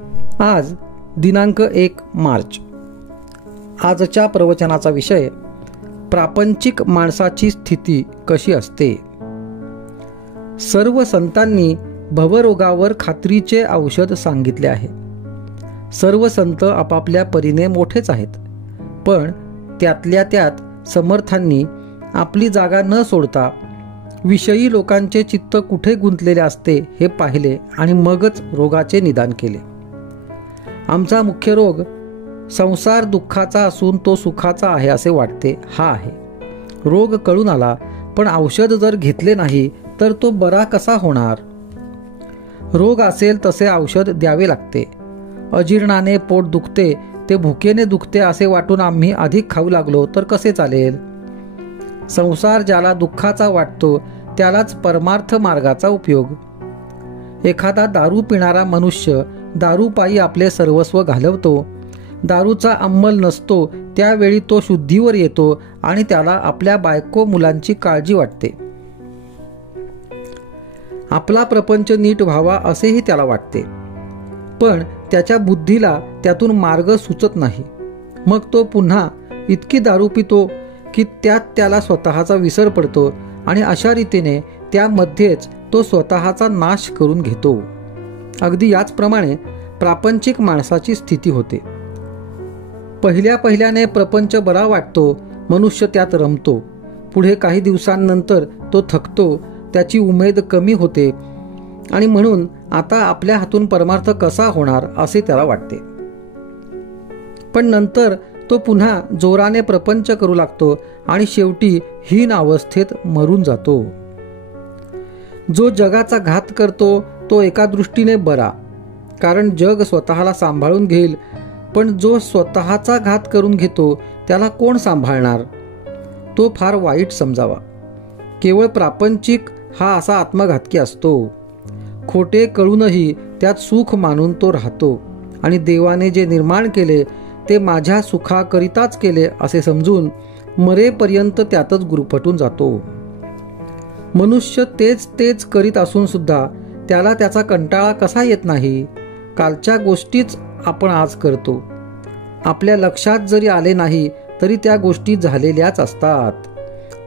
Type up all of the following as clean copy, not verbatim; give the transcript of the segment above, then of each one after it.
आज दिनांक 1 मार्च. आजच्या प्रवचनाचा विषय प्रापंचिक माणसाची स्थिती कशी असते. सर्व संतांनी भवरोगावर खात्रीचे औषध सांगितले आहे. सर्व संत आपापल्या परीने मोठेच आहेत, पण त्यातल्या त्यात समर्थांनी आपली जागा न सोडता विषयी लोकांचे चित्त कुठे गुंतलेले असते हे पाहिले आणि मगच रोगाचे निदान केले. आमचा मुख्य रोग संसार दुःखाचा असून तो सुखाचा आहे असे वाटते हा आहे. रोग कळून आला पण औषध जर घेतले नाही तर तो बरा कसा होणार. रोग असेल तसे औषध द्यावे लागते. अजीर्णाने पोट दुखते ते भुकेने दुखते असे वाटून आम्ही अधिक खाऊ लागलो तर कसे चालेल. संसार ज्याला दुःखाचा वाटतो त्यालाच परमार्थ मार्गाचा उपयोग. एखादा दारू पिणारा मनुष्य दारूपायी आपले सर्वस्व घालवतो. दारूचा अंमल नसतो त्यावेळी तो शुद्धीवर येतो आणि त्याला आपल्या बायको मुलांची काळजी वाटते. आपला प्रपंच नीट व्हावा असेही त्याला वाटते, पण त्याच्या बुद्धीला त्यातून मार्ग सुचत नाही. मग तो पुन्हा इतकी दारू पितो की त्यात त्याला स्वतःचा विसर पडतो आणि अशा रीतीने त्यामध्येच तो स्वतःचा नाश करून घेतो. अगदी याचप्रमाणे प्रापंचिक माणसाची स्थिती होते. पहिल्याने प्रपंच बरा वाटतो, मनुष्य त्यात रमतो. पुढे काही दिवसांनंतर तो थकतो, त्याची उमेद कमी होते आणि म्हणून आता आपल्या हातून परमार्थ कसा होणार असे त्याला वाटते. पण नंतर तो पुन्हा जोराने प्रपंच करू लागतो आणि शेवटी हीन अवस्थेत मरून जातो. जो जगाचा घात करतो तो एका दृष्टीने बरा, कारण जग स्वतःला सांभाळून घेईल. पण जो स्वतःचा घात करून घेतो त्याला कोण सांभाळणार. तो फार वाईट समजावा. केवळ प्रापंचिक हा असा आत्मघातकी असतो. खोटे कळूनही त्यात सुख मानून तो राहतो आणि देवाने जे निर्माण केले ते माझ्या सुखाकरिताच केले असे समजून मरेपर्यंत त्यातच गुरफटून जातो. मनुष्य तेच करीत असून सुद्धा त्याला त्याचा कंटाळा कसा येत नाही. कालच्या गोष्टीच आपण आज करतो. आपल्या लक्षात जरी आले नाही तरी त्या गोष्टी झालेल्याच असतात.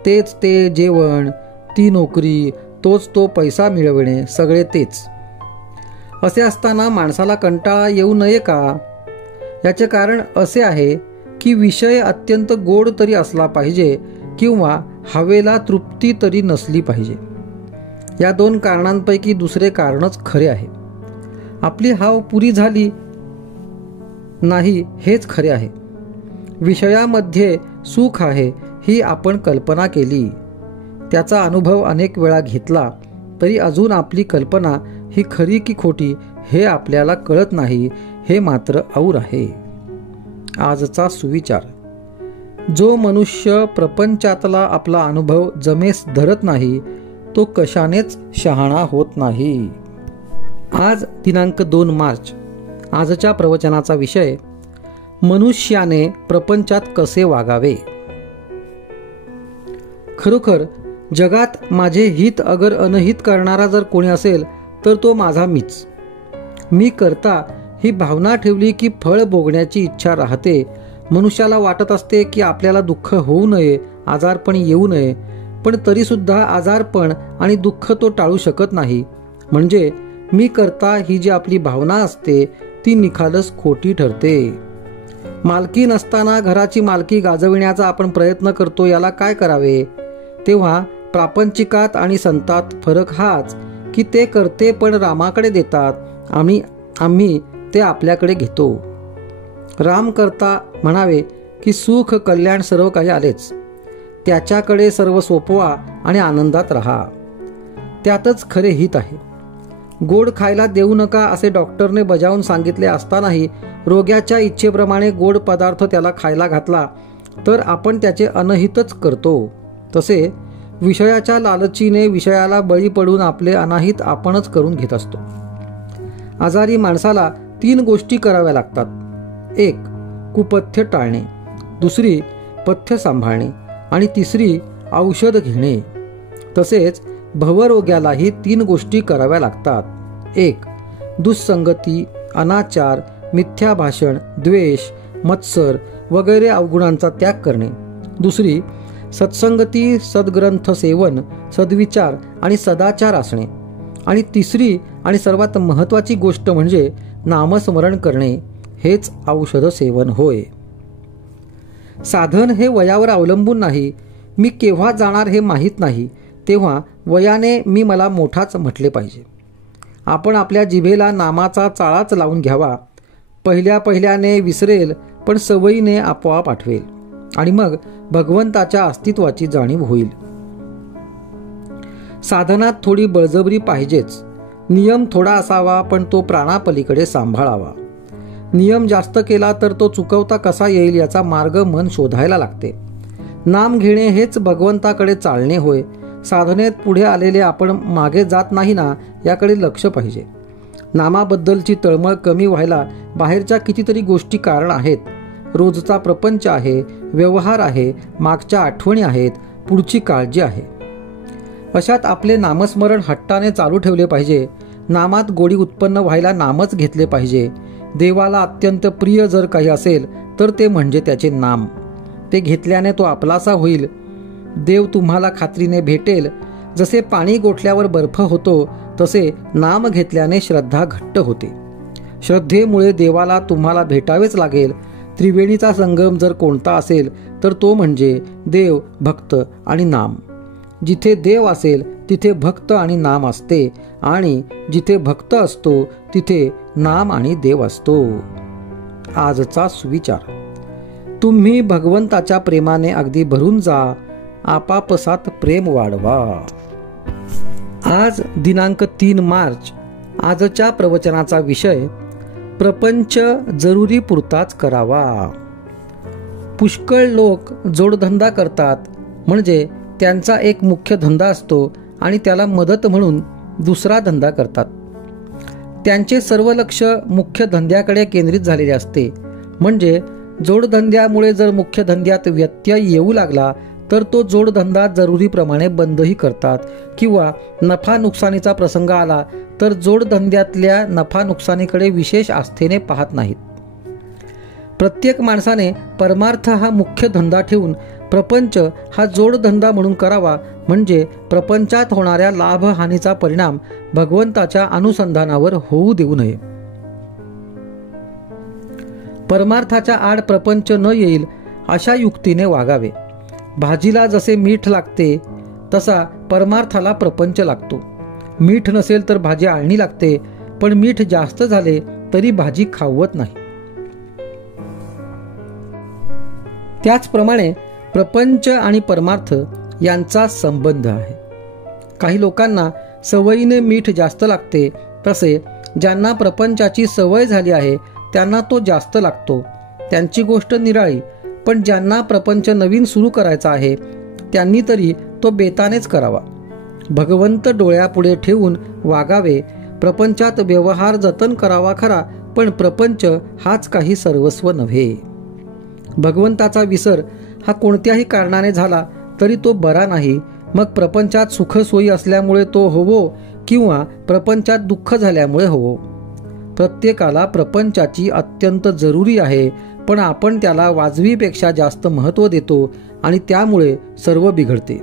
तेच ते जेवण, ती नोकरी, तोच तो पैसा मिळवणे, सगळे तेच. असे असताना माणसाला कंटाळा येऊ नये का. याचे कारण असे आहे की विषय अत्यंत गोड तरी असला पाहिजे किंवा हवेला तृप्ती तरी नसली पाहिजे. या दोन कारणांपैकी दुसरे कारणच खरे आहे. आपली हाव पुरी झाली नाही हेच खरे आहे. विषयामध्ये सुख आहे ही आपण कल्पना केली, त्याचा अनुभव अनेक वेळा घेतला तरी अजून आपली कल्पना ही खरी की खोटी हे आपल्याला कळत नाही हे मात्र और आहे. आजचा सुविचार. जो मनुष्य प्रपंचातला आपला अनुभव जमेस धरत नाही तो कशानेच शहाणा होत नाही. आज दिनांक 2 मार्च. आजच्या प्रवचनाचा विषय मनुष्याने प्रपंचात कसे वागावे. खरोखर जगात माझे हित अगर अनहित करणारा जर कोणी असेल तर तो माझा मीच. मी करता ही भावना ठेवली की फळ भोगण्याची इच्छा राहते. मनुष्याला वाटत असते की आपल्याला दुःख होऊ नये, आजारपण येऊ नये, पण तरीसुद्धा आजारपण आणि दुःख तो टाळू शकत नाही. म्हणजे मी करता ही जी आपली भावना असते ती निखालस खोटी ठरते. मालकी नसताना घराची मालकी गाजविण्याचा आपण प्रयत्न करतो, याला काय करावे. तेव्हा प्रापंचिकात आणि संतात फरक हाच की ते करते पण रामाकडे देतात आणि आम्ही ते आपल्याकडे घेतो. राम करता म्हणावे की सुख कल्याण सर्व काही आलेच, त्याच्याकडे सर्व सोपवा आणि आनंदात राहा, त्यातच खरे हित आहे. गोड खायला देऊ नका असे डॉक्टरने बजावून सांगितले असतानाही रोग्याच्या इच्छेप्रमाणे गोड पदार्थ त्याला खायला घातला तर आपण त्याचे अनहितच करतो. तसे विषयाच्या लालचीने विषयाला बळी पडून आपले अनाहित आपणच करून घेत असतो. आजारी माणसाला 3 गोष्टी कराव्या लागतात. 1. कुपथ्य टाळणे, 2. पथ्य सांभाळणे आणि 3. औषध घेणे. तसेच भवरोग्यालाही 3 गोष्टी कराव्या लागतात. 1. दुःसंगती अनाचार, मिथ्या भाषण, द्वेष, मत्सर वगैरे अवगुणांचा त्याग करणे. दुसरी, सत्संगती, सद्ग्रंथ सेवन, सद्विचार आणि सदाचार असणे. आणि तिसरी आणि सर्वात महत्त्वाची गोष्ट म्हणजे नामस्मरण करणे, हेच औषध सेवन होय. साधन हे वयावर अवलंबून नाही. मी केव्हा जाणार हे माहीत नाही, तेव्हा वयाने मी मला मोठाच म्हटले पाहिजे. आपण आपल्या जिभेला नामाचा चाळाच लावून घ्यावा. पहिल्याने विसरेल, पण सवयीने आपोआप आठवेल आणि मग भगवंताच्या अस्तित्वाची जाणीव होईल. साधनात थोडी बळजबरी पाहिजेच. नियम थोडा असावा, पण तो प्राणापलीकडे सांभाळावा. नियम जास्त केला तर तो चुकवता कसा येईल याचा मार्ग मन शोधायला लागते. नाम घेणे हेच भगवंताकडे चालणे होय. साधनेत पुढे आलेले आपण मागे जात नाही ना, याकडे लक्ष पाहिजे. नामाबद्दलची तळमळ कमी व्हायला बाहेरच्या कितीतरी गोष्टी कारण आहेत. रोजचा प्रपंच आहे, व्यवहार आहे, मागच्या आठवणी आहेत, पुढची काळजी आहे. अशात आपले नामस्मरण हट्टाने चालू ठेवले पाहिजे. नामात गोडी उत्पन्न व्हायला नामच घेतले पाहिजे. देवाला अत्यंत प्रिय जर काही असेल तर ते म्हणजे त्याचे नाम. ते घेतल्याने तो आपलासा होईल. देव तुम्हाला खात्रीने भेटेल. जसे पाणी गोठल्यावर बर्फ होतो, तसे नाम घेतल्याने श्रद्धा घट्ट होते. श्रद्धेमुळे देवाला तुम्हाला भेटावेच लागेल. त्रिवेणीचा संगम जर कोणता असेल तर तो म्हणजे देव, भक्त आणि नाम. जिथे देव असेल तिथे भक्त आणि नाम असते, आणि जिथे भक्त असतो तिथे नाम आणि देव असतो. आजचा सुविचार: तुम्ही भगवंताच्या प्रेमाने अगदी भरून जा. आपापसात प्रेम वाढवा. आज दिनांक 3 मार्च. आजच्या प्रवचनाचा विषय: प्रपंच जरुरी पुरताच करावा. पुष्कळ लोक जोडधंदा करतात, म्हणजे त्यांचा एक मुख्य धंदा असतो आणि त्याला मदत म्हणून दुसरा धंदा करतात. त्यांचे सर्व लक्ष मुख्य धंद्याकडे केंद्रित झालेले असते. म्हणजे जोडधंद्यामुळे जर मुख्य धंद्यात व्यत्यय येऊ लागला तर तो जोडधंदा जरुरीप्रमाणे बंदही करतात, किंवा नफा नुकसानीचा प्रसंग आला तर जोडधंद्यातल्या नफा नुकसानीकडे विशेष आस्थेने पाहत नाहीत. प्रत्येक माणसाने परमार्थ हा मुख्य धंदा ठेवून प्रपंच हा जोडधंदा म्हणून करावा. म्हणजे प्रपंचात होणाऱ्या लाभहानीचा परिणाम भगवंताच्या अनुसंधानावर होऊ देऊ नये. परमार्थाच्या आड प्रपंच न येईल अशा युक्तीने वागावे. भाजीला जसे मीठ लागते तसा परमार्थाला प्रपंच लागतो. मीठ नसेल तर भाजी आळणी लागते, पण मीठ जास्त झाले तरी भाजी खावत नाही. त्याचप्रमाणे प्रपंच आणि परमार्थ यांचा संबंध आहे. काही लोकांना सवयीने मीठ जास्त लागते, तसे ज्यांना प्रपंचाची सवय झाली आहे त्यांना तो जास्त लागतो. त्यांची गोष्ट निराळी. पण ज्यांना प्रपंच नवीन सुरू करायचा आहे त्यांनी तरी तो बेतानेच करावा. भगवंत डोळ्यापुढे ठेवून वागावे. प्रपंचात व्यवहार जतन करावा खरा, पण प्रपंच हाच काही सर्वस्व नव्हे. भगवंताचा विसर हा कोणत्याही कारणाने झाला तरी तो बरा नाही. मग प्रपंचात सुखसोयी असल्यामुळे तो होवो, किंवा प्रपंचात दुःख झाल्यामुळे होवो. प्रत्येकाला प्रपंचाची अत्यंत जरुरी आहे, पण आपण त्याला वाजवीपेक्षा जास्त महत्त्व देतो आणि त्यामुळे सर्व बिघडते.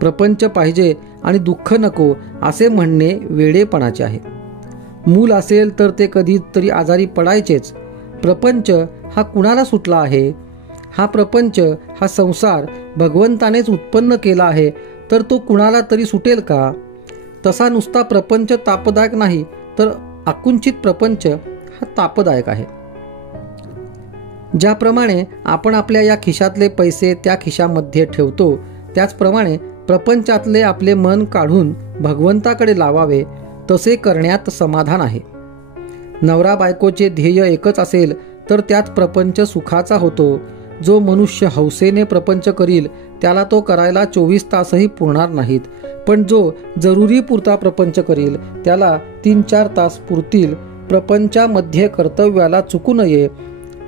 प्रपंच पाहिजे आणि दुःख नको असे म्हणणे वेडेपणाचे आहे. मूल असेल तर ते कधीतरी आजारी पडायचेच. प्रपंच हा कुणाला सुटला आहे? हा प्रपंच, हा संसार भगवंतानेच उत्पन्न केला आहे, तर तो कुणाला तरी सुटेल का? तसा नुसता प्रपंच तापदायक नाही, तर आकुंचित प्रपंच हा तापदायक आहे. ज्याप्रमाणे आपण आपल्या या खिशातले पैसे त्या खिशामध्ये ठेवतो, त्याचप्रमाणे प्रपंचातले आपले मन काढून भगवंताकडे लावावे. तसे करण्यात समाधान आहे. नवरा बायकोचे ध्येय एकच असेल तर त्यात प्रपंच सुखाचा होतो. जो मनुष्य हौसेने प्रपंच करील त्याला तो करायला 24 तासही पुरणार नाहीत, पण जो जरुरी पुरता प्रपंच करील त्याला 3-4 तास पुरतील. प्रपंचामध्ये कर्तव्याला चुकू नये,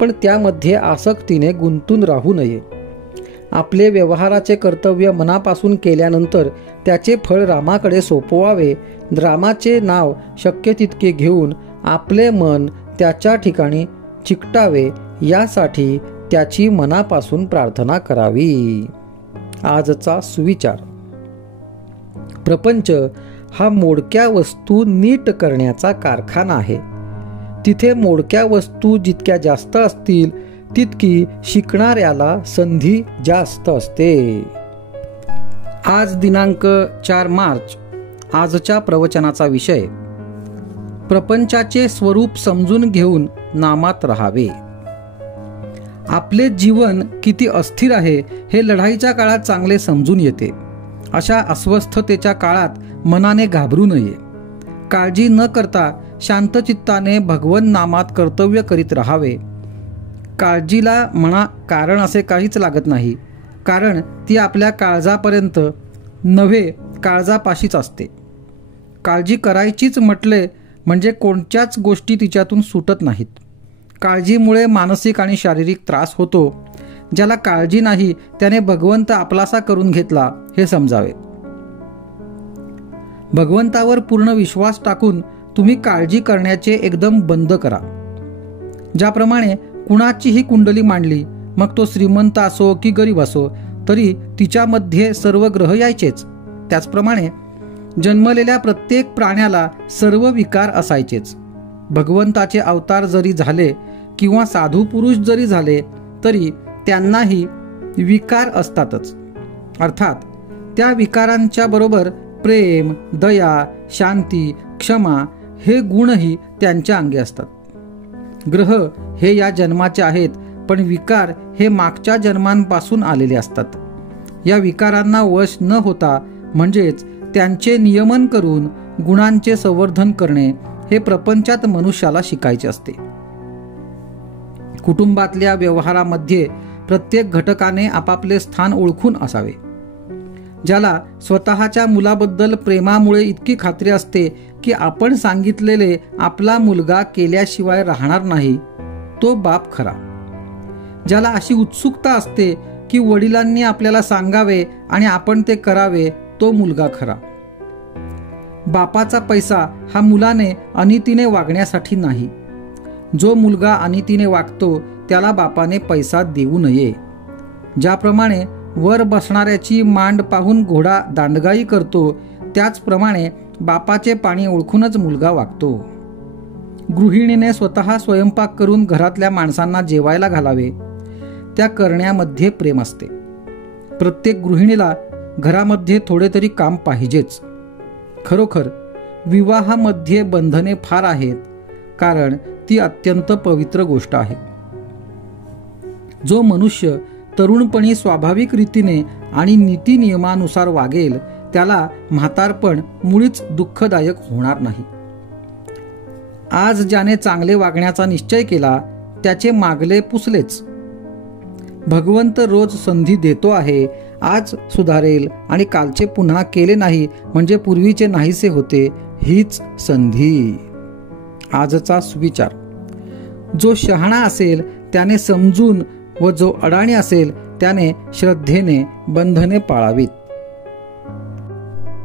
पण त्यामध्ये आसक्तीने गुंतून राहू नये. आपले व्यवहाराचे कर्तव्य मनापासून केल्यानंतर त्याचे फळ रामाकडे सोपवावे. रामाचे नाव शक्य तितके घेऊन आपले मन त्याच्या ठिकाणी चिकटावे यासाठी त्याची मनापासून प्रार्थना करावी. आजचा सुविचार. प्रपंच हा मोडक्या वस्तू नीट करण्याचा कारखाना आहे. तिथे मोडक्या वस्तू जितक्या जास्त असतील तितकी शिकणाऱ्याला संधी जास्त असते. आज दिनांक 4 मार्च. आजच्या प्रवचनाचा विषय, प्रपंचाचे स्वरूप समजून घेऊन नामात राहावे. आपले जीवन किती अस्थिर आहे हे लढाईच्या काळात चांगले समजून येते. अशा अस्वस्थतेच्या काळात मनाने घाबरू नये. काळजी न करता शांतचित्ताने भगवन नामात कर्तव्य करीत राहावे. काळजीला म्हणा कारण असे काहीच लागत नाही, कारण ती आपल्या काळजापर्यंत नव्हे काळजापाशीच असते. काळजी करायचीच म्हटले म्हणजे कोणत्याच गोष्टी तिच्यातून सुटत नाहीत. काळजीमुळे मानसिक आणि शारीरिक त्रास होतो. ज्याला काळजी नाही त्याने भगवंत आपलासा करून घेतला हे समजावे. भगवंतावर पूर्ण विश्वास टाकून तुम्ही काळजी करण्याचे एकदम बंद करा. ज्याप्रमाणे कुणाचीही कुंडली मांडली, मग तो श्रीमंत असो की गरीब असो, तरी तिच्यामध्ये सर्व ग्रह यायचेच. त्याचप्रमाणे जन्मलेल्या प्रत्येक प्राण्याला सर्व विकार असायचेच. भगवंताचे अवतार जरी झाले किंवा साधू पुरुष जरी झाले तरी त्यांनाही विकार असतातच. अर्थात त्या विकारांच्या बरोबर प्रेम, दया, शांती, क्षमा हे गुणही त्यांच्या अंगी असतात. ग्रह हे या जन्माचे आहेत, पण विकार हे मागच्या जन्मांपासून आलेले असतात. या विकारांना वश न होता म्हणजेच त्यांचे नियमन करून गुणांचे संवर्धन करणे हे प्रपंचात मनुष्याला शिकायचे असते. कुटुंबातल्या व्यवहारामध्ये प्रत्येक घटकाने आपापले स्थान ओळखून असावे. ज्याला स्वतःच्या मुलाबद्दल प्रेमामुळे इतकी खात्री असते की आपण सांगितलेले आपला मुलगा केल्याशिवाय राहणार नाही, तो बाप खरा. ज्याला अशी उत्सुकता असते की वडिलांनी आपल्याला सांगावे आणि आपण ते करावे, तो मुलगा खरा. बापाचा पैसा हा मुलाने अनितीने वागण्यासाठी नाही. जो मुलगा अनितीने वागतो त्याला बापाने पैसा देऊ नये. ज्याप्रमाणे वर बसणाऱ्याची मांड पाहून घोडा दांडगाई करतो, त्याचप्रमाणे बापाचे पाणी ओळखूनच मुलगा वागतो. गृहिणीने स्वतः स्वयंपाक करून घरातल्या माणसांना जेवायला घालावे. त्या करण्यामध्ये प्रेम असते. प्रत्येक गृहिणीला घरामध्ये थोडे तरी काम पाहिजेच. खरोखर विवाहामध्ये बंधने फार आहेत, कारण ती अत्यंत पवित्र गोष्ट आहे. जो मनुष्य तरुणपणी स्वाभाविक रीतीने आणि नीती नियमानुसार वागेल त्याला म्हातारपण मुळीच दुःखदायक होणार नाही. आज ज्याने चांगले वागण्याचा निश्चय केला त्याचे मागले पुसलेच. भगवंत रोज संधी देतो आहे. आज सुधारेल आणि कालचे पुन्हा केले नाही म्हणजे पूर्वीचे नाहीसे होते, हीच संधी. आजचा सुविचार. जो शहाणा असेल त्याने समजून व जो अडाणी असेल त्याने श्रद्धेने बंधने पाळावीत.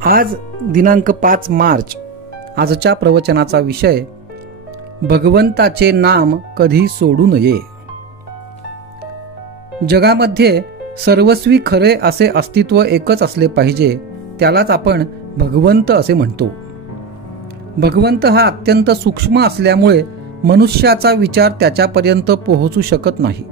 आज दिनांक 5 मार्च. आजच्या प्रवचनाचा विषय, भगवंताचे नाम कधी सोडू नये. जगामध्ये सर्वस्वी खरे असे अस्तित्व एकच असले पाहिजे, त्यालाच आपण भगवंत असे म्हणतो. भगवंत हा अत्यंत सूक्ष्म असल्यामुळे मनुष्याचा विचार त्याच्यापर्यंत पोहोचू शकत नाही.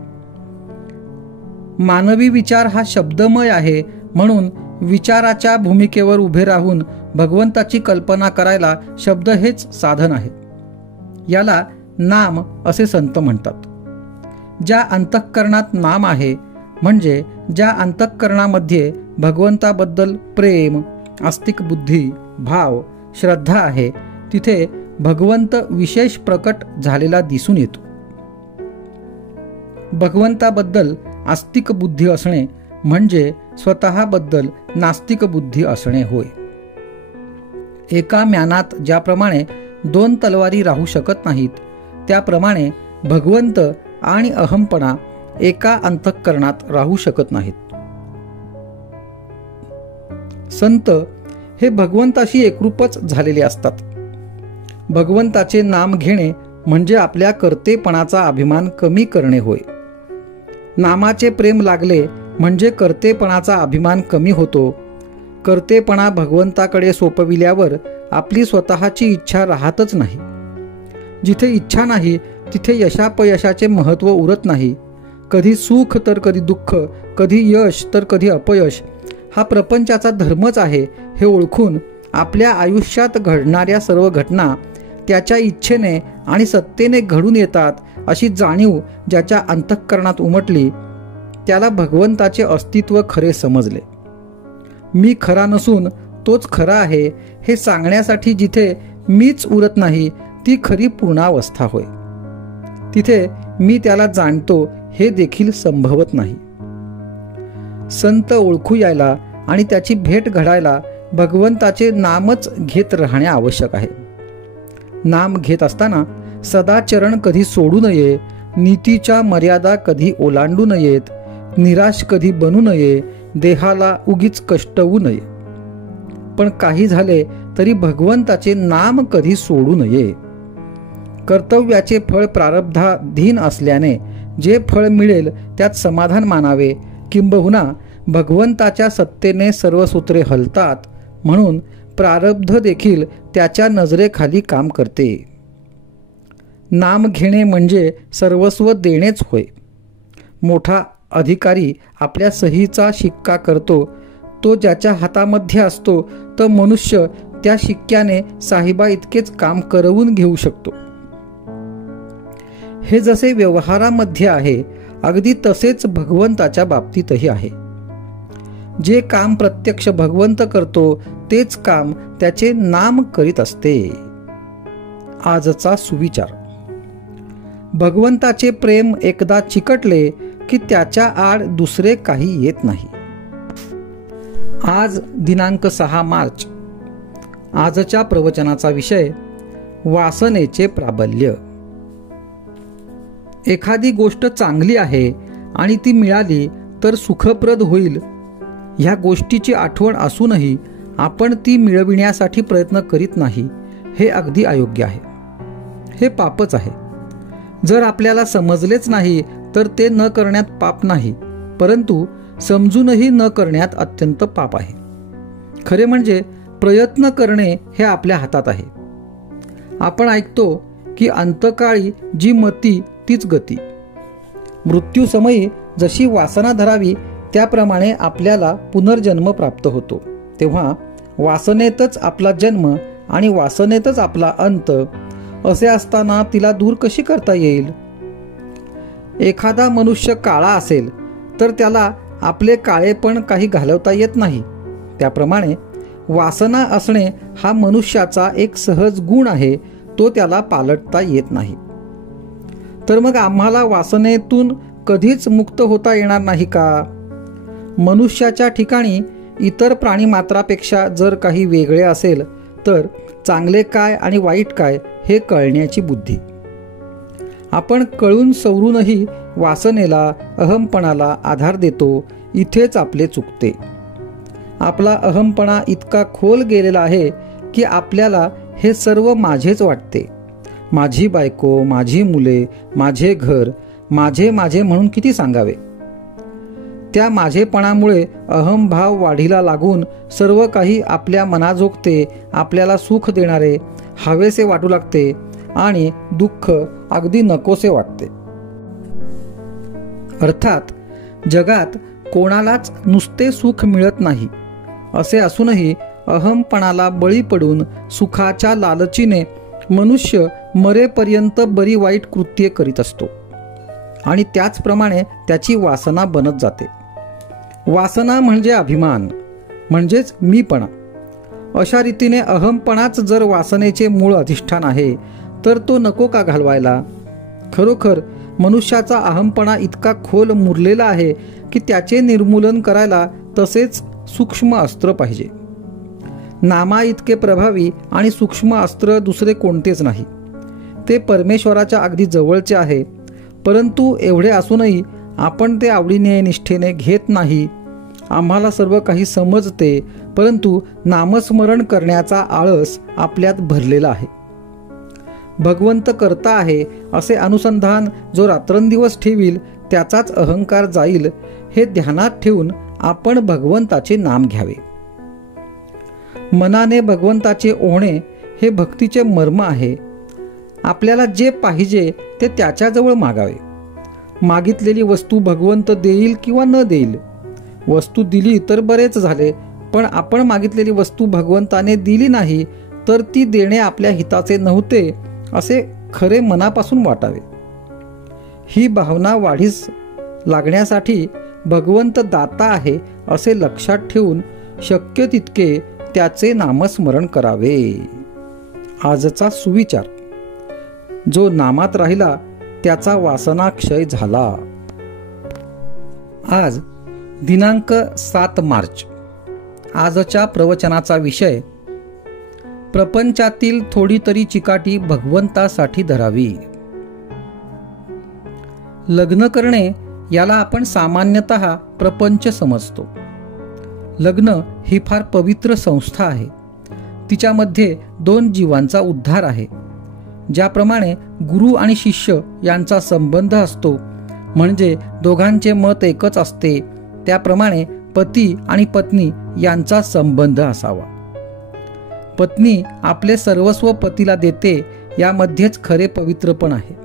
मानवी विचार हा शब्दमय आहे, म्हणून विचाराच्या भूमिकेवर उभे राहून भगवंताची कल्पना करायला शब्द हेच साधन आहे. याला नाम असे संत म्हणतात. ज्या अंतःकरणात नाम आहे, म्हणजे ज्या अंतःकरणामध्ये भगवंताबद्दल प्रेम, आस्तिक बुद्धी, भाव, श्रद्धा आहे, तिथे भगवंत विशेष प्रकट झालेला दिसून येतो. भगवंताबद्दल आस्तिक बुद्धी असणे म्हणजे स्वतःबद्दल नास्तिक बुद्धी असणे होय. एका म्यानात ज्याप्रमाणे 2 तलवारी राहू शकत नाहीत, त्याप्रमाणे भगवंत आणि अहमपणा एका अंतःकरणात राहू शकत नाहीत. संत हे भगवंताशी एकरूपच झालेले असतात. भगवंताचे नाम घेणे म्हणजे आपल्या कर्तेपणाचा अभिमान कमी करणे होय. नामाचे प्रेम लागले म्हणजे कर्तेपणाचा अभिमान कमी होतो. कर्तेपणा भगवंताकडे सोपविल्यावर आपली स्वतःची इच्छा राहतच नाही. जिथे इच्छा नाही तिथे यशापयशाचे महत्त्व उरत नाही. कधी सुख तर कधी दुःख, कधी यश तर कधी अपयश, हा प्रपंचाचा धर्मच आहे हे ओळखून आपल्या आयुष्यात घडणाऱ्या सर्व घटना त्याच्या इच्छेने आणि सत्तेने घडून येतात अशी जाणीव ज्याच्या अंतःकरणात उमटली त्याला भगवंताचे अस्तित्व खरे समजले. मी खरा नसून तोच खरा आहे हे सांगण्यासाठी जिथे मीच उरत नाही ती खरी पूर्णावस्था होय. तिथे मी त्याला जाणतो हे देखील संभवत नाही. संत ओळखू यायला आणि त्याची भेट घडायला भगवंताचे नामच घेत राहणे आवश्यक आहे. नाम घेत असताना सदाचरण कधी सोडू नये, नीतीच्या मर्यादा कधी ओलांडू नयेत, निराश कधी बनू नये, देहाला उगीच कष्टवू नये. पण काही झाले तरी भगवंताचे नाम कधी सोडू नये. कर्तव्याचे फळ प्रारब्धाधीन असल्याने जे फळ मिळेल त्यात समाधान मानावे. किंबहुना भगवंताच्या सत्तेने सर्व सूत्रे हलतात म्हणून प्रारब्ध देखील त्याच्या नजरेखाली काम करते. नाम घेणे म्हणजे सर्वस्व देणेच होय. मोठा अधिकारी आपल्या सहीचा शिक्का करतो, तो ज्याच्या हातामध्ये असतो तर मनुष्य त्या शिक्क्याने साहिबा इतकेच काम करवून घेऊ शकतो. हे जसे व्यवहारामध्ये आहे अगदी तसेच भगवंताच्या बाबतीतही आहे. जे काम प्रत्यक्ष भगवंत करतो तेच काम त्याचे नाम करीत असते. आजचा सुविचार. भगवंताचे प्रेम एकदा चिकटले की त्याच्या आड दुसरे काही येत नाही. आज दिनांक 6 मार्च. आजच्या प्रवचनाचा विषय वासनेचे प्राबल्य. एखादी गोष्ट चांगली आहे आणि ती मिळाली तर सुखप्रद होईल ह्या गोष्टीची आठवण असूनही आपण ती मिळविण्यासाठी प्रयत्न करीत नाही हे अगदी अयोग्य आहे. हे पापच आहे. जर आपल्याला समजलेच नाही तर ते न करण्यात पाप नाही, परंतु समजूनही न करण्यात अत्यंत पाप आहे. खरे म्हणजे प्रयत्न करणे हे आपल्या हातात आहे. आपण ऐकतो की अंतकाळी जी मती तीच गती. मृत्यूसमयी जशी वासना धरावी त्याप्रमाणे आपल्याला पुनर्जन्म प्राप्त होतो. तेव्हा वासनेतच आपला जन्म आणि वासनेतच आपला अंत असे असताना तिला दूर कशी करता येईल? एखादा मनुष्य काळा असेल तर त्याला आपले काळेपण काही घालवता येत नाही. त्याप्रमाणे वासना असणे हा मनुष्याचा एक सहज गुण आहे, तो त्याला पालटता येत नाही. तर मग आम्हाला वासनेतून कधीच मुक्त होता येणार नाही का? मनुष्याच्या ठिकाणी इतर प्राणीमात्रापेक्षा जर काही वेगळे असेल तर चांगले काय आणि वाईट काय हे कळण्याची बुद्धी. आपण कळून सवरूनही वासनेला, अहमपणाला आधार देतो, इथेच आपले चुकते. आपला अहमपणा इतका खोल गेलेला आहे की आपल्याला हे सर्व माझेच वाटते. माझी बायको, माझी मुले, माझे घर, माझे माझे म्हणून किती सांगावे. त्या माझेपणामुळे अहमभाव वाढीला लागून सर्व काही आपल्या मनाजोगते, आपल्याला सुख देणारे हवेसे वाटू लागते आणि दुःख अगदी नकोसे वाटते. अर्थात जगात कोणालाच नुसते सुख मिळत नाही असे असूनही अहमपणाला बळी पडून सुखाच्या लालचीने मनुष्य मरेपर्यंत बरी वाईट कृत्ये करीत असतो आणि त्याचप्रमाणे त्याची वासना बनत जाते. वासना म्हणजे अभिमान, म्हणजेच मीपणा. अशा रीतीने अहमपणाच जर वासनेचे मूळ अधिष्ठान आहे तर तो नको का घालवायला? खरोखर मनुष्याचा अहमपणा इतका खोल मुरलेला आहे की त्याचे निर्मूलन करायला तसेच सूक्ष्म अस्त्र पाहिजे. नामा इतके प्रभावी आणि सूक्ष्म अस्त्र दुसरे कोणतेच नाही. ते परमेश्वराच्या अगदी जवळचे आहे, परंतु एवढे असूनही आपण ते आवडीने निष्ठेने घेत नाही. आम्हाला सर्व काही समजते, परंतु नामस्मरण करण्याचा आळस आपल्यात भरलेला आहे. भगवंत करता आहे असे अनुसंधान जो रात्रंदिवस ठेवील त्याचाच अहंकार जाईल हे ध्यानात ठेवून आपण भगवंताचे नाम घ्यावे. मनाने भगवंताचे ओढणे हे भक्तीचे मर्म आहे. आपल्याला जे पाहिजे ते त्याच्याजवळ मागावे. मागितलेली वस्तू भगवंत देईल किंवा न देईल. वस्तू दिली तर बरेच झाले, पण आपण मागितलेली वस्तू भगवंताने दिली नाही तर ती देणे आपल्या हिताचे नव्हते असे खरे मनापासून वाटावे. ही भावना वाढीस लागण्यासाठी भगवंत दाता आहे असे लक्षात ठेवून शक्य तितके त्याचे नामस्मरण करावे. आजचा सुविचार. जो नामात राहिला त्याचा वासनाक्षय झाला. आज दिनांक 7 मार्च. आजच्या प्रवचनाचा विषय प्रपंचातील थोडी तरी चिकाटी भगवंतासाठी धरावी. लग्न करणे याला आपण सामान्यतः प्रपंच समजतो. लग्न ही फार पवित्र संस्था आहे. तिच्यामध्ये 2 जीवांचा उद्धार आहे. ज्याप्रमाणे गुरु आणि शिष्य यांचा संबंध असतो, म्हणजे दोघांचे मत एकच असते, त्याप्रमाणे पती आणि पत्नी यांचा संबंध असावा. पत्नी आपले सर्वस्व पतीला देते, यामध्येच खरे पवित्रपण आहे.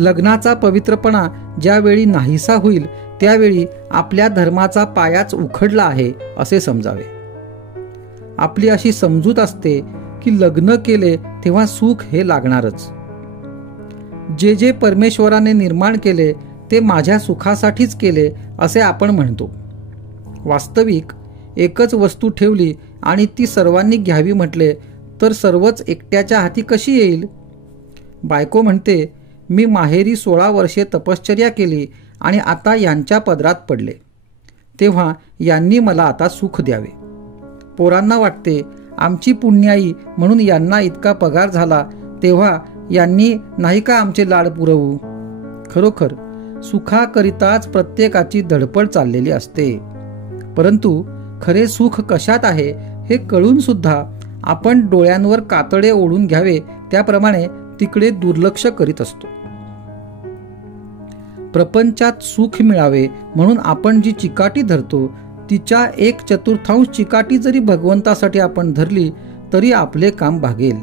लग्नाचा पवित्रपणा ज्यावेळी नाहीसा होईल त्यावेळी आपल्या धर्माचा पायाच उखडला आहे असे समजावे. आपली अशी समजूत असते की लग्न केले तेव्हा सुख हे लागणारच. जे जे परमेश्वराने निर्माण केले ते माझ्या सुखासाठीच केले असे आपण म्हणतो. वास्तविक एकच वस्तू ठेवली आणि ती सर्वांनी घ्यावी म्हटले तर सर्वच एकट्याच्या हाती कशी येईल? बायको म्हणते, मी माहेरी 16 वर्षे तपश्चर्या केली आणि आता यांच्या पदरात पडले, तेव्हा यांनी मला आता सुख द्यावे. पोरांना वाटते, आमची पुण्याई म्हणून यांना इतका पगार झाला, तेव्हा यांनी नाही का आमचे लाड पुरवू. खरोखर सुखाकरिताच प्रत्येकाची धडपड चाललेली असते, परंतु खरे सुख कशात आहे हे कळून सुद्धा आपण डोळ्यांवर कातडे ओढून घ्यावे त्याप्रमाणे तिकडे दुर्लक्ष करीत असतो. प्रपंचात सुख मिळावे म्हणून आपण जी चिकाटी धरतो तिच्या 1/4 चिकाटी जरी भगवंतासाठी आपण धरली तरी आपले काम भागेल.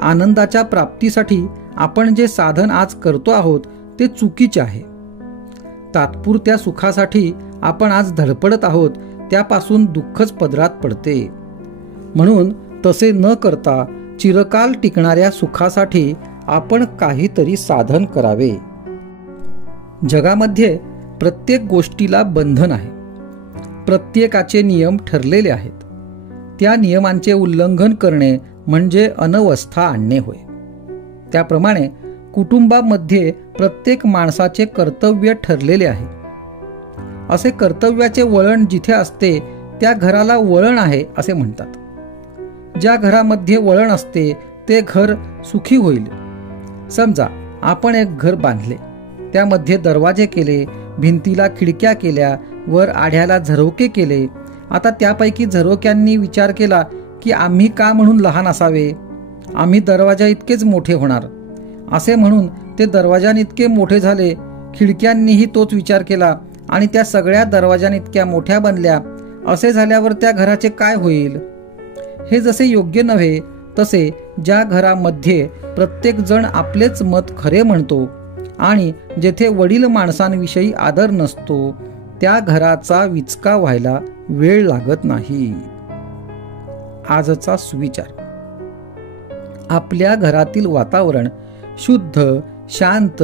आनंदाच्या प्राप्तीसाठी आपण जे साधन आज करतो आहोत ते चुकीचे आहे. तात्पुरत्या सुखासाठी आपण आज धडपडत आहोत त्यापासून दुःखच पदरात पडते. म्हणून तसे न करता चिरकाल टिकणाऱ्या सुखासाठी आपण काहीतरी साधन करावे. जगामध्ये प्रत्येक गोष्टीला बंधन आहे. प्रत्येकाचे नियम ठरलेले आहेत. त्या नियमांचे उल्लंघन करणे म्हणजे अनवस्था आणणे होय. त्याप्रमाणे कुटुंबामध्ये प्रत्येक माणसाचे कर्तव्य ठरलेले आहे. असे कर्तव्याचे वळण जिथे असते त्या घराला वळण आहे असे म्हणतात. ज्या घरामध्ये वळण असते ते घर सुखी होईल. समजा आपण एक घर बांधले, त्यामध्ये दरवाजे केले, भिंतीला खिडक्या केल्या, वर आढ्याला झरोके केले. आता त्यापैकी झरोक्यांनी विचार केला की आम्ही का म्हणून लहान असावे, आम्ही दरवाजा इतकेच मोठे होणार असे म्हणून ते दरवाजांइतके मोठे झाले. खिडक्यांनीही तोच विचार केला आणि त्या सगळ्या दरवाजांइतक्या मोठ्या बनल्या. असे झाल्यावर त्या घराचे काय होईल? हे जसे योग्य नव्हे तसे ज्या घरामध्ये प्रत्येक जण आपलेच मत खरे म्हणतो आणि जेथे वडील माणसांविषयी आदर नसतो त्या घराचा विचका व्हायला वेळ लागत नाही. आजचा सुविचार. आपल्या घरातील वातावरण शुद्ध, शांत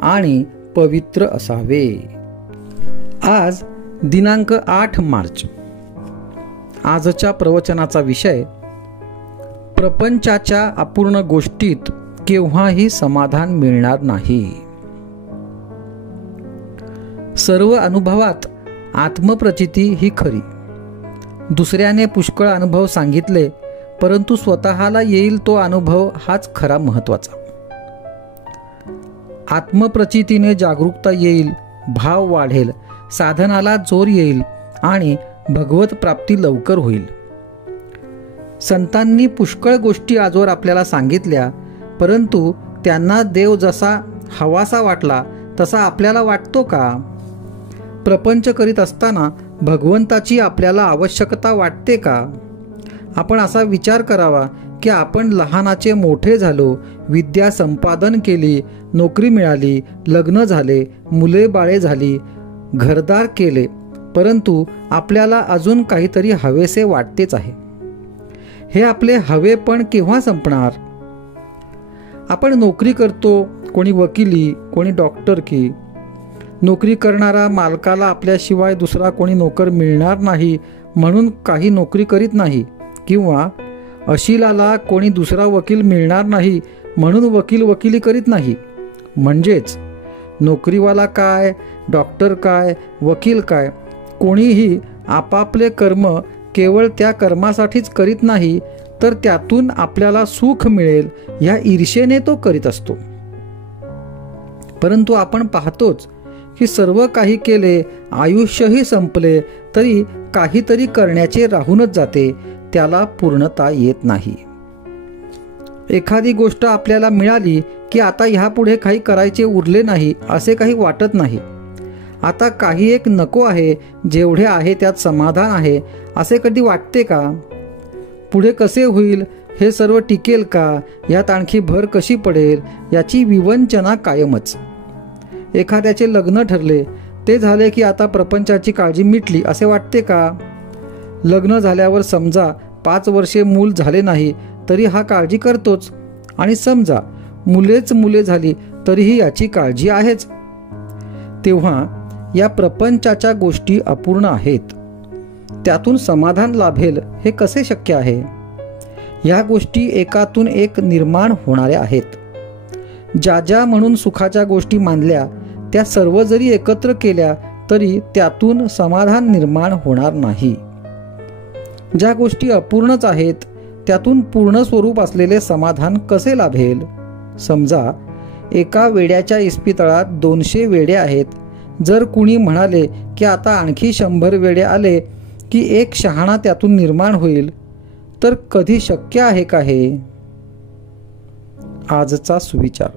आणि पवित्र असावे. आज दिनांक 8 मार्च. आजच्या प्रवचनाचा विषय प्रपंचाच्या अपूर्ण गोष्टीत केव्हाही समाधान मिळणार नाही. सर्व अनुभवात आत्मप्रचिती ही खरी. दुसऱ्याने पुष्कळ अनुभव सांगितले, परंतु स्वतःला येईल तो अनुभव हाच खरा महत्वाचा. आत्मप्रचितीने जागरूकता येईल, भाव वाढेल, साधनाला जोर येईल आणि भगवत प्राप्ती लवकर होईल. संतांनी पुष्कळ गोष्टी आजवर आपल्याला सांगितल्या, परंतु त्यांना देव जसा हवासा वाटला तसा आपल्याला वाटतो का? प्रपंच करीत असताना भगवंताची आपल्याला आवश्यकता वाटते का? आपण असा विचार करावा की आपण लहानाचे मोठे झालो, विद्या संपादन केली, नोकरी मिळाली, लग्न झाले, मुले बाळे झाली, घरदार केले, परंतु आपल्याला अजून काहीतरी हवेसे वाटतेच आहे. हे आपले हवे पण केव्हा संपणार? आपण नोकरी करतो, कोणी वकिली, कोणी डॉक्टरकी. नोकरी करणारा मालकाला आपल्याशिवाय दुसरा कोणी नोकर मिळणार नाही म्हणून काही नोकरी करीत नाही, किंवा अशिलाला कोणी दुसरा वकील मिळणार नाही म्हणून वकिली करीत नाही. म्हणजेच नोकरीवाला काय, डॉक्टर काय, वकील काय, कोणीही आपापले कर्म केवळ त्या कर्मासाठीच करीत नाही, तर त्यातून आपल्याला सुख मिळेल या ईर्षेने तो करीत असतो. परंतु आपण पाहतोच की सर्व काही केले, आयुष्यही संपले, तरी काहीतरी करण्याचे राहूनच जाते, त्याला पूर्णता येत नाही. एखादी गोष्ट आपल्याला मिळाली की आता ह्यापुढे काही करायचे उरले नाही असे काही वाटत नाही. आता काही एक नको आहे, जेवढे आहे त्यात समाधान आहे असे कधी वाटते का? पुढे कसे होईल, हे सर्व टिकेल का, यात आणखी भर कशी पडेल, याची विवंचना कायमच. एखाद्याचे लग्न ठरले, ते झाले की आता प्रपंचाची काळजी मिटली असे वाटते का? लग्न झाल्यावर समजा 5 वर्षे मूल झाले नाही तरी हा काळजी करतोच, आणि समजा मुले झाली तरीही याची काळजी आहेच. तेव्हा या प्रपंचाच्या गोष्टी अपूर्ण आहेत, त्यातून समाधान लाभेल हे कसे शक्य आहे? या गोष्टी एकातून एक निर्माण होणाऱ्या आहेत. ज्या म्हणून सुखाच्या गोष्टी मानल्या त्या सर्व जरी एकत्र केल्या तरी त्यातून समाधान निर्माण होणार नाही. ज्या गोष्टी अपूर्णच आहेत त्यातून पूर्ण स्वरूप असलेले समाधान कसे लाभेल? समजा एका वेड्याच्या इस्पितळात 200 वेडे आहेत. जर कुणी म्हणाले की आता आणखी 100 वेडे आले की एक शहाणा त्यातून निर्माण होईल, तर कधी शक्य आहे का हे? आजचा सुविचार.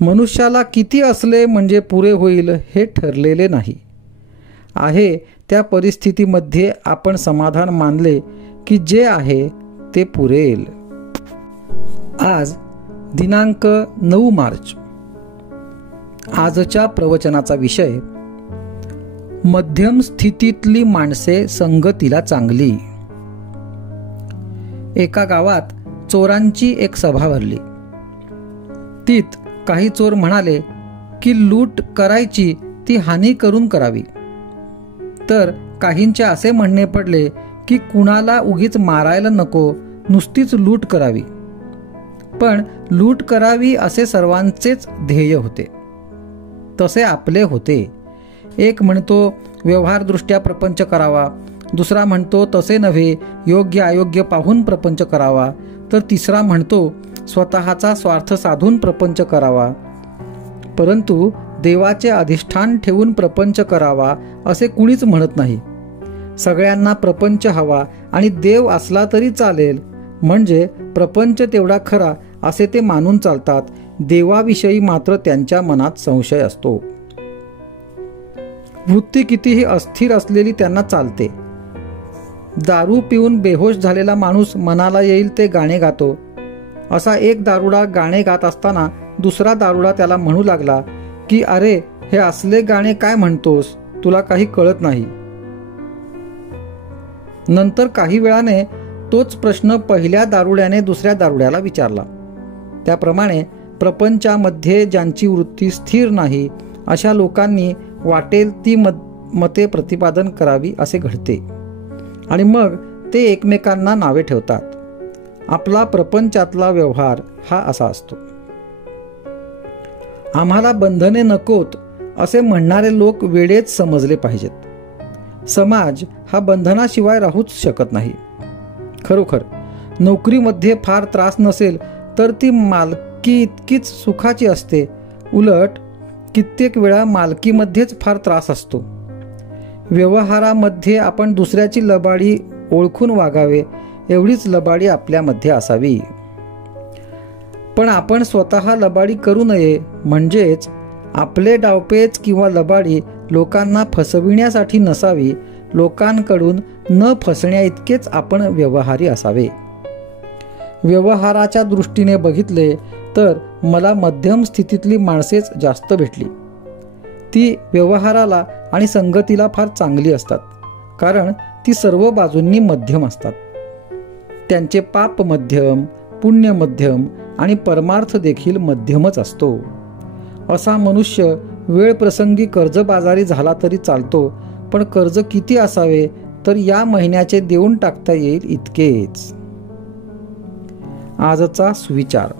मनुष्याला किती असले म्हणजे पुरे होईल हे ठरलेले नाही. आहे त्या परिस्थितीमध्ये आपण समाधान मानले की जे आहे ते पुरेल. आज दिनांक 9 मार्च. आजच्या प्रवचनाचा विषय मध्यम स्थितीतली माणसे संगतीला चांगली. एका गावात चोरांची एक सभा भरली. तीत काही चोर म्हणाले की लूट करायची ती हानी करून करावी. तर काहींचे असे म्हणणे पडले की कुणाला उगीच मारायला नको, नुसतीच लूट करावी. पण लूट करावी असे सर्वांचेच ध्येय होते. तसे आपले होते. एक म्हणतो व्यवहारदृष्ट्या प्रपंच करावा, दुसरा म्हणतो तसे नव्हे, योग्य अयोग्य पाहून प्रपंच करावा, तर तिसरा म्हणतो स्वतःचा स्वार्थ साधून प्रपंच करावा. परंतु देवाचे अधिष्ठान ठेवून प्रपंच करावा असे कुणीच म्हणत नाही. सगळ्यांना प्रपंच हवा आणि देव असला तरी चालेल, म्हणजे प्रपंच तेवढा खरा असे ते मानून चालतात. देवाविषयी मात्र त्यांच्या मनात संशय असतो. वृत्ती कितीही अस्थिर असलेली त्यांना चालते. दारू पिऊन बेहोश झालेला माणूस मनाला येईल ते गाणे गातो. असा एक दारुडा गाणे गात असताना दुसरा दारुडा त्याला म्हणू लागला की अरे हे असले गाणे काय म्हणतोस, तुला काही कळत नाही. नंतर काही वेळाने तोच प्रश्न पहिल्या दारुड्याने दुसऱ्या दारुड्याला विचारला. त्याप्रमाणे प्रपंचामध्ये ज्यांची वृत्ती स्थिर नाही अशा लोकांनी वाटेल ती मते प्रतिपादन करावी असे घडते, आणि मग ते एकमेकांना नावे ठेवतात. आपला प्रपंचातला व्यवहार हा असा असतो. आम्हाला बंधने नकोत असे म्हणणारे लोक वेडेच समजले पाहिजेत. समाज हा बंधनाशिवाय राहूच शकत नाही. खरोखर नोकरीमध्ये फार त्रास नसेल तर ती मालकी इतकीच सुखाची असते. उलट कित्येक वेळा मालकीमध्येच फार त्रास असतो. व्यवहारामध्ये आपण दुसऱ्याची लबाडी ओळखून वागावे, एवढीच लबाडी आपल्यामध्ये असावी. पण आपण स्वतः लबाडी करू नये, म्हणजेच आपले डावपेच किंवा लबाडी लोकांना फसविण्यासाठी नसावी. लोकांकडून न फसण्या इतकेच आपण व्यवहारी असावे. व्यवहाराच्या दृष्टीने बघितले तर मला मध्यम स्थितीतली माणसेच जास्त भेटली. ती व्यवहाराला आणि संगतीला फार चांगली असतात, कारण ती सर्व बाजूंनी मध्यम असतात. त्यांचे पाप मध्यम, पुण्य मध्यम आणि परमार्थ देखील मध्यमच असतो. असा मनुष्य वेळ प्रसंगी कर्जबाजारी झाला तरी चालतो, पण कर्ज किती असावे तर या महिन्याचे देऊन टाकता येईल इतकेच. आजचा सुविचार.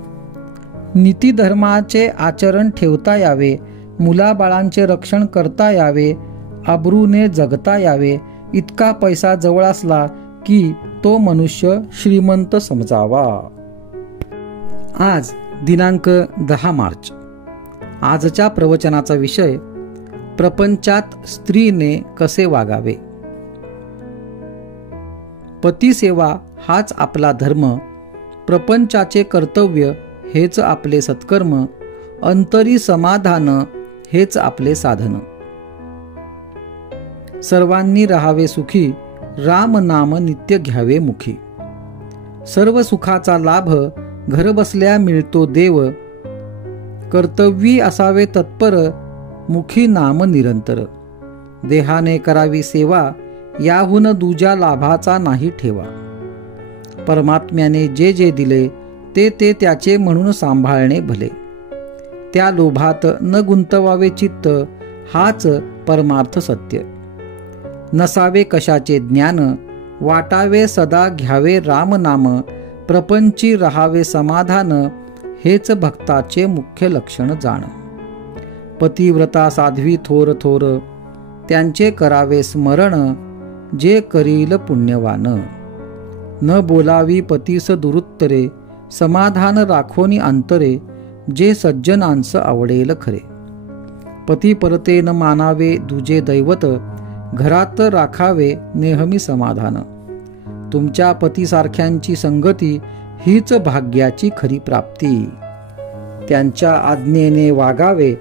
नीतिधर्माचे आचरण ठेवता यावे, मुलाबाळांचे रक्षण करता यावे, अब्रूने जगता यावे. इतका पैसा जवळ असला की तो मनुष्य श्रीमंत समजावा. आज दिनांक 10 मार्च. आजच्या प्रवचनाचा विषय प्रपंचात स्त्रीने कसे वागावे. पतिसेवा हाच आपला धर्म, प्रपंचाचे कर्तव्य हेच आपले सत्कर्म, अंतरी समाधान हेच आपले साधन. सर्वांनी राहावे सुखी, राम नाम नित्य घ्यावे मुखी. सर्व सुखाचा लाभ घरबसल्या मिळतो देव, कर्तव्यी असावे तत्पर, मुखी नाम निरंतर. देहाने करावी सेवा, याहून दूजा लाभाचा नाही ठेवा. परमात्म्याने जे जे दिले ते ते त्याचे म्हणून सांभाळणे भले. त्या लोभात न गुंतवावे चित्त, हाच परमार्थ सत्य. नसावे कशाचे ज्ञान, वाटावे सदा घ्यावे राम नाम. प्रपंची राहावे समाधान, हेच भक्ताचे मुख्य लक्षण जाण. पतिव्रता साध्वी थोर थोर, त्यांचे करावे स्मरण. जे करील पुण्यवान. न बोलावी पतीस दुरुत्तरे, समाधान राखोनी अंतरे. जे सज्जनांस आवडेल खरे. पती परते न मानावे दुजे दैवत, घरात राखावे नेहमी समाधान. तुमच्या पतीसारख्यांची संगती, हीच भाग्याची खरी प्राप्ती. त्यांच्या आज्ञेने वागावे,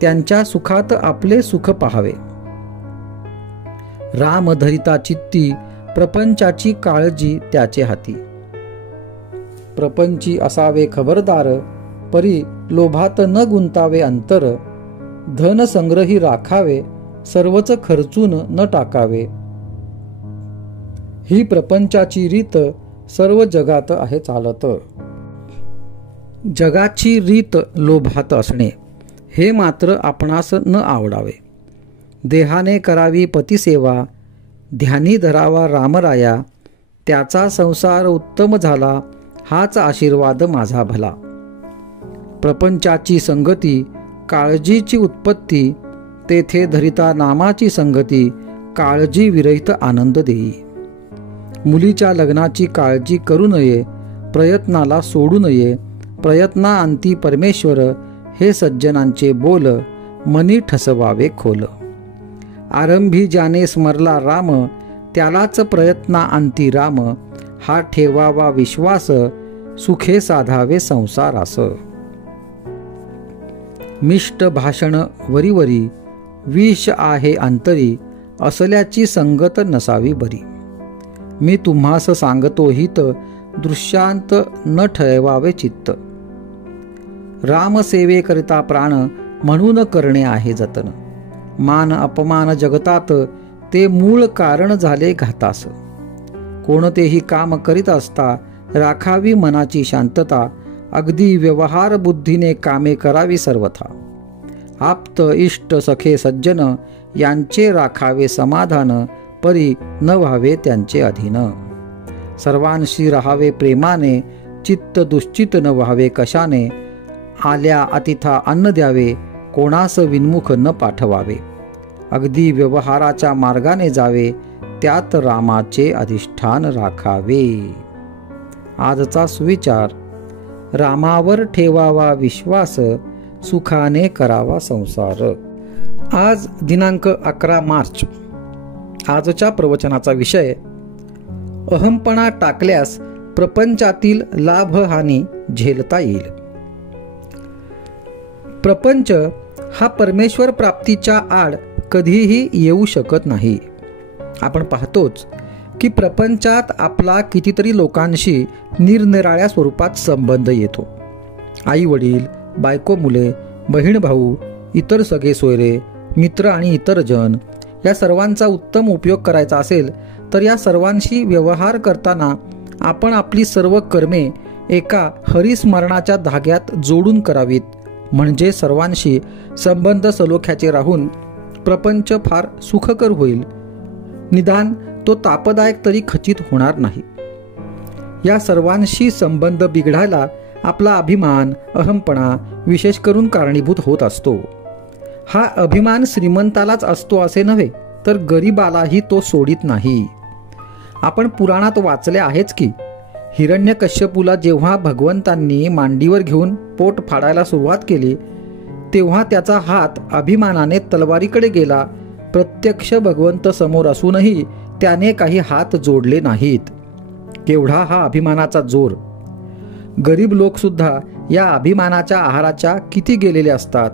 त्यांच्या सुखात आपले सुख पाहावे. राम धरिता चित्ती, प्रपंचाची काळजी त्याचे हाती. प्रपंची असावे खबरदार, परी लोभात न गुंतावे अंतर. धन संग्रही राखावे, सर्वच खर्चून न टाकावे. ही प्रपंचाची रीत, सर्व जगात आहे चालत. जगाची रीत लोभात असणे, हे मात्र आपणास न आवडावे. देहाने करावी पतिसेवा, ध्यानी धरावा रामराया. त्याचा संसार उत्तम झाला, हाच आशीर्वाद माझा भला. प्रपंचाची संगती, काळजीची उत्पत्ती. तेथे धरिता नामाची संगती, काळजी विरहित आनंद देई. मुलीच्या लग्नाची काळजी करू नये, प्रयत्नाला सोडू नये. प्रयत्नाअंती परमेश्वर, हे सज्जनांचे बोल. मनी ठसवावे खोल. आरंभी ज्याने स्मरला राम, त्यालाच प्रयत्नाअंती राम. हा ठेवावा विश्वास, सुखे साधावे संसारास. मिष्ट भाषण वरीवरी, विष आहे अंतरी. असल्याची संगत नसावी बरी. मी तुम्हास सांगतो हित, दृश्यांत न ठेवावे चित्त. रामसेवेकरिता प्राण, म्हणून करणे आहे जतन. मान अपमान जगतात, ते मूळ कारण झाले घातास. कोणतेही काम करीत असता, राखावी मनाची शांतता. अगदी व्यवहार बुद्धीने कामे करावी सर्वथा. आप्त इष्ट सखे सज्जन, यांचे राखावे समाधान. परी न व्हावे त्यांचे अधीन. सर्वांशी राहावे प्रेमाने, चित्त दुश्चित न व्हावे कशाने. आल्या अतिथा अन्न द्यावे, कोणास विन्मुख न पाठवावे. अगदी व्यवहाराच्या मार्गाने जावे, त्यात रामाचे अधिष्ठान राखावे. आजचा सुविचार. रामावर ठेवावा विश्वास, सुखाने करावा संसार. आज दिनांक 11 मार्च. आजच्या प्रवचनाचा विषय अहमपणा टाकल्यास प्रपंचातील लाभहानी झेलता येईल. प्रपंच हा परमेश्वर प्राप्तीच्या आड कधीही येऊ शकत नाही. आपण पाहतोच की प्रपंचात आपला कितीतरी लोकांशी निरनिराळ्या स्वरूपात संबंध येतो. आई वडील, बायको मुले, बहीण भाऊ, इतर सगळे सोयरे, मित्र आणि इतर जन, या सर्वांचा उत्तम उपयोग करायचा असेल तर या सर्वांशी व्यवहार करताना आपण आपली सर्व कर्मे एका हरिस्मरणाच्या धाग्यात जोडून करावीत. म्हणजे सर्वांशी संबंध सलोख्याचे राहून प्रपंच फार सुखकर होईल. निदान तो तापदायक तरी खचित होणार नाही. या सर्वांशी संबंध बिघडायला आपला अभिमान, अहमपणा विशेष करून कारणीभूत होत असतो. हा अभिमान श्रीमंतालाच असतो असे नव्हे, तर गरीबालाही तो सोडित नाही. आपण पुराणात वाचले आहेच की हिरण्यकश्यपूला जेव्हा भगवंतांनी मांडीवर घेऊन पोट फाडायला सुरुवात केली तेव्हा त्याचा हात अभिमानाने तलवारीकडे गेला. प्रत्यक्ष भगवंत समोर असूनही त्याने काही हात जोडले नाहीत. केवढा हा अभिमानाचा जोर! गरीब लोक सुद्धा या अभिमानाच्या आहाराच्या किती गेलेले असतात.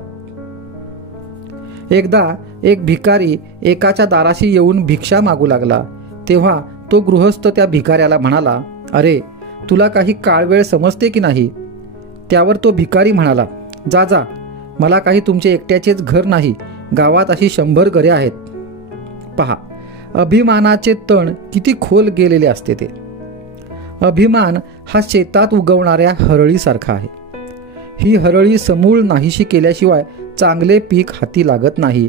एकदा एक भिकारी एकाच्या दाराशी येऊन भिक्षा मागू लागला. तेव्हा तो गृहस्थ त्या भिकाऱ्याला म्हणाला, अरे तुला काही काळवेळ समजते की नाही? त्यावर तो भिकारी म्हणाला, जा जा, मला काही तुमचे एकट्याचेच घर नाही, गावात अशी 100 घरे आहेत. पहा, अभिमानाचे तण किती खोल गेलेले असते ते. अभिमान हा शेतात उगवणाऱ्या हरळीसारखा आहे. ही हरळी समूळ नाहीशी केल्याशिवाय चांगले पीक हाती लागत नाही.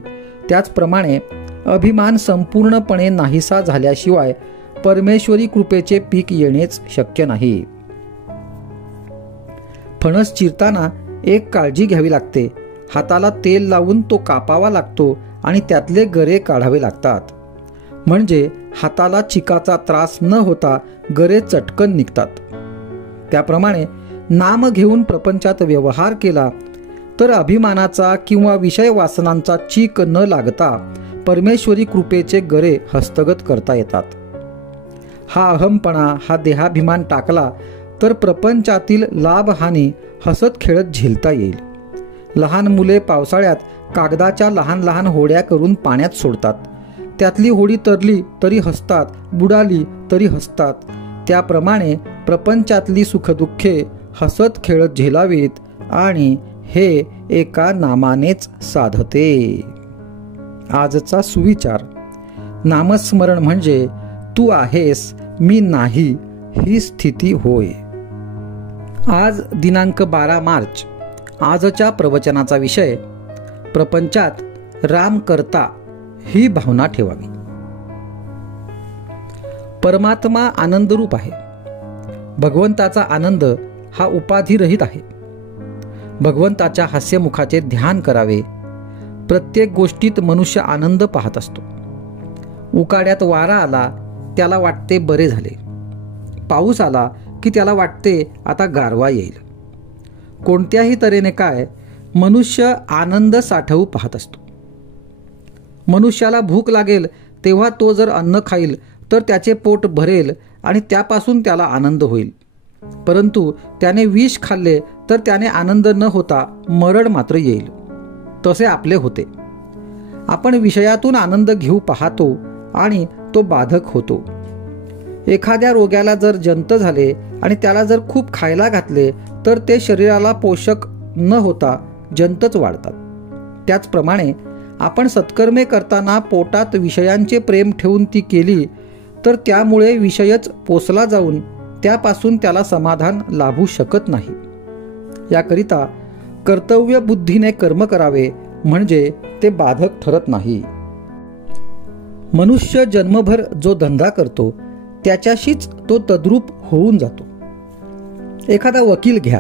त्याचप्रमाणे अभिमान संपूर्णपणे नाहीसा झाल्याशिवाय परमेश्वरी कृपेचे पीक येणेच शक्य नाही. फणस चिरताना एक काळजी घ्यावी लागते. हाताला तेल लावून तो कापावा लागतो आणि त्यातले गरे काढावे लागतात. म्हणजे हाताला चिकाचा त्रास न होता गरे चटकन निघतात. त्याप्रमाणे नाम घेऊन प्रपंचात व्यवहार केला तर अभिमानाचा किंवा विषय वासनांचा चीक न लागता परमेश्वरी कृपेचे गरे हस्तगत करता येतात. हा अहमपणा, हा देहाभिमान टाकला तर प्रपंचातील लाभहानी हसत खेळत झेलता येईल. लहान मुले पावसाळ्यात कागदाच्या लहान लहान होड्या करून पाण्यात सोडतात. त्यातली होडी तरली तरी हसतात, बुडाली तरी हसतात. त्याप्रमाणे प्रपंचातली सुखदुःखे हसत खेळत झेलावीत आणि हे एका नामानेच साधते. आजचा सुविचार: नामस्मरण म्हणजे तू आहेस, मी नाही ही स्थिती होय. आज दिनांक 12 मार्च. आजच्या प्रवचनाचा विषय: प्रपंचात राम करता ही भावना ठेवावी. परमात्मा आनंदरूप आहे. भगवंताचा आनंद हा उपाधिरहित आहे. भगवंताच्या हास्यमुखाचे ध्यान करावे. प्रत्येक गोष्टीत मनुष्य आनंद पाहत असतो. उकाड्यात वारा आला त्याला वाटते बरे झाले. पाऊस आला की त्याला वाटते आता गारवा येईल. कोणत्याही तऱ्हेने काय, मनुष्य आनंद साठवू पाहत असतो. मनुष्याला भूक लागेल तेव्हा तो जर अन्न खाईल तर त्याचे पोट भरेल आणि त्यापासून त्याला आनंद होईल. परंतु त्याने विष खाल्ले तर त्याने आनंद न होता मरड मात्र येईल. तसे आपले होते. आपण विषयातून आनंद घेऊ पाहतो आणि तो बाधक होतो. एखाद्या रोग्याला जर जंत झाले आणि त्याला जर खूप खायला घातले तर ते शरीराला पोषक न होता जंतच वाढतात. त्याचप्रमाणे आपण सत्कर्मे करताना पोटात विषयांचे प्रेम ठेवून ती केली तर त्यामुळे विषयच पोसला जाऊन त्यापासून त्याला समाधान लाभू शकत नाही. याकरिता कर्तव्य बुद्धीने कर्म करावे म्हणजे ते बाधक ठरत नाही. मनुष्य जन्मभर जो धंदा करतो त्याच्याशीच तो तद्रूप होऊन जातो. एखादा वकील घ्या,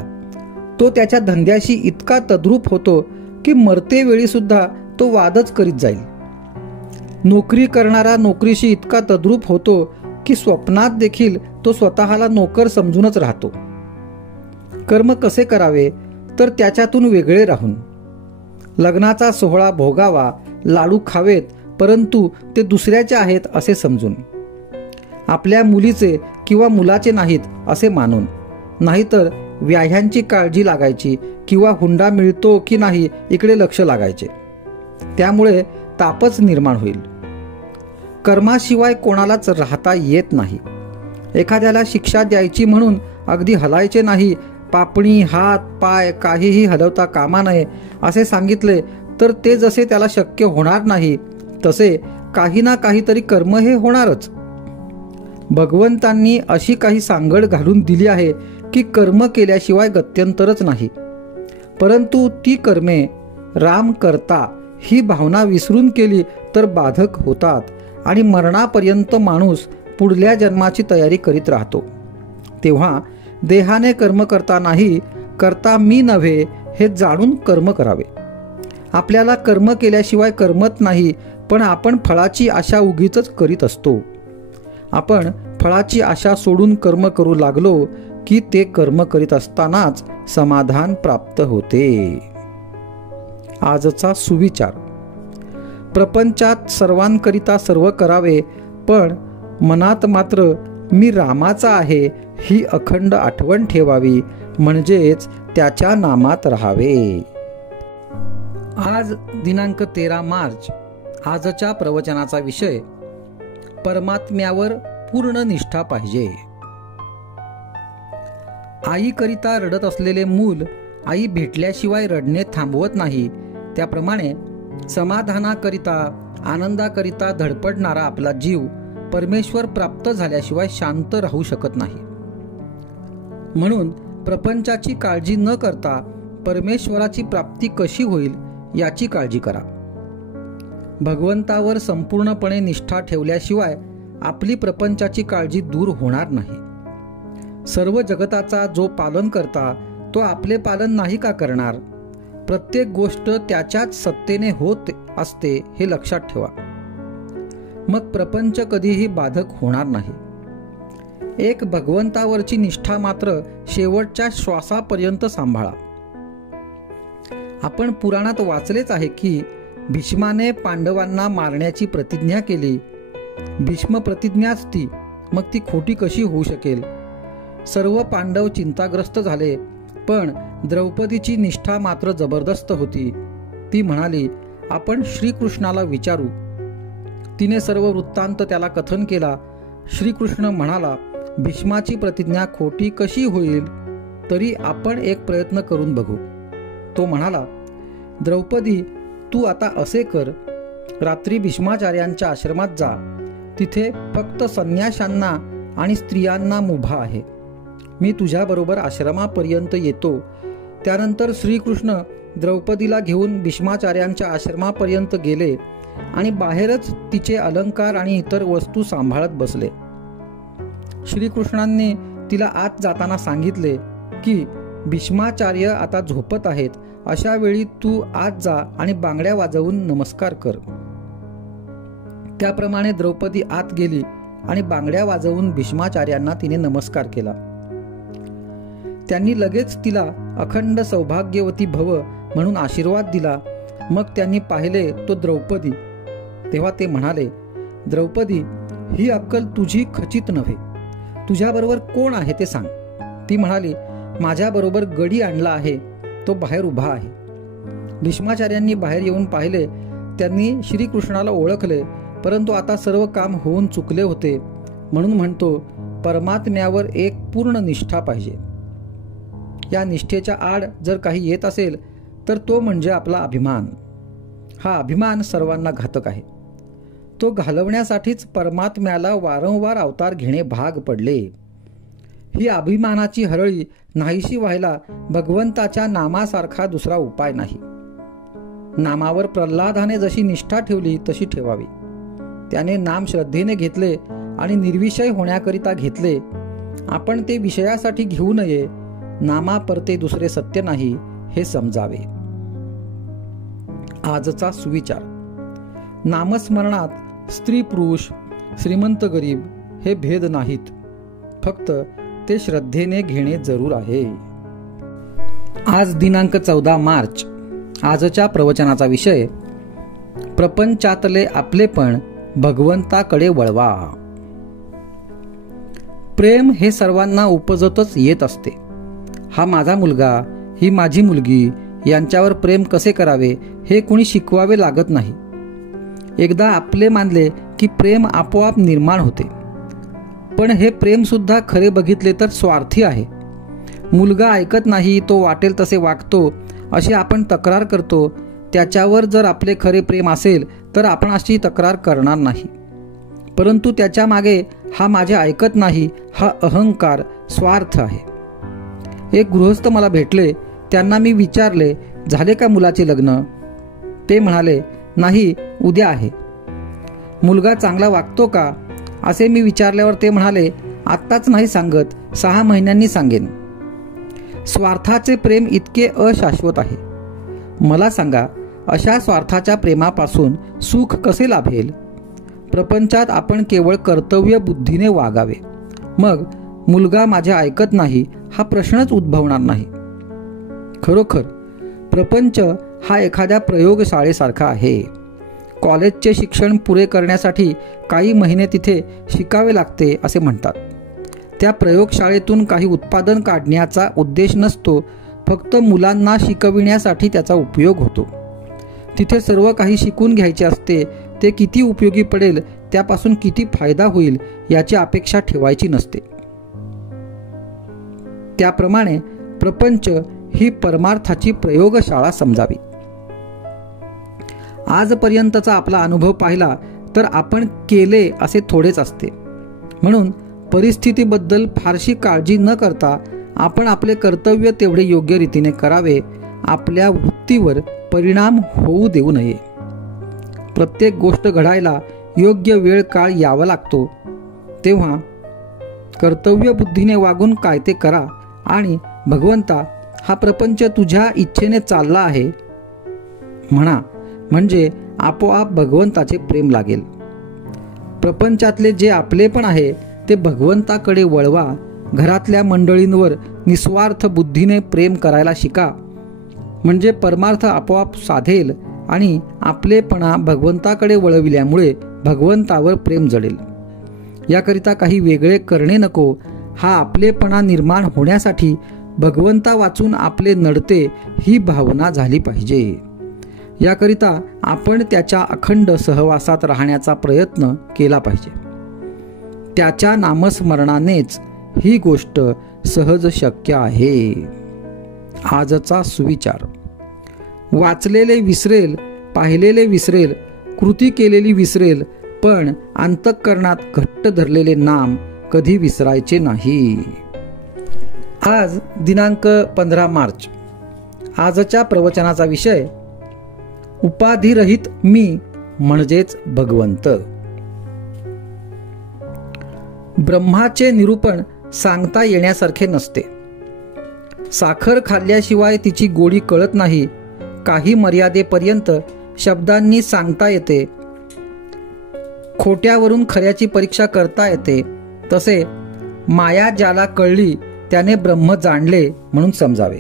तो त्याच्या धंद्याशी इतका तद्रूप होतो की मरतेवेळी सुद्धा तो वादच करीत जाईल. नोकरी करणारा नोकरीशी इतका तद्रूप होतो की स्वप्नात देखील तो स्वतःला नोकर समजूनच राहतो. कर्म कसे करावे तर त्याच्यातून वेगळे राहून. लग्नाचा सोहळा भोगावा, लाडू खावेत, परंतु ते दुसऱ्याचे आहेत असे समजून. आपल्या मुलीचे किंवा मुलाचे नाहीत असे मानून, नाहीतर व्याह्यांची काळजी लागायची किंवा हुंडा मिळतो की नाही इकडे लक्ष लागायचे. त्यामुळे तापच निर्माण होईल. कर्माशिवाय कोणालाच राहता येत नाही. एखाद्याला शिक्षा द्यायची म्हणून अगदी हलायचे नाही, पापणी हात पाय काहीही हलवता कामा नये असे सांगितले तर ते जसे त्याला शक्य होणार नाही तसे काही ना काहीतरी कर्म हे होणारच. भगवंतांनी अशी काही सांगड घालून दिली आहे की कर्म केल्याशिवाय गत्यंतरच नाही. परंतु ती कर्मे राम करता ही भावना विसरून केली तर बाधक होतात आणि मरणापर्यंत माणूस पुढल्या जन्माची तयारी करीत राहतो. तेव्हा देहाने कर्म करता नाही, करता मी नव्हे हे जाणून कर्म करावे. आपल्याला कर्म केल्याशिवाय करमत नाही, पण आपण फळाची आशा उगीच करीत असतो. आपण फळाची आशा सोडून कर्म करू लागलो की ते कर्म करीत असतानाच समाधान प्राप्त होते. आजचा सुविचार. प्रपंचात सर्वांकरिता सर्व करावे, पण मनात मात्र मी रामाचा आहे ही अखंड आठवण ठेवावी, म्हणजेच त्याच्या नामात राहावे. आज दिनांक 13 मार्च. आजच्या प्रवचनाचा विषय परमात्म्यावर पूर्ण निष्ठा पाहिजे. आईकरिता रडत असलेले मूल आई भेटल्याशिवाय रडणे थांबवत नाही, त्याप्रमाणे समाधानाकरिता आनंदाकरिता धडपडणारा आपला जीव परमेश्वर प्राप्त झाल्याशिवाय शांत राहू शकत नाही. म्हणून प्रपंचाची काळजी न करता परमेश्वराची प्राप्ती कशी होईल याची काळजी करा. भगवंतावर संपूर्णपणे निष्ठा ठेवल्याशिवाय आपली प्रपंचाची काळजी दूर होणार नाही. सर्व जगताचा जो पालन करता तो आपले पालन नाही का करणार? प्रत्येक गोष्ट त्याच्याच सत्तेने होत असते हे लक्षात ठेवा. मग प्रपंच कधीही बाधक होणार नाही. एक भगवंतावरची निष्ठा मात्र शेवटच्या श्वासापर्यंत सांभाळा. आपण पुराणात वाचलेच आहे की भीष्माने पांडवांना मारण्याची प्रतिज्ञा केली. भीष्म प्रतिज्ञाच ती, मग ती खोटी कशी होऊ शकेल? सर्व पांडव चिंताग्रस्त झाले, पण द्रौपदीची निष्ठा मात्र जबरदस्त होती. ती म्हणाली, आपण श्रीकृष्णाला विचारू. तिने सर्व वृत्तांत त्याला कथन केला. श्रीकृष्ण म्हणाला, भीष्माची प्रतिज्ञा खोटी कशी होईल? तरी आपण एक प्रयत्न करून बघू. तो म्हणाला, द्रौपदी तू आता असे कर, रात्री भीष्माचार्यांच्या आश्रमात जा. तिथे फक्त संन्याशांना आणि स्त्रियांना मुभा आहे. मी तुझ्याबरोबर आश्रमापर्यंत येतो. त्यानंतर श्रीकृष्ण द्रौपदीला घेऊन भीष्माचार्यांच्या आश्रमापर्यंत गेले आणि बाहेरच तिचे अलंकार आणि इतर वस्तू सांभाळत बसले. श्रीकृष्णांनी तिला आत जाताना सांगितले की भीष्माचार्य आता झोपत आहेत, अशा वेळी तू आत जा आणि बांगड्या वाजवून नमस्कार कर. त्याप्रमाणे द्रौपदी आत गेली आणि बांगड्या वाजवून भीष्माचार्यांना तिने नमस्कार केला. त्यांनी लगेच तिला अखंड सौभाग्यवती भव म्हणून आशीर्वाद दिला. मग त्यांनी पाहिले तो द्रौपदी. तेव्हा ते म्हणाले, द्रौपदी ही अक्कल तुझी खचित नव्हे. तुझ्याबरोबर कोण आहे ते सांग. ती म्हणाली, माझ्याबरोबर गडी आणला आहे, तो बाहेर उभा आहे. भीष्माचार्यांनी बाहेर येऊन पाहिले. त्यांनी श्रीकृष्णाला ओळखले, परंतु आता सर्व काम होऊन चुकले होते. म्हणून म्हणतो, परमात्म्यावर एक पूर्ण निष्ठा पाहिजे. या निष्ठेच्या आड जर काही येत असेल तर तो म्हणजे आपला अभिमान. हा अभिमान सर्वांना घातक आहे. तो घालवण्यासाठीच परमात्म्याला वारंवार अवतार घेणे भाग पडले. ही अभिमानाची हरळी नाहीशी व्हायला भगवंताच्या नामासारखा दुसरा उपाय नाही. नामावर प्रल्हादाने जशी निष्ठा ठेवली तशी ठेवावी. त्याने नाम श्रद्धेने घेतले आणि निर्विषय होण्याकरिता घेतले. आपण ते विषयासाठी घेऊ नये. नामापरते दुसरे सत्य नाही हे समजावे. आजचा सुविचार. नामस्मरणात स्त्री पुरुष, श्रीमंत गरीब हे भेद नाहीत. फक्त ते श्रद्धेने घेणे जरूर आहे. आज दिनांक 14 मार्च. आजच्या प्रवचनाचा विषय प्रपंचातले आपलेपण भगवंताकडे वळवा. प्रेम हे सर्वांना उपजतच येत असते. हा माझा मुलगा, ही माझी मुलगी यांच्यावर प्रेम कसे करावे हे कुणी शिकवावे लागत नाही. एकदा आपले मानले की प्रेम आपोआप निर्माण होते. पण हे प्रेम सुद्धा खरे बघितले तर स्वार्थी आहे. मुलगा ऐकत नाही, तो वाटेल तसे वागतो अशी आपण तक्रार करतो. त्याच्यावर जर आपले खरे प्रेम असेल तर आपण अशी तक्रार करणार नाही. परंतु त्याच्या मागे हा माझे ऐकत नाही हा अहंकार, स्वार्थ आहे. एक गृहस्थ मला भेटले. त्यांना मी विचारले, झाले का मुलाचे लग्न? ते म्हणाले, नाही, उद्या आहे. मुलगा चांगला वागतो का असे मी विचारल्यावर ते म्हणाले, आत्ताच नाही सांगत, 6 महिन्यांनी सांगेन. स्वार्थाचे प्रेम इतके अशाश्वत आहे. मला सांगा, अशा स्वार्थाच्या प्रेमापासून सुख कसे लाभेल? प्रपंचात आपण केवळ कर्तव्य बुद्धीने वागावे. मग मुलगा माझे ऐकत नाही हा प्रश्नच उद्भवणार नाही. खरोखर प्रपंच हा एखाद्या प्रयोगशाळेसारखा आहे. कॉलेजचे शिक्षण पुरे करण्यासाठी काही महिने तिथे शिकावे लागते असे म्हणतात. त्या प्रयोगशाळेतून काही उत्पादन काढण्याचा उद्देश नसतो, फक्त मुलांना शिकविण्यासाठी त्याचा उपयोग होतो. तिथे सर्व काही शिकून घ्यायचे असते. ते किती उपयोगी पडेल, त्यापासून किती फायदा होईल याची अपेक्षा ठेवायची नसते. त्याप्रमाणे प्रपंच ही परमार्थाची प्रयोगशाळा समजावी. आजपर्यंतचा आपला अनुभव पाहिला तर आपण केले असे थोडेच असते. म्हणून परिस्थितीबद्दल फारशी काळजी न करता आपण आपले कर्तव्य तेवढे योग्य रीतीने करावे. आपल्या वृत्तीवर परिणाम होऊ देऊ नये. प्रत्येक गोष्ट घडायला योग्य वेळ काळ यावा लागतो. तेव्हा कर्तव्य बुद्धीने वागून काय ते करा आणि भगवंता, हा प्रपंच तुझ्या इच्छेने चालला आहे म्हणा, म्हणजे आपोआप भगवंताचे प्रेम लागेल. प्रपंचातले जे आपलेपण आहे ते भगवंताकडे वळवा. घरातल्या मंडळींवर निस्वार्थ बुद्धीने प्रेम करायला शिका, म्हणजे परमार्थ आपोआप साधेल आणि आपलेपणा भगवंताकडे वळविल्यामुळे भगवंतावर प्रेम जडेल. याकरिता काही वेगळे करणे नको. हा आपलेपणा निर्माण होण्यासाठी भगवंता वाचून आपले नडते ही भावना झाली पाहिजे. याकरिता आपण त्याच्या अखंड सहवासात राहण्याचा प्रयत्न केला पाहिजे. त्याच्या नामस्मरणानेच ही गोष्ट सहज शक्य आहे. आजचा सुविचार. वाचलेले विसरेल, पाहिलेले विसरेल, कृती केलेली विसरेल, पण अंतःकरणात घट्ट धरलेले नाम कधी विसरायचे नाही. आज दिनांक 15 मार्च. आजच्या प्रवचनाचा विषय उपाधिरहित मी म्हणजेच भगवंत. ब्रह्माचे निरूपण सांगता येण्यासारखे नसते. साखर खाल्ल्याशिवाय तिची गोडी कळत नाही. काही मर्यादेपर्यंत शब्दांनी सांगता येते. खोट्यावरून खऱ्याची परीक्षा करता येते. तसे माया ज्याला कळली त्याने ब्रह्म जाणले म्हणून समजावे.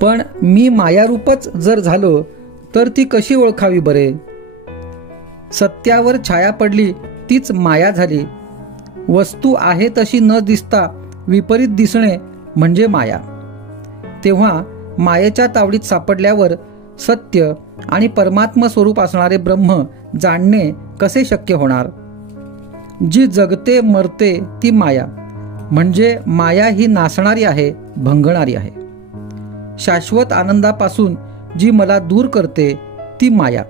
पण मी मायारूपच जर झालो तर ती कशी ओळखावी बरे? सत्यावर छाया पडली तीच माया झाली. वस्तू आहे तशी न दिसता विपरीत दिसणे म्हणजे माया. तेव्हा मायेच्या तावडीत सापडल्यावर सत्य आणि परमात्म स्वरूप असणारे ब्रह्म जाणणे कसे शक्य होणार? जी जगते मरते ती माया, म्हणजे माया ही नासणारी आहे, भंगणारी आहे. शाश्वत आनंदापासून जी मला दूर करते ती माया.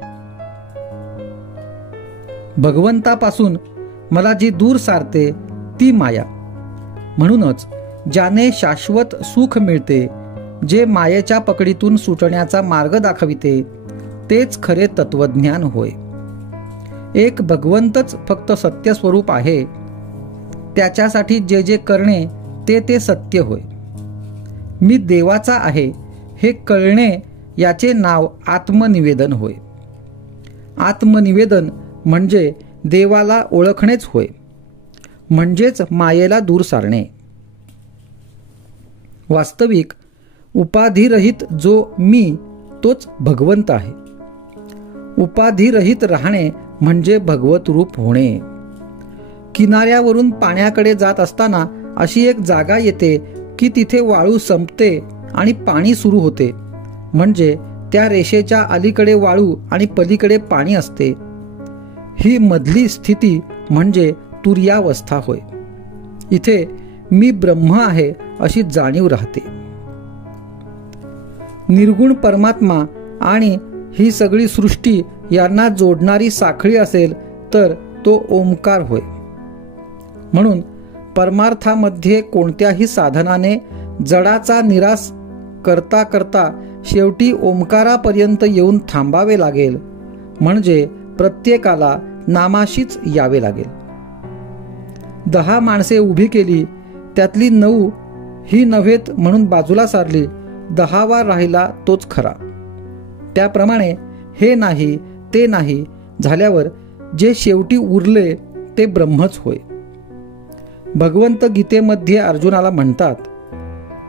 भगवंतापासून मला जी दूर सारते ती माया. म्हणूनच ज्याने शाश्वत सुख मिळते, जे मायेच्या पकडीतून सुटण्याचा मार्ग दाखविते, तेच खरे तत्वज्ञान होय. एक भगवंतच फक्त सत्य स्वरूप आहे. त्याच्यासाठी जे जे करणे ते सत्य होय. मी देवाचा आहे हे कळणे याचे नाव आत्मनिवेदन होय. आत्मनिवेदन म्हणजे देवाला ओळखणेच होय, म्हणजेच मायेला दूर सारणे. वास्तविक उपाधिरहित जो मी तोच भगवंत आहे. उपाधिरहित राहणे म्हणजे भगवत रूप होणे. किनाऱ्यावरून पाण्याकडे जात असताना अशी एक जागा येते की तिथे वाळू संपते आणि पाणी सुरू होते, म्हणजे त्या रेषेच्या अलीकडे वाळू आणि पलीकडे पाणी असते. ही मधली स्थिती म्हणजे तुर्यावस्था होय. इथे मी ब्रह्म आहे अशी जाणीव राहते. निर्गुण परमात्मा आणि ही सगळी सृष्टी यांना जोडणारी साखळी असेल तर तो ओंकार होय. म्हणून परमार्थामध्ये कोणत्याही साधनाने जडाचा निराश करता करता शेवटी ओंकारापर्यंत येऊन थांबावे लागेल, म्हणजे प्रत्येकाला नामाशीच यावे लागेल. 10 माणसे उभी केली, त्यातली 9 ही नव्हेत म्हणून बाजूला सारली, 10वा राहिला तोच खरा. त्याप्रमाणे हे नाही ते नाही झाल्यावर जे शेवटी उरले ते ब्रह्मच होय. भगवंत गीतेमध्ये अर्जुनाला म्हणतात,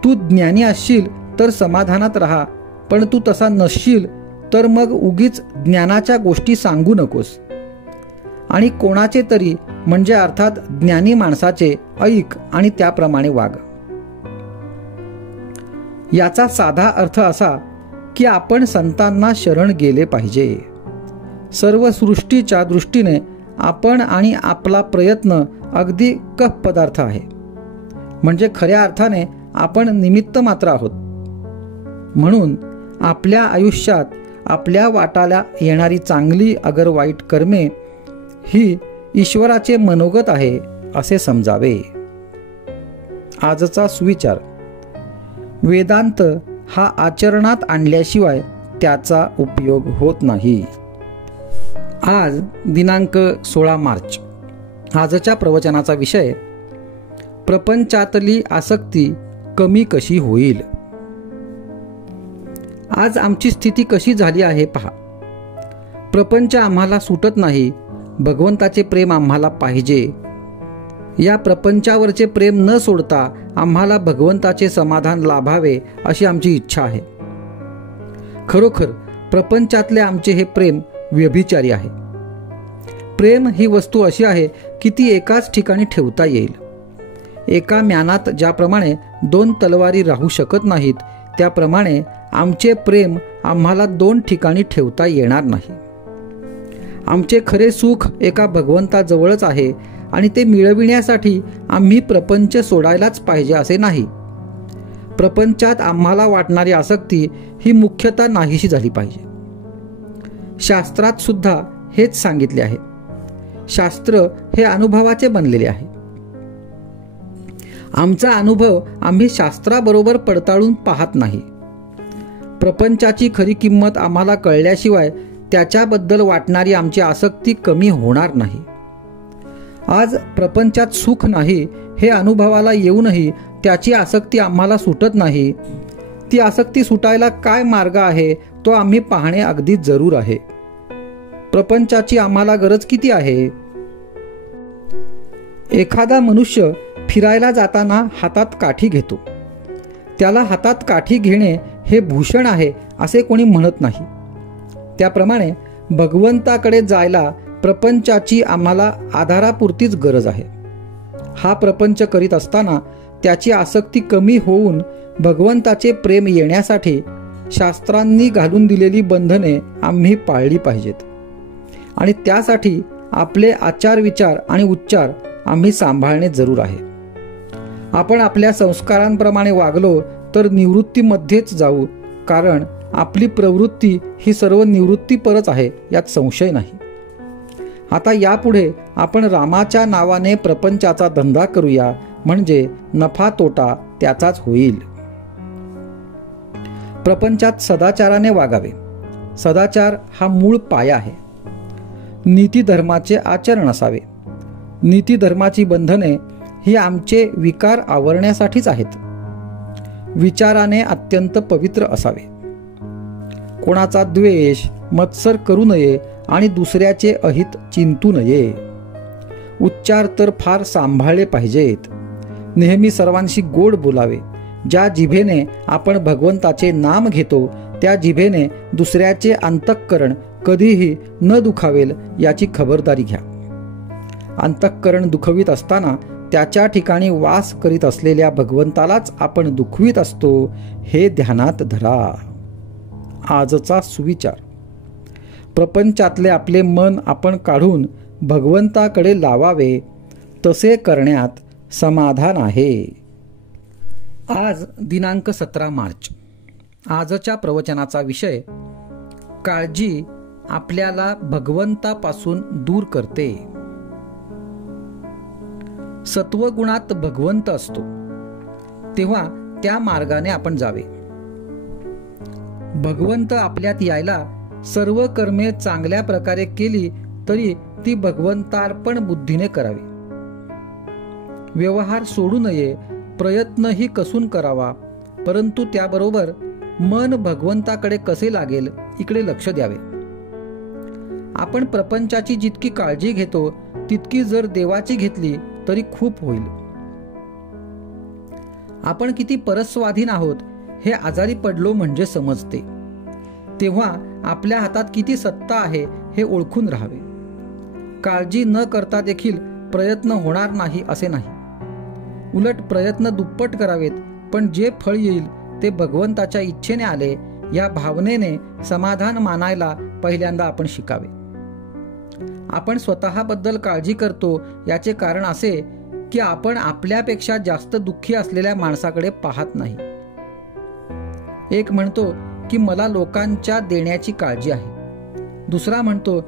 तू ज्ञानी असशील तर समाधानात राहा, पण तू तसा नसशील तर मग उगीच ज्ञानाच्या गोष्टी सांगू नकोस. आणि कोणाचे तरी म्हणजे अर्थात ज्ञानी माणसाचे ऐक आणि त्याप्रमाणे वाग. याचा साधा अर्थ असा की आपण संतांना शरण गेले पाहिजे. सर्व सृष्टीच्या दृष्टीने आपण आणि आपला प्रयत्न अगदी कफ पदार्थ आहे, म्हणजे खऱ्या अर्थाने आपण निमित्त मात्र आहोत. म्हणून आपल्या आयुष्यात आपल्या वाटाला येणारी चांगली अगर वाईट कर्मे ही ईश्वराचे मनोगत आहे असे समजावे. आजचा सुविचार, वेदांत हा आचरणात आणल्याशिवाय त्याचा उपयोग होत नाही. आज दिनांक 16 मार्च. आजच्या प्रवचनाचा विषय, प्रपंचातली आसक्ती कमी कशी होईल. आज आमची स्थिती कशी झाली आहे पहा. प्रपंच आम्हाला सुटत नाही, भगवंताचे प्रेम आम्हाला पाहिजे. या प्रपंचावरचे प्रेम न सोडता आम्हाला भगवंताचे समाधान लाभावे अशी आमची इच्छा आहे. खरोखर प्रपंचातले आमचे हे प्रेम व्यभिचारी आहे. प्रेम ही वस्तू अशी आहे की ती एकाच ठिकाणी ठेवता येईल. एका म्यानात ज्याप्रमाणे 2 तलवारी राहू शकत नाहीत, त्याप्रमाणे आमचे प्रेम आम्हाला 2 ठिकाणी ठेवता येणार नाही. आमचे खरे सुख एका भगवंताजवळच आहे आणि ते मिळविण्यासाठी आम्ही प्रपंच सोडायलाच पाहिजे असे नाही. प्रपंचात आम्हाला वाटणारी आसक्ती ही मुख्यतः नाहीशी झाली पाहिजे. शास्त्रात सुद्धा हेच सांगितले आहे. शास्त्र हे अनुभवाचे बनलेले आहे. आमचा अनुभव आम्ही शास्त्राबरोबर पडताळून पाहत नाही. प्रपंचाची खरी किंमत आम्हाला कळल्याशिवाय त्याच्याबद्दल वाटणारी आमची आसक्ती कमी होणार नाही. आज प्रपंचात सुख नाही हे अनुभवाला येऊनही त्याची आसक्ती आम्हाला सुटत नाही. ती आसक्ती सुटायला काय मार्ग आहे तो आम्ही पाहणे अगदी जरूर आहे. प्रपंचाची आम्हाला गरज किती आहे. एखादा मनुष्य फिरायला जाताना हातात काठी घेतो. त्याला हातात काठी घेणे हे भूषण आहे असे कोणी म्हणत नाही. त्याप्रमाणे भगवंताकडे जायला प्रपंचाची आम्हाला आधारापुरतीच गरज आहे. हा प्रपंच करीत असताना त्याची आसक्ती कमी होऊन भगवंताचे प्रेम येण्यासाठी शास्त्रांनी घालून दिलेली बंधने आम्ही पाळली पाहिजेत. आणि त्यासाठी आपले आचार विचार आणि उच्चार आम्ही सांभाळणे जरूर आहे. आपण आपल्या संस्कारांप्रमाणे वागलो तर निवृत्तीमध्येच जाऊ, कारण आपली प्रवृत्ती ही सर्व निवृत्तीपरच आहे, यात संशय नाही. आता यापुढे आपण रामाच्या नावाने प्रपंचाचा धंदा करूया, म्हणजे नफा तोटा त्याचाच होईल. प्रपंचात सदाचाराने वागावे. सदाचार हा मूळ पाया आहे. नीतिधर्माचे आचरण असावे. नीतिधर्माची बंधने ही आमचे विकार आवरण्यासाठीच आहेत. विचाराने अत्यंत पवित्र असावे. कोणाचा द्वेष मत्सर करू नये आणि दुसऱ्याचे अहित चिंतू नये. उच्चार तर फार सांभाळले पाहिजेत. नेहमी सर्वांशी गोड बोलावे. ज्या जिभेने आपण भगवंताचे नाम घेतो त्या जिभेने दुसऱ्याचे अंतःकरण कधीही न दुखावेल याची खबरदारी घ्या. अंतःकरण दुखवीत असताना त्याच्या ठिकाणी वास करीत असलेल्या भगवंतालाच आपण दुखवीत असतो, हे ध्यानात धरा. आजचा सुविचार: प्रपंचातले आपले मन आपण काढून भगवंताकडे लावावे, तसे करण्यात समाधान आहे. आज दिनांक 17 मार्च. आजच्या प्रवचनाचा विषय: काळजी आपल्याला भगवंतापासून दूर करते. सत्वगुणात भगवंत असतो, तेव्हा त्या मार्गाने आपण जावे. भगवंत आपल्यात यायला सर्व कर्मे चांगल्या प्रकारे केली तरी ती भगवंतार्पण बुद्धीने करावी. व्यवहार सोडू नये, प्रयत्नही कसून करावा, परंतु त्याबरोबर मन भगवंताकडे कसे लागेल इकडे लक्ष द्यावे. आपण प्रपंचाची जितकी काळजी घेतो तितकी जर देवाची घेतली तरी खूप होईल. आपण किती परस्वाधीन आहोत हे आजारी पडलो म्हणजे समजते. तेव्हा आपल्या हातात किती सत्ता आहे हे ओळखून राहावे. काळजी न करता देखील प्रयत्न होणार नाही असे नाही. उलट प्रयत्न दुप्पट करावेत, पण जे फळ येईल ते भगवंताच्या इच्छेने आले या भावनेने समाधान मानायला पहिल्यांदा आपण शिकावे. आपण स्वतःबद्दल काळजी करतो याचे कारण असे की आपण आपल्यापेक्षा जास्त दुःखी असलेल्या माणसाकडे पाहत नाही. एक म्हणतो की मला लोकांच्या देण्याची काळजी आहे, दुसरा म्हणतो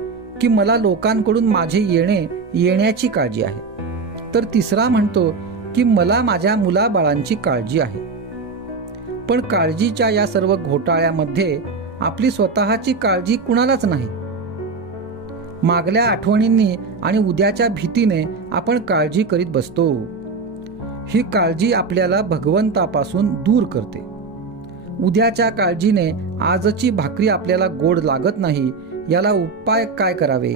की मला लोकांकडून माझे येण्याची काळजी आहे, तर तिसरा म्हणतो की मला माझ्या मुलाबाळांची काळजी आहे. पण काळजीच्या या सर्व घोटाळ्यामध्ये आपली स्वतःची काळजी कुणालाच नाही. मागल्या आठवणींनी आणि उद्याच्या भीतीने आपण काळजी करीत बसतो. ही काळजी आपल्याला भगवंतापासून दूर करते. उद्याच्या काळजीने आजची भाकरी आपल्याला गोड लागत नाही. याला उपाय काय करावे?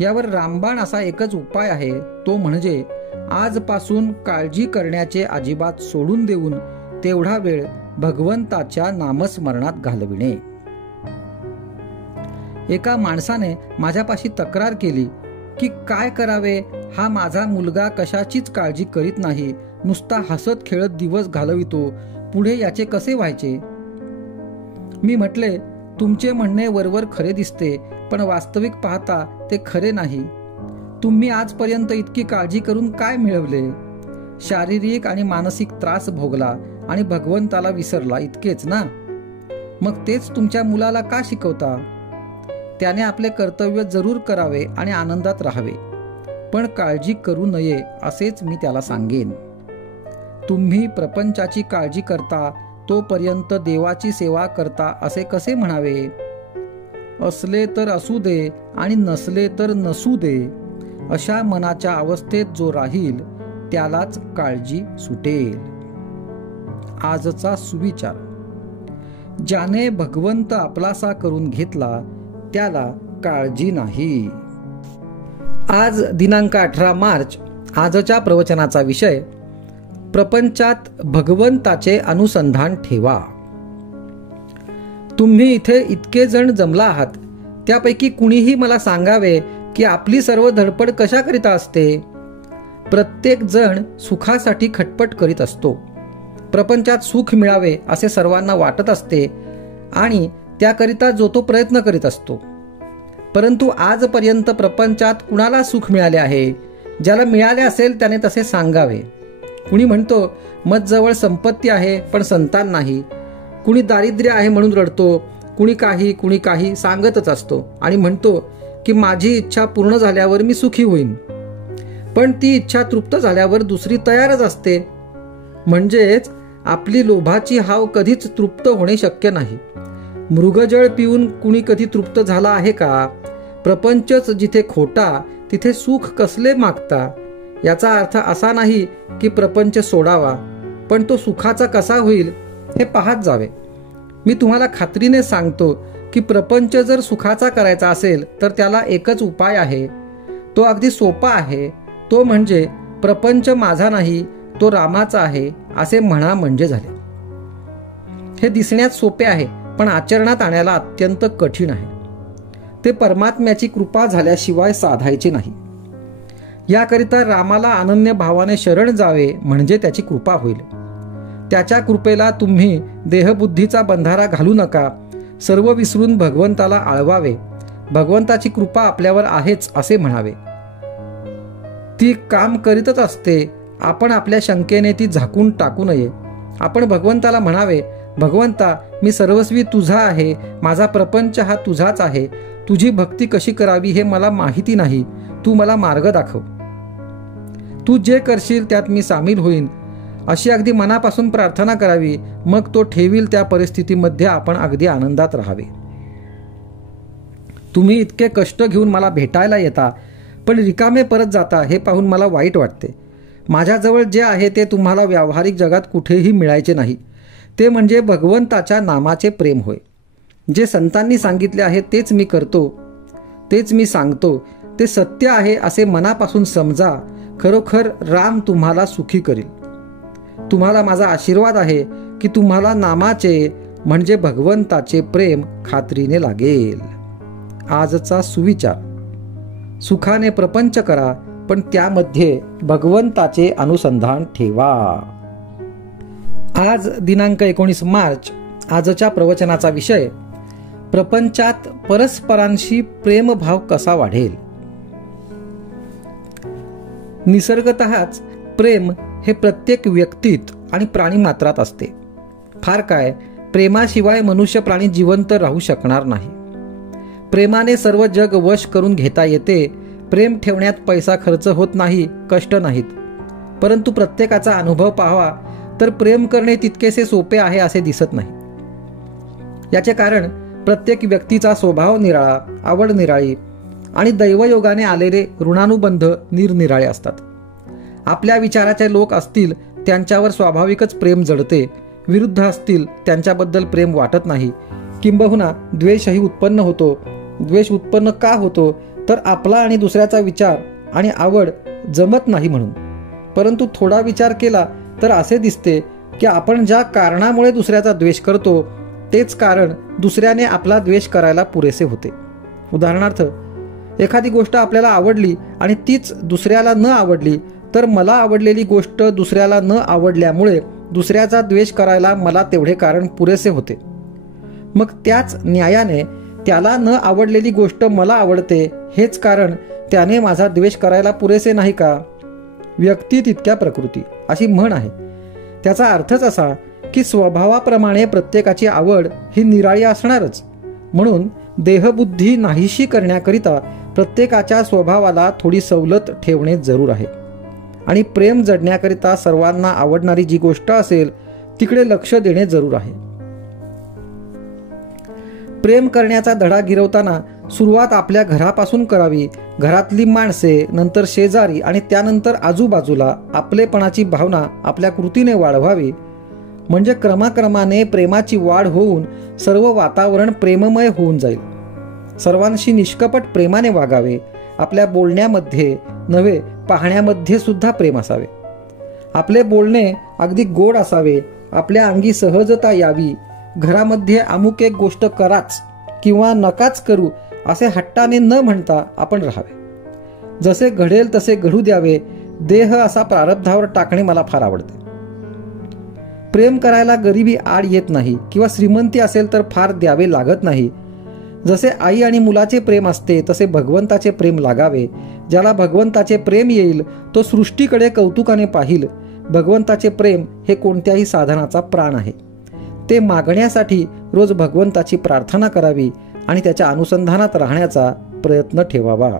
यावर रामबाण असा एकच उपाय आहे, तो म्हणजे आजपासून काळजी करण्याचे अजिबात सोडून देऊन तेवढा वेळ भगवंताच्या नामस्मरणात घालविणे. एका माणसाने माझ्यापाशी तक्रार केली की काय करावे, हा माझा मुलगा कशाचीच काळजी करीत नाही, नुसता हसत खेळत दिवस घालवितो, पुढे याचे कसे व्हायचे? मी म्हटले, तुमचे म्हणणे वरवर खरे दिसते, पण वास्तविक पाहता ते खरे नाही. तुम्ही आजपर्यंत इतकी काळजी करून काय मिळवले? शारीरिक आणि मानसिक त्रास भोगला आणि भगवंताला विसरला, इतकेच ना? मग तेच तुमच्या मुलाला का शिकवता? त्याने आपले कर्तव्य जरूर करावे आणि आनंदात राहावे, पण काळजी करू नये असेच मी त्याला सांगेन. तुम्ही प्रपंचाची काळजी करता तोपर्यंत देवाची सेवा करता असे कसे म्हणावे? असले तर असू दे आणि नसले तर नसू दे, अशा मनाच्या अवस्थेत जो राहील त्यालाच काळजी सुटेल. आजचा सुविचार: ज्याने भगवंत आपलासा करून घेतला त्याला काळजी नाही. आज दिनांक 18 मार्च. आजच्या प्रवचनाचा विषय: प्रपंचात भगवंताचे अनुसंधान ठेवा. तुम्ही इथे इतके जण जमला आहात, त्यापैकी कुणीही मला सांगावे की आपली सर्व धडपड कशाकरिता असते? प्रत्येक जण सुखासाठी खटपट करीत असतो. प्रपंचात सुख मिळावे असे सर्वांना वाटत असते आणि त्याकरिता जो तो प्रयत्न करीत असतो. परंतु आजपर्यंत प्रपंचात कुणाला सुख मिळाले आहे? ज्याला मिळाले असेल त्याने तसे सांगावे. कुणी म्हणतो मजजवळ संपत्ती आहे पण संतान नाही, कुणी दारिद्र्य आहे म्हणून रडतो, कुणी काही सांगतच असतो आणि म्हणतो की माझी इच्छा पूर्ण झाल्यावर मी सुखी होईन. पण ती इच्छा तृप्त झाल्यावर दुसरी तयारच असते. म्हणजेच आपली लोभाची हाव कधीच तृप्त होणे शक्य नाही. मृगजळ पिऊन कुणी कधी तृप्त झाला आहे का? प्रपंचच जिथे खोटा तिथे सुख कसले मागता? याचा अर्थ असा नाही की प्रपंच सोडावा, पण तो सुखाचा कसा होईल हे पाहत जावे. मी तुम्हाला खात्रीने सांगतो की प्रपंच जर सुखाचा करायचा असेल तर त्याला एकच उपाय आहे. तो अगदी सोपा आहे. तो म्हणजे प्रपंच माझा नाही, तो रामाचा आहे असे म्हणा म्हणजे झाले. हे दिसण्यात सोपे आहे, पण आचरणात आणायला अत्यंत कठीण आहे. ते परमात्म्याची कृपा झाल्याशिवाय साधायचे नाही. याकरिता रामाला अनन्य भावाने शरण जावे म्हणजे त्याची कृपा होईल. त्याच्या कृपेला तुम्ही देहबुद्धीचा बंधारा घालू नका. सर्व विसरून भगवंताला आळवावे. भगवंताची कृपा आपल्यावर आहेच असे म्हणावे. ती काम करीतच असते. आपण आपल्या शंकेने ती झाकून टाकू नये. आपण भगवंताला म्हणावे, भगवंता, मी सर्वस्वी तुझा आहे. माझा प्रपंच हा तुझाच आहे. तुझी भक्ती कशी करावी हे मला माहिती नाही. तू मला मार्ग दाखव. तू जे करशील त्यात मी सामील होईन, अशी अगदी मनापासून प्रार्थना करावी. मग तो ठेवील त्या परिस्थितीमध्ये आपण अगदी आनंदात राहावे. तुम्ही इतके कष्ट घेऊन मला भेटायला येता पण रिकामे परत जाता हे पाहून मला वाईट वाटते. माझ्याजवळ जे आहे ते तुम्हाला व्यावहारिक जगात कुठेही मिळायचे नाही. ते म्हणजे भगवंताच्या नामाचे प्रेम होय. जे संतांनी सांगितले आहे तेच मी करतो, तेच मी सांगतो. ते सत्य आहे असे मनापासून समजा. खरोखर राम तुम्हाला सुखी करील. तुम्हाला माझा आशीर्वाद आहे की तुम्हाला नामाचे म्हणजे भगवंताचे प्रेम खात्रीने लागेल. आजचा सुविचार: सुखाने प्रपंच करा पण त्यामध्ये भगवंताचे अनुसंधान ठेवा. आज दिनांक 19 मार्च. आजच्या प्रवचनाचा विषय: प्रपंचात परस्परांशी प्रेमभाव कसा वाढेल. निसर्गतःच प्रेम हे प्रत्येक व्यक्तीत आणि प्राणीमात्रात असते. फार काय, प्रेमाशिवाय मनुष्य प्राणी जिवंत राहू शकणार नाही. प्रेमाने सर्व जग वश करून घेता येते. प्रेम ठेवण्यात पैसा खर्च होत नाही, कष्ट नाहीत. परंतु प्रत्येकाचा अनुभव पाहावा तर प्रेम करणे तितकेसे सोपे आहे असे दिसत नाही. याचे कारण प्रत्येक व्यक्तीचा स्वभाव निराळा, आवड निराळी आणि दैवयोगाने आलेले ऋणानुबंध निरनिराळे असतात. आपल्या विचाराचे लोक असतील त्यांच्यावर स्वाभाविकच प्रेम जडते. विरुद्ध असतील त्यांच्याबद्दल प्रेम वाटत नाही. किंबहुना द्वेषही उत्पन्न होतो. द्वेष उत्पन्न का होतो तर आपला आणि दुसऱ्याचा विचार आणि आवड जमत नाही म्हणून. परंतु थोडा विचार केला तर असे दिसते की आपण ज्या कारणामुळे दुसऱ्याचा द्वेष करतो तेच कारण दुसऱ्याने आपला द्वेष करायला पुरेसे होते. उदाहरणार्थ, एखादी गोष्ट आपल्याला आवडली आणि तीच दुसऱ्याला न आवडली तर मला आवडलेली गोष्ट दुसऱ्याला न आवडल्यामुळे दुसऱ्याचा द्वेष करायला मला तेवढे कारण पुरेसे होते. मग त्याच न्यायाने त्याला न आवडलेली गोष्ट मला आवडते हेच कारण त्याने माझा द्वेष करायला पुरेसे नाही का. व्यक्ती तितक्या प्रकृती अशी म्हण आहे. त्याचा अर्थच असा की स्वभावाप्रमाणे प्रत्येकाची आवड ही निराळी असणारच. म्हणून देहबुद्धी नाहीशी करण्याकरिता प्रत्येकाच्या स्वभावाला थोडी सवलत ठेवणे जरूर आहे. आणि प्रेम जडण्याकरिता सर्वांना आवडणारी जी गोष्ट असेल तिकडे लक्ष देणे जरूर आहे. प्रेम करण्याचा धडा गिरवताना सुरुवात आपल्या घरापासून करावी. घरातली माणसे, नंतर शेजारी आणि त्यानंतर आजूबाजूला आपलेपणाची भावना आपल्या कृतीने वाढवावी. म्हणजे क्रमाक्रमाने प्रेमाची वाढ होऊन सर्व वातावरण प्रेममय होऊन जाईल. सर्वांशी निष्कपट प्रेमाने वागावे. आपल्या बोलण्यामध्ये नव्हे, पाहण्यामध्ये सुद्धा प्रेम असावे. आपले बोलणे अगदी गोड असावे. आपल्या अंगी सहजता यावी. घरामध्ये अमुक एक गोष्ट कराच किंवा नकाच करू असे हट्टाने न म्हणता आपण राहावे. जसे घडेल तसे घडू द्यावे. देह असा प्रारब्धावर टाकणे मला फार आवडते. प्रेम करायला गरिबी आड येत नाही किंवा श्रीमंती असेल तर फार द्यावे लागत नाही. जसे आई आणि मुलाचे प्रेम असते तसे भगवंताचे प्रेम लागावे. ज्याला भगवंताचे प्रेम येईल तो सृष्टीकडे कौतुकाने पाहिल. भगवंताचे प्रेम हे कोणत्याही साधनाचा प्राण आहे. ते मागण्यासाठी रोज भगवंताची प्रार्थना करावी आणि त्याच्या अनुसंधानात राहण्याचा प्रयत्न ठेवावा.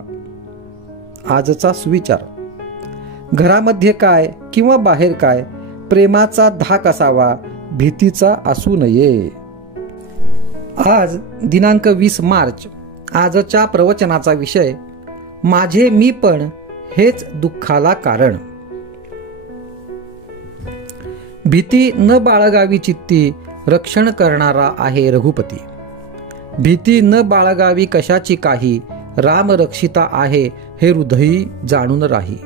आजचा सुविचार: घरामध्ये काय किंवा बाहेर काय, प्रेमाचा धाक असावा, भीतीचा असू नये. आज दिनांक 20 मार्च. आजच्या प्रवचनाचा विषय: माझे मी पण हेच दुःखाला कारण. भीती न बाळगावी चित्ती, रक्षण करणारा आहे रघुपती. भीती न बाळगावी कशाची काही, राम रक्षिता आहे हे हृदयी जाणून राही.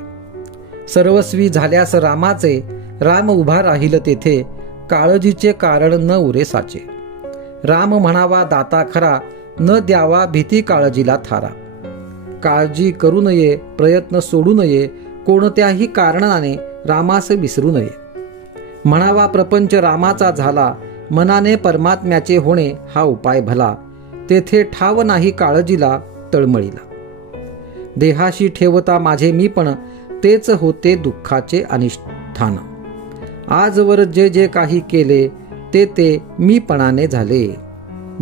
सर्वस्वी झाल्यास रामाचे, राम उभा राहील तेथे, काळजीचे कारण न उरे साचे. राम म्हणावा दाता खरा, न द्यावा भीती काळजीला थारा. काळजी करू नये, प्रयत्न सोडू नये, कोणत्याही कारणाने रामास विसरू नये. म्हणावा प्रपंच रामाचा झाला, मनाने परमात्म्याचे होणे हा उपाय भला. तेथे ठाव नाही काळजीला तळमळीला. देहाशी ठेवता माझे मीपण, तेच होते दुःखाचे अनिष्ठान. आजवर जे जे काही केले, ते ते मीपणाने झाले.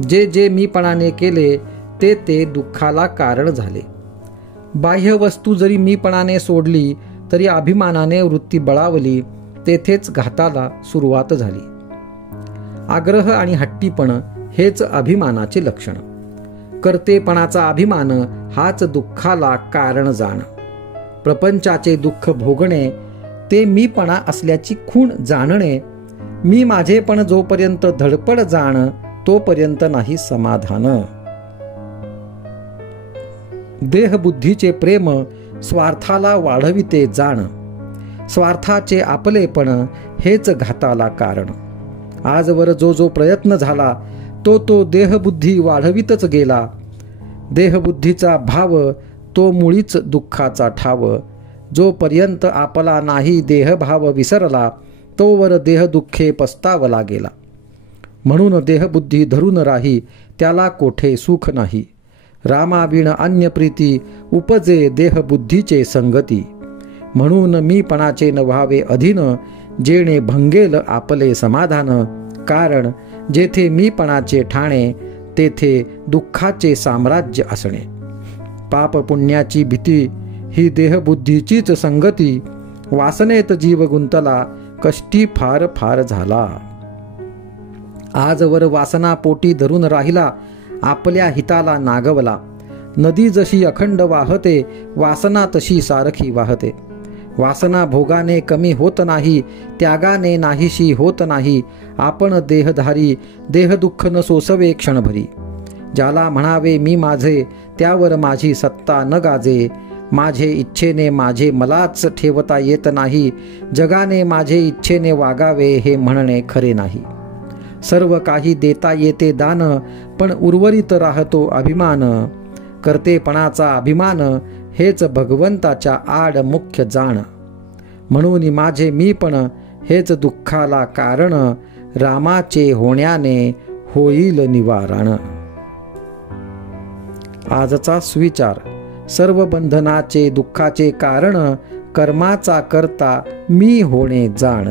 जे जे मीपणाने केले, ते ते दुःखाला कारण झाले. बाह्य वस्तू जरी मीपणाने सोडली, तरी अभिमानाने वृत्ती बळावली, तेथेच घाताला सुरुवात झाली. आग्रह आणि हट्टीपण हेच अभिमानाचे लक्षण. कर्तेपणाचा अभिमान हाच दुःखाला कारण जाण. प्रपंचाचे दुःख भोगणे ते मीपणा असल्याची खूण जाणणे. मी माझेपण जोपर्यंत धडपड जाण, तोपर्यंत नाही समाधान. देहबुद्धीचे प्रेम स्वार्थाला वाढविते जाण. स्वार्थाचे आपलेपण हेच घाताला कारण. आजवर जो जो प्रयत्न झाला, तो तो देहबुद्धी वाढवितच गेला. देहबुद्धीचा भाव तो मुळीच दुःखाचा ठाव. जोपर्यंत आपला नाही देहभाव विसरला, तोवर देहदुःखे पस्तावला गेला. म्हणून देहबुद्धी धरून राही, त्याला कोठे सुख नाही. रामाविण अन्य प्रीती, उपजे देहबुद्धीचे संगती. म्हणून मीपणाचे न व्हावे अधीन, जेणे भंगेल आपले समाधान. कारण जेथे मीपणाचे ठाणे, तेथे दुःखाचे साम्राज्य असणे. पाप पुण्याची भीती ही देहबुद्धीचीच संगती. वासनेत जीव गुंतला, कष्टी फार फार झाला. आजवर वासना पोटी धरून राहिला, आपल्या हिताला नागवला. नदी जशी अखंड वाहते, वासना तशी सारखी वाहते. वासना भोगाने कमी होत नाही, त्यागाने नाहीशी होत नाही. आपण देहधारी, देहदुःख न सोसवे क्षणभरी. ज्याला म्हणावे मी माझे, त्यावर माझी सत्ता न गाजे. माझे इच्छेने माझे मलाच ठेवता येत नाही. जगाने माझे इच्छेने वागावे, हे म्हणणे खरे नाही. सर्व काही देता येते दान, पण उर्वरित राहतो अभिमान. कर्तेपणाचा अभिमान हेच भगवंताच्या आड मुख्य जाण. म्हणून माझे मीपण हेच दुःखाला कारण. रामाचे होण्याने होईल निवारण. आजचा सुविचार. सर्व बंधनाचे दुःखाचे कारण, कर्माचा करता मी होणे जाण.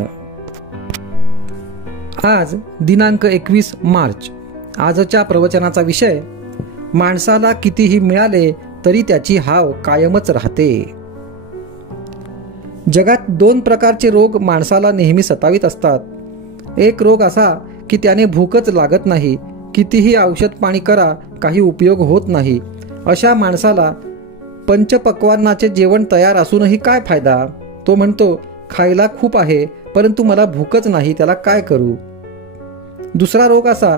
आज दिनांक 21 मार्च. आजच्या प्रवचनाचा विषय, माणसाला कितीही मिळाले तरी त्याची हाव कायमच राहते. जगात 2 प्रकारचे रोग माणसाला नेहमी सतावित असतात. एक रोग असा की त्याने भूकच लागत नाही. कितीही औषध पाणी करा, काही उपयोग होत नाही. अशा माणसाला पंचपक्वान्नाचे जेवण तयार असूनही काय फायदा. तो म्हणतो खायला खूप आहे, परंतु मला भूकच नाही, त्याला काय करू. दुसरा रोग असा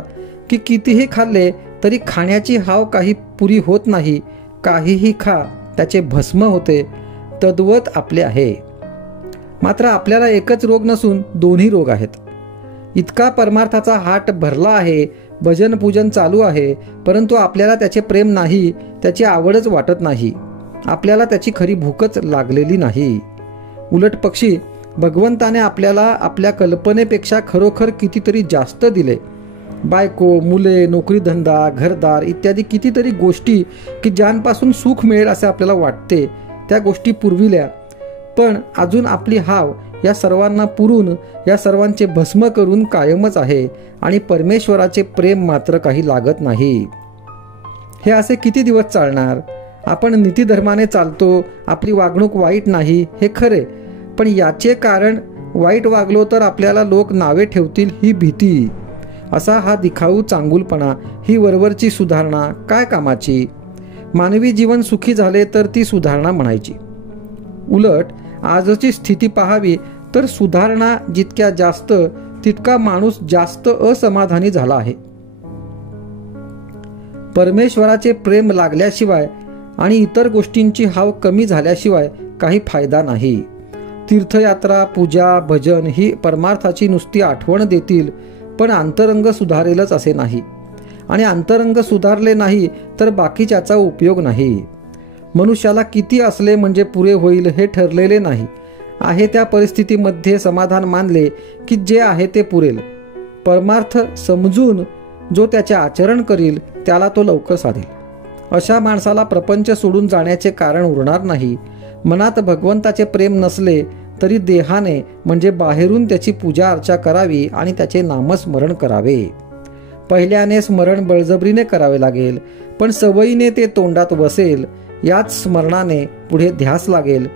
की कितीही खाल्ले तरी खाण्याची हाव काही पुरी होत नाही. काहीही खा, त्याचे भस्म होते. तद्वत आपले आहे. मात्र आपल्याला एकच रोग नसून 2ही रोग आहेत. इतका परमार्थाचा हाट भरला आहे, भजन पूजन चालू आहे, परंतु आपल्याला त्याचे प्रेम नाही, त्याची आवडच वाटत नाही. आपल्याला त्याची खरी भूकच लागलेली नाही. उलट पक्षी भगवंताने आपल्याला आपल्या कल्पनेपेक्षा खरोखर कितीतरी जास्त दिले. बायको, मुले, नोकरीधंदा, घरदार इत्यादी कितीतरी गोष्टी की ज्यांपासून सुख मिळेल असे आपल्याला वाटते, त्या गोष्टी पुरविल्या. पण अजून आपली हाव या सर्वांना पुरून, या सर्वांचे भस्म करून कायमच आहे आणि परमेश्वराचे प्रेम मात्र काही लागत नाही. हे असे किती दिवस चालणार. आपण नीतिधर्माने चालतो, आपली वागणूक वाईट नाही हे खरे, पण याचे कारण वाईट वागलो तर आपल्याला लोक नावे ठेवतील ही भीती. असा हा दिखाऊ चांगुलपणा, ही वरवरची सुधारणा काय कामाची. मानवी जीवन सुखी झाले तर ती सुधारणा म्हणायची. उलट आजची स्थिती पाहावी तर सुधारणा जितक्या जास्त, तितका माणूस जास्त असमाधानी झाला आहे. परमेश्वराचे प्रेम लागल्याशिवाय आणि इतर गोष्टींची हाव कमी झाल्याशिवाय काही फायदा नाही. तीर्थयात्रा, पूजा, भजन ही परमार्थाची नुसती आठवण देतील, पण अंतरंग सुधारेलच असे नाही. आणि अंतरंग सुधारले नाही तर बाकीच्याचा उपयोग नाही. मनुष्याला किती असले म्हणजे पुरे होईल हे ठरलेले नाही. आहे त्या परिस्थितीमध्ये समाधान मानले की जे आहे ते पुरेल. परमार्थ समजून जो त्याचे आचरण करील त्याला तो लवकर साधेल. अशा माणसाला प्रपंच सोडून जाण्याचे कारण उरणार नाही. मनात भगवंताचे प्रेम नसले तरी देहाने म्हणजे बाहेरून त्याची पूजा अर्चा करावी आणि त्याचे नामस्मरण करावे. पहिल्याने स्मरण बळजबरीने करावे लागेल, पण सवयीने ते तोंडात बसेल. याच स्मरणाने पुढे ध्यास लागेल.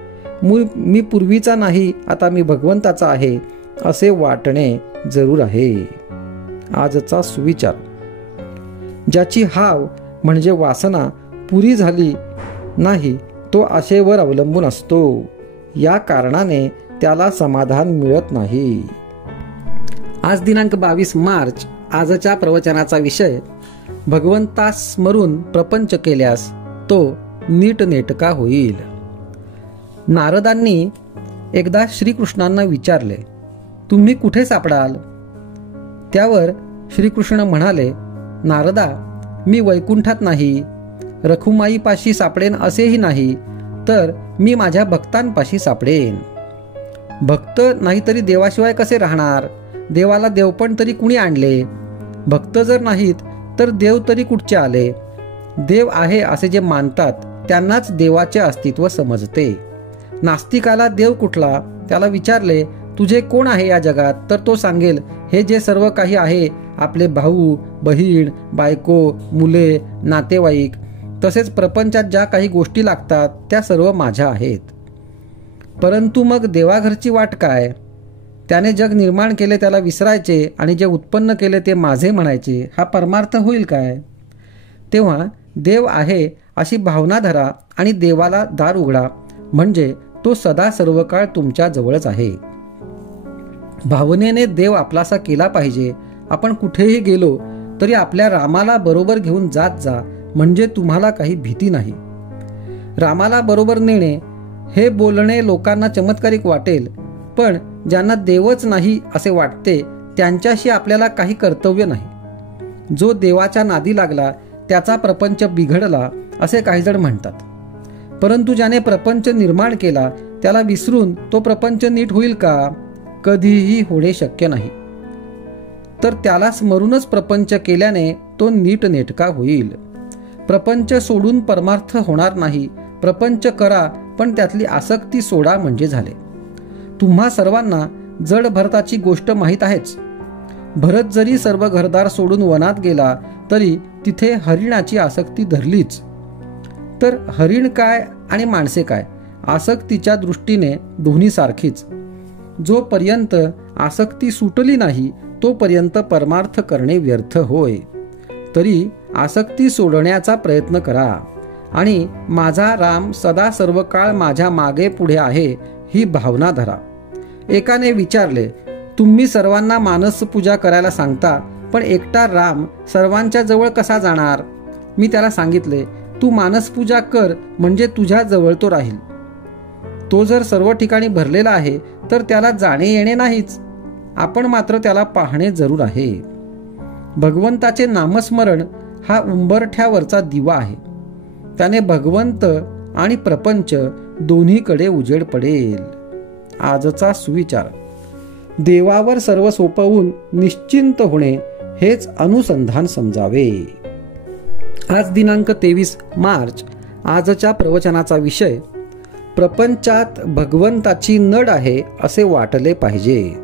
मी पूर्वीचा नाही, आता मी भगवंताचा आहे असे वाटणे जरूर आहे. आजचा सुविचार. ज्याची हाव म्हणजे वासना पुरी झाली नाही तो आशेवर अवलंबून असतो. या कारणाने त्याला समाधान मिळत नाही. आज दिनांक 22 मार्च. आजच्या प्रवचनाचा विषय भगवंतास स्मरून प्रपंच केल्यास तो नीटनेटका होईल. नारदांनी एकदा श्रीकृष्णांना विचारले, तुम्ही कुठे सापडाल? त्यावर श्रीकृष्ण म्हणाले, नारदा, मी वैकुंठात नाही, रखुमाईपाशी सापडेन असेही नाही, तर मी माझ्या भक्तांपाशी सापडेन. भक्त नाहीतरी देवाशिवाय कसे राहणार? देवाला देवपण तरी कुणी आणले? भक्त जर नाहीत तर देव तरी कुठचे आले? देव आहे असे जे मानतात त्यांनाच देवाचे अस्तित्व समजते. नास्तिकाला देव कुठला? त्याला विचारले, तुझे कोण आहे या जगात? तर तो सांगेल, हे जे सर्व काही आहे, आपले भाऊ बहीण बायको मुले नातेवाईक तसेच प्रपंचात ज्या काही गोष्टी लागतात त्या सर्व माझ्या आहेत. परंतु मग देवाघरची वाट काय? त्याने जग निर्माण केले त्याला विसरायचे आणि जे उत्पन्न केले ते माझे म्हणायचे. हा परमार्थ होईल काय? तेव्हा देव आहे अशी भावना धरा आणि देवाला दार उघडा, म्हणजे तो सदा सर्व काळ तुमच्या जवळच आहे. भावनेने देव आपलासा केला पाहिजे. आपण कुठेही गेलो तरी आपल्या रामाला बरोबर घेऊन जात जा, म्हणजे तुम्हाला काही भीती नाही. रामाला बरोबर नेणे हे बोलणे लोकांना चमत्कारिक वाटेल, पण ज्यांना देवच नाही असे वाटते त्यांच्याशी आपल्याला काही कर्तव्य नाही. जो देवाच्या नादी लागला त्याचा प्रपंच बिघडला असे काही जण म्हणतात. परंतु ज्याने प्रपंच निर्माण केला त्याला विसरून तो प्रपंच नीट होईल का? कधीही होणे शक्य नाही. तर त्याला स्मरूनच प्रपंच केल्याने तो नीटनेटका होईल. प्रपंच सोडून परमार्थ होणार नाही. प्रपंच करा पण त्यातली आसक्ती सोडा म्हणजे झाले. तुम्हा सर्वांना जड भरताची गोष्ट माहीत आहेच. भरत जरी सर्व घरदार सोडून वनात गेला तरी तिथे हरिणाची आसक्ती धरलीच. तर हरिण काय आणि माणसे काय? आसक्तीच्या दृष्टीने दोन्ही सारखीच. जोपर्यंत आसक्ती सुटली नाही तोपर्यंत परमार्थ करणे व्यर्थ होय. तरी आसक्ती सोडण्याचा प्रयत्न करा आणि माझा राम सदा सर्व काळ माझ्या मागे पुढे आहे ही भावना धरा. एकाने विचारले, तुम्ही सर्वांना मानस पूजा करायला सांगता, पण एकटा राम सर्वांच्या जवळ कसा जाणार? मी त्याला सांगितले, तू मानस पूजा कर म्हणजे तुझ्या जवळ तो राहील. तो जर सर्व ठिकाणी भरलेला आहे तर त्याला जाणे येणे नाहीच. आपण मात्र त्याला पाहणे जरूर आहे. भगवंताचे नामस्मरण हा उंबरठ्यावरचा दिवा आहे. त्याने भगवंत आणि प्रपंच दोन्हीकडे उजेड पडेल. आजचा सुविचार. देवावर सर्व सोपवून निश्चिंत होणे हेच अनुसंधान समजावे. आज दिनांक 23 मार्च. आजच्या प्रवचनाचा विषय प्रपंचात भगवंताची नड आहे असे वाटले पाहिजे.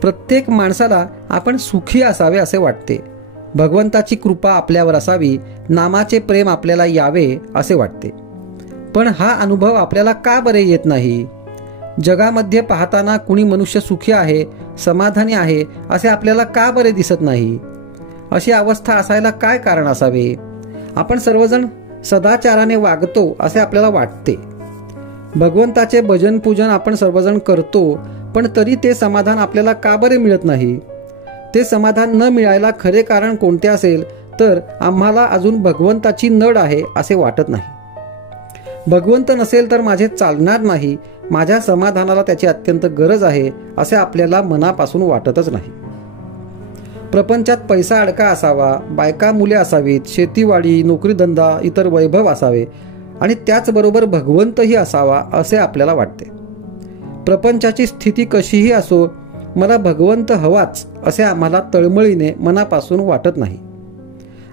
प्रत्येक माणसाला आपण सुखी असावे असे वाटते. भगवंताची कृपा आपल्यावर असावी, नामाचे प्रेम आपल्याला यावे असे वाटते. पण हा अनुभव आपल्याला का बरे येत नाही? जगामध्ये पाहताना कुणी मनुष्य सुखी आहे, समाधानी आहे असे आपल्याला का बरे दिसत नाही? अशी अवस्था असायला काय कारण असावे? आपण सर्वजण सदाचाराने वागतो असे आपल्याला वाटते. भगवंताचे भजन पूजन आपण सर्वजण करतो, पण तरी ते समाधान आपल्याला का बरे मिळत नाही? ते समाधान न मिळायला खरे कारण कोणते असेल तर आम्हाला अजून भगवंताची नड आहे असे वाटत नाही. भगवंत नसेल तर माझे चालणार नाही, माझ्या समाधानाला त्याची अत्यंत गरज आहे असे आपल्याला मनापासून वाटतच नाही. प्रपंचात पैसा अडका असावा, बायका मुले असावीत, शेतीवाडी नोकरीधंदा इतर वैभव असावे आणि त्याचबरोबर भगवंतही असावा असे आपल्याला वाटते. प्रपंचाची स्थिती कशीही असो, मला भगवंत हवाच असे आम्हाला तळमळीने मनापासून वाटत नाही.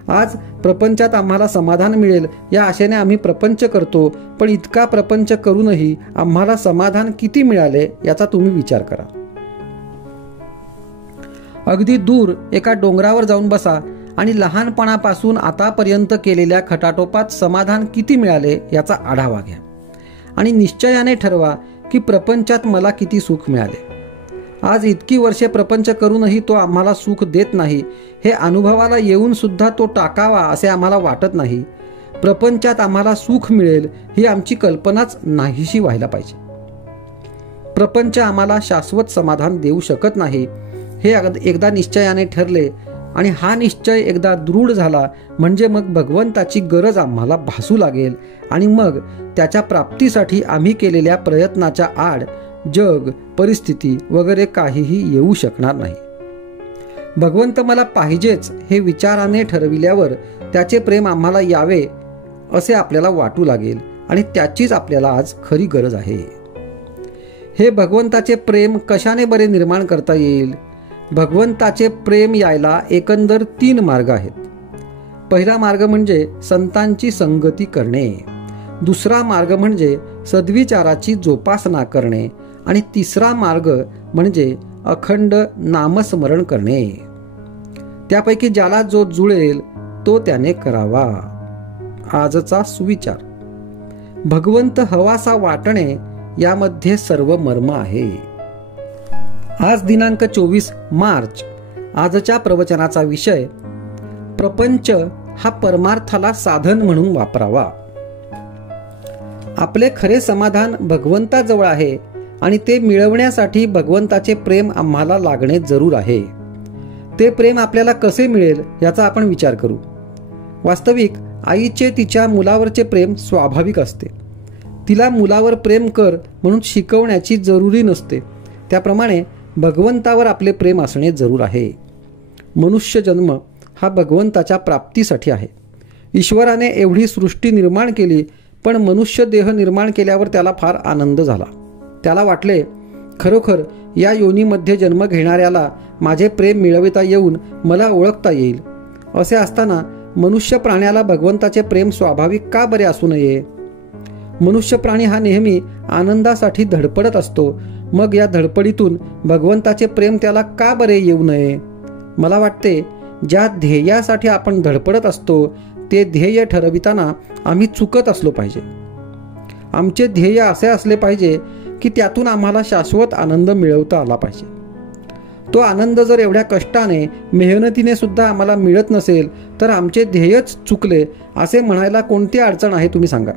आज प्रपंचात आम्हाला समाधान मिळेल या आशेने आम्ही प्रपंच करतो, पण इतका प्रपंच करूनही आम्हाला समाधान किती मिळाले याचा तुम्ही विचार करा. अगदी दूर एका डोंगरावर जाऊन बसा आणि लहानपणापासून आतापर्यंत केलेल्या खटाटोपात समाधान किती मिळाले याचा आढावा घ्या आणि निश्चयाने ठरवा की प्रपंचात मला किती सुख मिळाले. आज इतकी वर्षे प्रपंच करूनही तो आम्हाला सुख देत नाही, हे अनुभवाला येऊन सुद्धा तो टाकावा असे आम्हाला वाटत नाही. प्रपंचात आम्हाला सुख मिळेल ही आमची कल्पनाच नाहीशी व्हायला पाहिजे. प्रपंच आम्हाला शाश्वत समाधान देऊ शकत नाही हे एकदा निश्चयाने ठरले आणि हा निश्चय एकदा दृढ झाला म्हणजे मग भगवंताची गरज आम्हाला भासू लागेल आणि मग त्याच्या प्राप्तीसाठी आम्ही केलेल्या प्रयत्नाच्या आड जग, परिस्थिती वगैरे काहीही येऊ शकणार नाही. भगवंत मला पाहिजेच हे विचाराने ठरविल्यावर त्याचे प्रेम आम्हाला यावे असे आपल्याला वाटू लागेल आणि त्याचीच आपल्याला आज खरी गरज आहे. हे भगवंताचे प्रेम कशाने बरे निर्माण करता येईल? भगवंताचे प्रेम यायला एकंदर 3 मार्ग आहेत. पहिला मार्ग म्हणजे संतांची संगती करणे, दुसरा मार्ग म्हणजे सद्विचाराची जोपासना करणे आणि तिसरा मार्ग म्हणजे अखंड नामस्मरण करणे. त्यापैकी ज्याला जो जुळेल तो त्याने करावा. आजचा सुविचार: भगवंत हवासा वाटणे यामध्ये सर्व मर्म आहे. आज दिनांक 24 मार्च. आजच्या प्रवचनाचा विषय: प्रपंच हा परमार्थाला साधन म्हणून वापरावा. आपले खरे समाधान भगवंताजवळ आहे आणि ते मिळवण्यासाठी भगवंताचे प्रेम आम्हाला लागणे जरूर आहे. ते प्रेम आपल्याला कसे मिळेल याचा आपण विचार करू. वास्तविक आईचे तिच्या मुलावरचे प्रेम स्वाभाविक असते. तिला मुलावर प्रेम कर म्हणून शिकवण्याची जरुरी नसते. त्याप्रमाणे भगवंतावर आपले प्रेम असणे जरूर आहे. मनुष्य जन्म हा भगवंताच्या प्राप्तीसाठी आहे. ईश्वराने एवढी सृष्टी निर्माण केली, पण मनुष्य देह निर्माण केल्यावर त्याला फार आनंद झाला. त्याला वाटले, खरोखर या योनीमध्ये जन्म घेणाऱ्याला माझे प्रेम मिळविता येऊन मला ओळखता येईल. असे असताना मनुष्य प्राण्याला भगवंताचे प्रेम स्वाभाविक का बरे असू नये? मनुष्य प्राणी हा नेहमी आनंदासाठी धडपडत असतो. मग या धडपडीतून भगवंताचे प्रेम त्याला का बरे येऊ नये? मला वाटते, ज्या ध्येयासाठी आपण धडपडत असतो ते ध्येय ठरविताना आम्ही चुकत असलो पाहिजे. आमचे ध्येय असे असले पाहिजे की त्यातून आम्हाला शाश्वत आनंद मिळवता आला पाहिजे. तो आनंद जर एवढ्या कष्टाने, मेहनतीने सुद्धा आम्हाला मिळत नसेल तर आमचे ध्येयच चुकले असे म्हणायला कोणती अडचण आहे तुम्ही सांगा.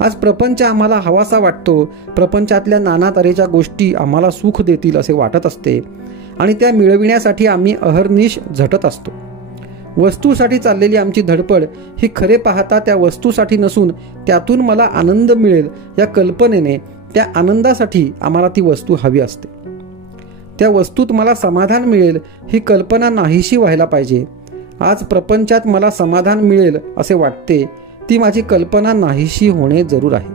आज प्रपंच आम्हाला हवासा वाटतो. प्रपंचातल्या नाना तऱ्हेच्या गोष्टी आम्हाला सुख देतील असे वाटत असते आणि त्या मिळविण्यासाठी आम्ही अहर्निश झटत असतो. वस्तूसाठी चाललेली आमची धडपड ही खरे पाहता त्या वस्तूसाठी नसून त्यातून मला आनंद मिळेल या कल्पनेने, त्या आनंदासाठी आम्हाला ती वस्तू हवी असते. त्या वस्तूत मला समाधान मिळेल ही कल्पना नाहीशी व्हायला पाहिजे. आज प्रपंचात मला समाधान मिळेल असे वाटते, ती माझी कल्पना नाहीशी होणे जरूर आहे.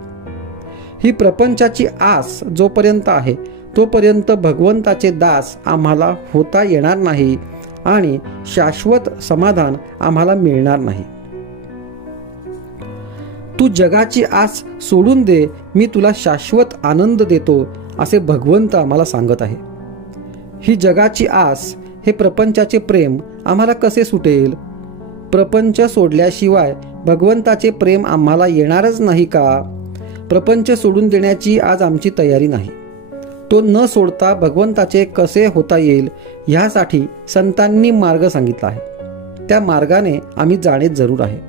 ही प्रपंचाची आस जोपर्यंत आहे तोपर्यंत भगवंताचे दास आम्हाला होता येणार नाही आणि शाश्वत समाधान आम्हाला मिळणार नाही. तू जगाची आस सोडून दे, मी तुला शाश्वत आनंद देतो असे भगवंत आम्हाला सांगत आहे. ही जगाची आस, हे प्रपंचाचे प्रेम आम्हाला कसे सुटेल? प्रपंच सोडल्याशिवाय भगवंताचे प्रेम आम्हाला येणारच नाही का? प्रपंच सोडून देण्याची आज आमची तयारी नाही. तो न सोडता भगवंताचे कसे होता येईल ह्यासाठी संतांनी मार्ग सांगितला आहे. त्या मार्गाने आम्ही जाणे जरूर आहे.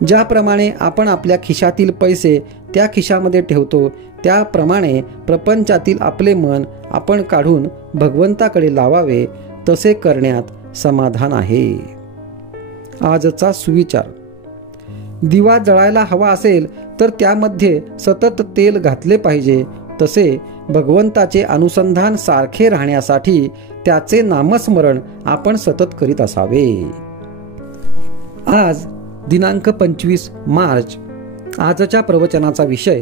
ज्याप्रमाणे आपण आपल्या खिशातील पैसे त्या खिशामध्ये ठेवतो त्याप्रमाणे प्रपंचातील आपले मन आपण काढून भगवंताकडे लावावे, तसे करण्यात समाधान आहे. आजचा सुविचार: दिवा जळायला हवा असेल तर त्यामध्ये सतत तेल घातले पाहिजे, तसे भगवंताचे अनुसंधान सारखे राहण्यासाठी त्याचे नामस्मरण आपण सतत करीत असावे. आज दिनांक 25 मार्च. आजच्या प्रवचनाचा विषय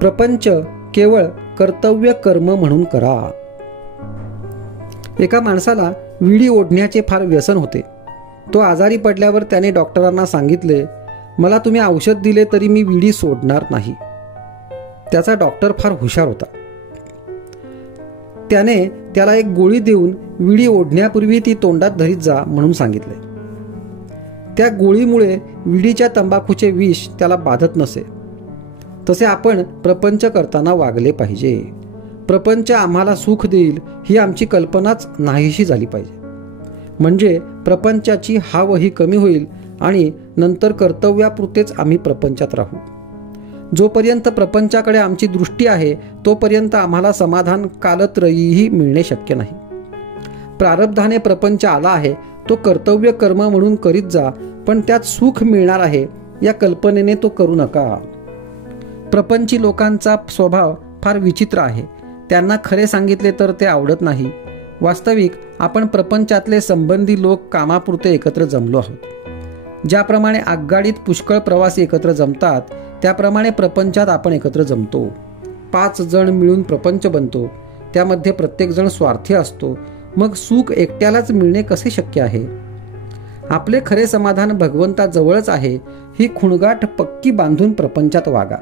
प्रपंच केवळ कर्तव्य कर्म म्हणून करा. एका माणसाला विडी ओढण्याचे फार व्यसन होते. तो आजारी पडल्यावर त्याने डॉक्टरांना सांगितले, मला तुम्ही औषध दिले तरी मी विडी सोडणार नाही. त्याचा डॉक्टर फार हुशार होता. त्याने त्याला एक गोळी देऊन विडी ओढण्यापूर्वी ती तोंडात धरीत जा म्हणून सांगितले. त्या गोळीमुळे विडीच्या तंबाखूचे विष त्याला बाधत नसे. तसे आपण प्रपंच करताना वागले पाहिजे. प्रपंच आम्हाला सुख देईल ही आमची कल्पनाच नाहीशी झाली पाहिजे. म्हणजे प्रपंचाची हावही कमी होईल आणि नंतर कर्तव्यापुरतेच आम्ही प्रपंचात राहू. जोपर्यंत प्रपंचाकडे आमची दृष्टी आहे तोपर्यंत आम्हाला समाधान कालत्रयीही मिळणे शक्य नाही. प्रारब्धाने प्रपंच आला आहे तो कर्तव्य कर्म म्हणून करीत जा, पण त्यात सुख मिळणार आहे या कल्पनेने तो करू नका. प्रपंची लोकांचा स्वभाव फार विचित्र आहे. त्यांना खरे सांगितले तर ते आवडत नाही. वास्तविक आपण प्रपंचातले संबंधी लोक कामापुरते एकत्र जमलो आहोत. ज्याप्रमाणे आगगाडीत पुष्कळ प्रवासी एकत्र जमतात त्याप्रमाणे प्रपंचात आपण एकत्र जमतो. 5 जण मिळून प्रपंच बनतो. त्यामध्ये प्रत्येक जण स्वार्थी असतो. मग सुख एकट्यालाच मिळणे कसे शक्य आहे? आपले खरे समाधान भगवंताजवळच आहे ही खुणगाठ पक्की बांधून प्रपंचात वागा.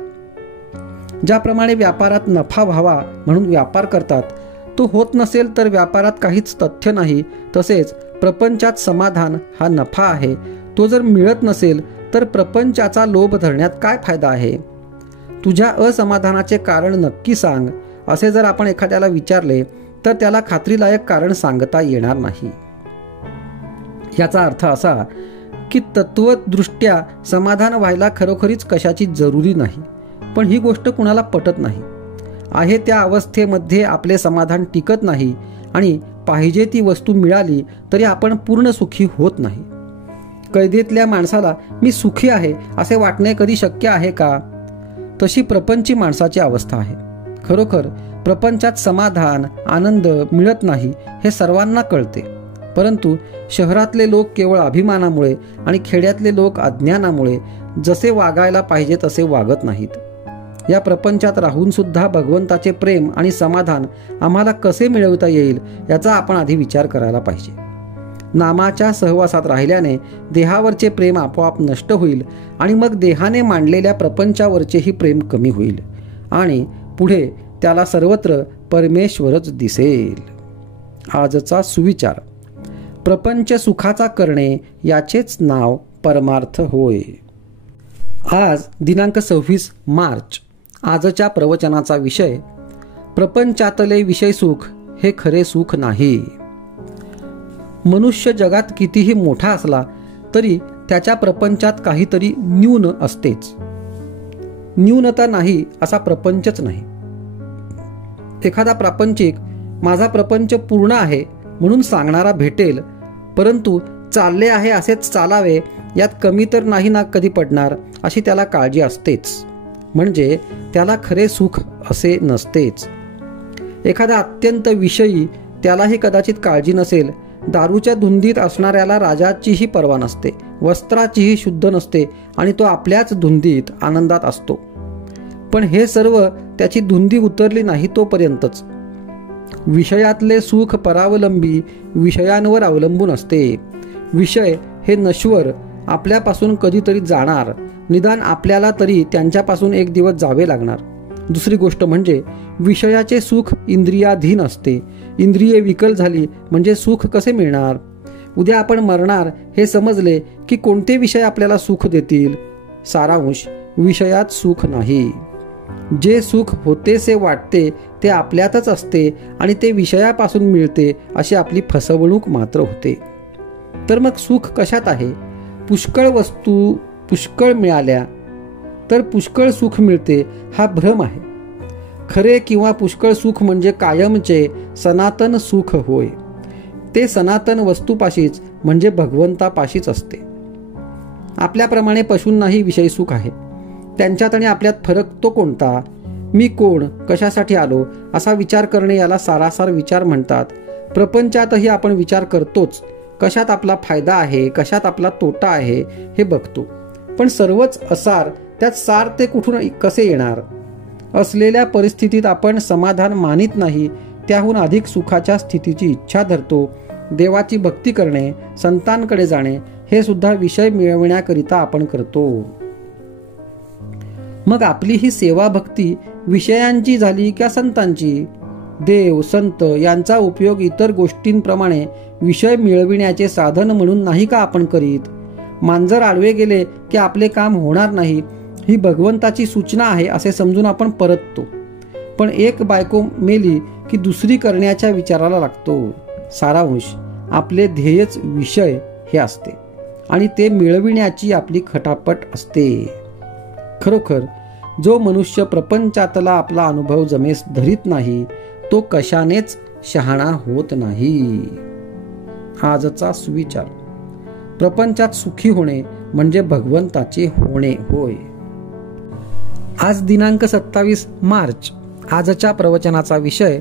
ज्याप्रमाणे व्यापारात नफा व्हावा म्हणून व्यापार करतात, तो होत नसेल तर व्यापारात काहीच तथ्य नाही. तसेच प्रपंचात समाधान हा नफा आहे. तो जर मिळत नसेल तर प्रपंचाचा लोभ धरण्यात काय फायदा आहे? तुझ्या असमाधानाचे कारण नक्की सांग असे जर आपण एखाद्याला विचारले तर त्याला खात्रीलायक कारण सांगता येणार नाही. याचा अर्थ असा की तत्वदृष्ट्या समाधान व्हायला खरोखरीच कशाची जरुरी नाही, पण ही गोष्ट कुणाला पटत नाही. आहे त्या अवस्थेमध्ये आपले समाधान टिकत नाही आणि पाहिजे ती वस्तू मिळाली तरी आपण पूर्ण सुखी होत नाही. कैदेतल्या माणसाला मी सुखी आहे असे वाटणे कधी शक्य आहे का? तशी प्रपंची माणसाची अवस्था आहे. खरोखर प्रपंचात समाधान आनंद मिळत नाही हे सर्वांना कळते, परंतु शहरातले लोक केवळ अभिमानामुळे आणि खेड्यातले लोक अज्ञानामुळे जसे वागायला पाहिजे तसे वागत नाहीत. या प्रपंचात राहून सुद्धा भगवंताचे प्रेम आणि समाधान आम्हाला कसे मिळवता येईल याचा आपण आधी विचार करायला पाहिजे. नामाच्या सहवासात राहिल्याने देहावरचे प्रेम आपोआप नष्ट होईल आणि मग देहाने मांडलेल्या प्रपंचावरचेही प्रेम कमी होईल आणि पुढे त्याला सर्वत्र परमेश्वरच दिसेल. आजचा सुविचार. प्रपंच सुखाचा करणे याचेच नाव परमार्थ होय. आज दिनांक 26 मार्च. आजच्या प्रवचनाचा विषय प्रपंचातले विषय सुख हे खरे सुख नाही. मनुष्य जगात कितीही मोठा असला तरी त्याच्या प्रपंचात काहीतरी न्यून असतेच. न्यूनता नाही असा प्रपंचच नाही. एखादा प्रापंचिक माझा प्रपंच पूर्ण आहे म्हणून सांगणारा भेटेल, परंतु चालले आहे असेच चालावे यात कमी तर नाही ना कधी पडणार अशी त्याला काळजी असतेच. म्हणजे त्याला खरे सुख असे नसतेच. एखादा अत्यंत विषयी त्यालाही कदाचित काळजी नसेल. दारूच्या धुंदीत असणाऱ्याला राजाचीही पर्वा नसते, वस्त्राचीही शुद्ध नसते आणि तो आपल्याच धुंदीत आनंदात असतो. पण हे सर्व त्याची धुंदी उतरली नाही तोपर्यंतच. विषयातले सुख परावलंबी विषयांवर अवलंबून असते. विषय हे नश्वर, आपल्यापासून कधीतरी जाणार. निदान आपल्याला तरी त्यांच्यापासून एक दिवस जावे लागणार. दुसरी गोष्ट म्हणजे विषयाचे सुख इंद्रियाधीन असते. इंद्रिये विकल झाली म्हणजे सुख कसे मिळणार? उद्या आपण मरणार हे समजले की कोणते विषय आपल्याला सुख देतील? सारांश, विषयात सुख नाही. जे सुख होतेसे वाटते ते आपल्यातच असते आणि ते विषयापासून मिळते अशी आपली फसवणूक मात्र होते. तर मग सुख कशात आहे? पुष्कळ वस्तू पुष्कळ मिळाल्या तर पुष्कळ सुख मिळते हा भ्रम आहे. खरे किंवा पुष्कळ सुख म्हणजे कायमचे सनातन सुख होय. ते सनातन वस्तूपाशीच म्हणजे भगवंतापाशीच असते. आपल्याप्रमाणे पशूंनाही विषयी सुख आहे. त्यांच्यात आणि आपल्यात फरक तो कोणता? मी कोण, कशासाठी आलो असा विचार करणे याला सारासार विचार म्हणतात. प्रपंचातही आपण विचार करतोच. कशात आपला फायदा आहे, कशात आपला तोटा आहे हे बघतो. पण सर्वच असार, त्यात सार ते कुठून कसे येणार? असलेल्या परिस्थितीत आपण समाधान मानित नाही, त्याहून अधिक सुखाच्या स्थितीची इच्छा धरतो. देवाची भक्ती करणे, संतांकडे जाणे हे सुद्धा विषय मिळविण्याकरिता आपण करतो. मग आपली ही सेवा भक्ती विषयांची झाली का संतांची? देव संत यांचा उपयोग इतर गोष्टींप्रमाणे विषय मिळविण्याचे साधन म्हणून नाही का आपण करीत? मांजर आडवे गेले की आपले काम होणार नाही, ही भगवंताची सूचना आहे असे समजून आपण परततो. पण एक बायको मेली की दुसरी करण्याच्या विचाराला लागतो. सारांश, आपले ध्येयच विषय हे असते आणि ते मिळविण्याची आपली खटापट असते. खरोखर जो मनुष्य प्रपंचातला आपला अनुभव जमेस धरीत नाही, तो कशानेच शहाणा होत नाही. आजचा सुविचार: प्रपंचात सुखी होणे म्हणजे भगवंताचे होणे होय. आज दिनांक 27 मार्च. आजच्या प्रवचनाचा विषय: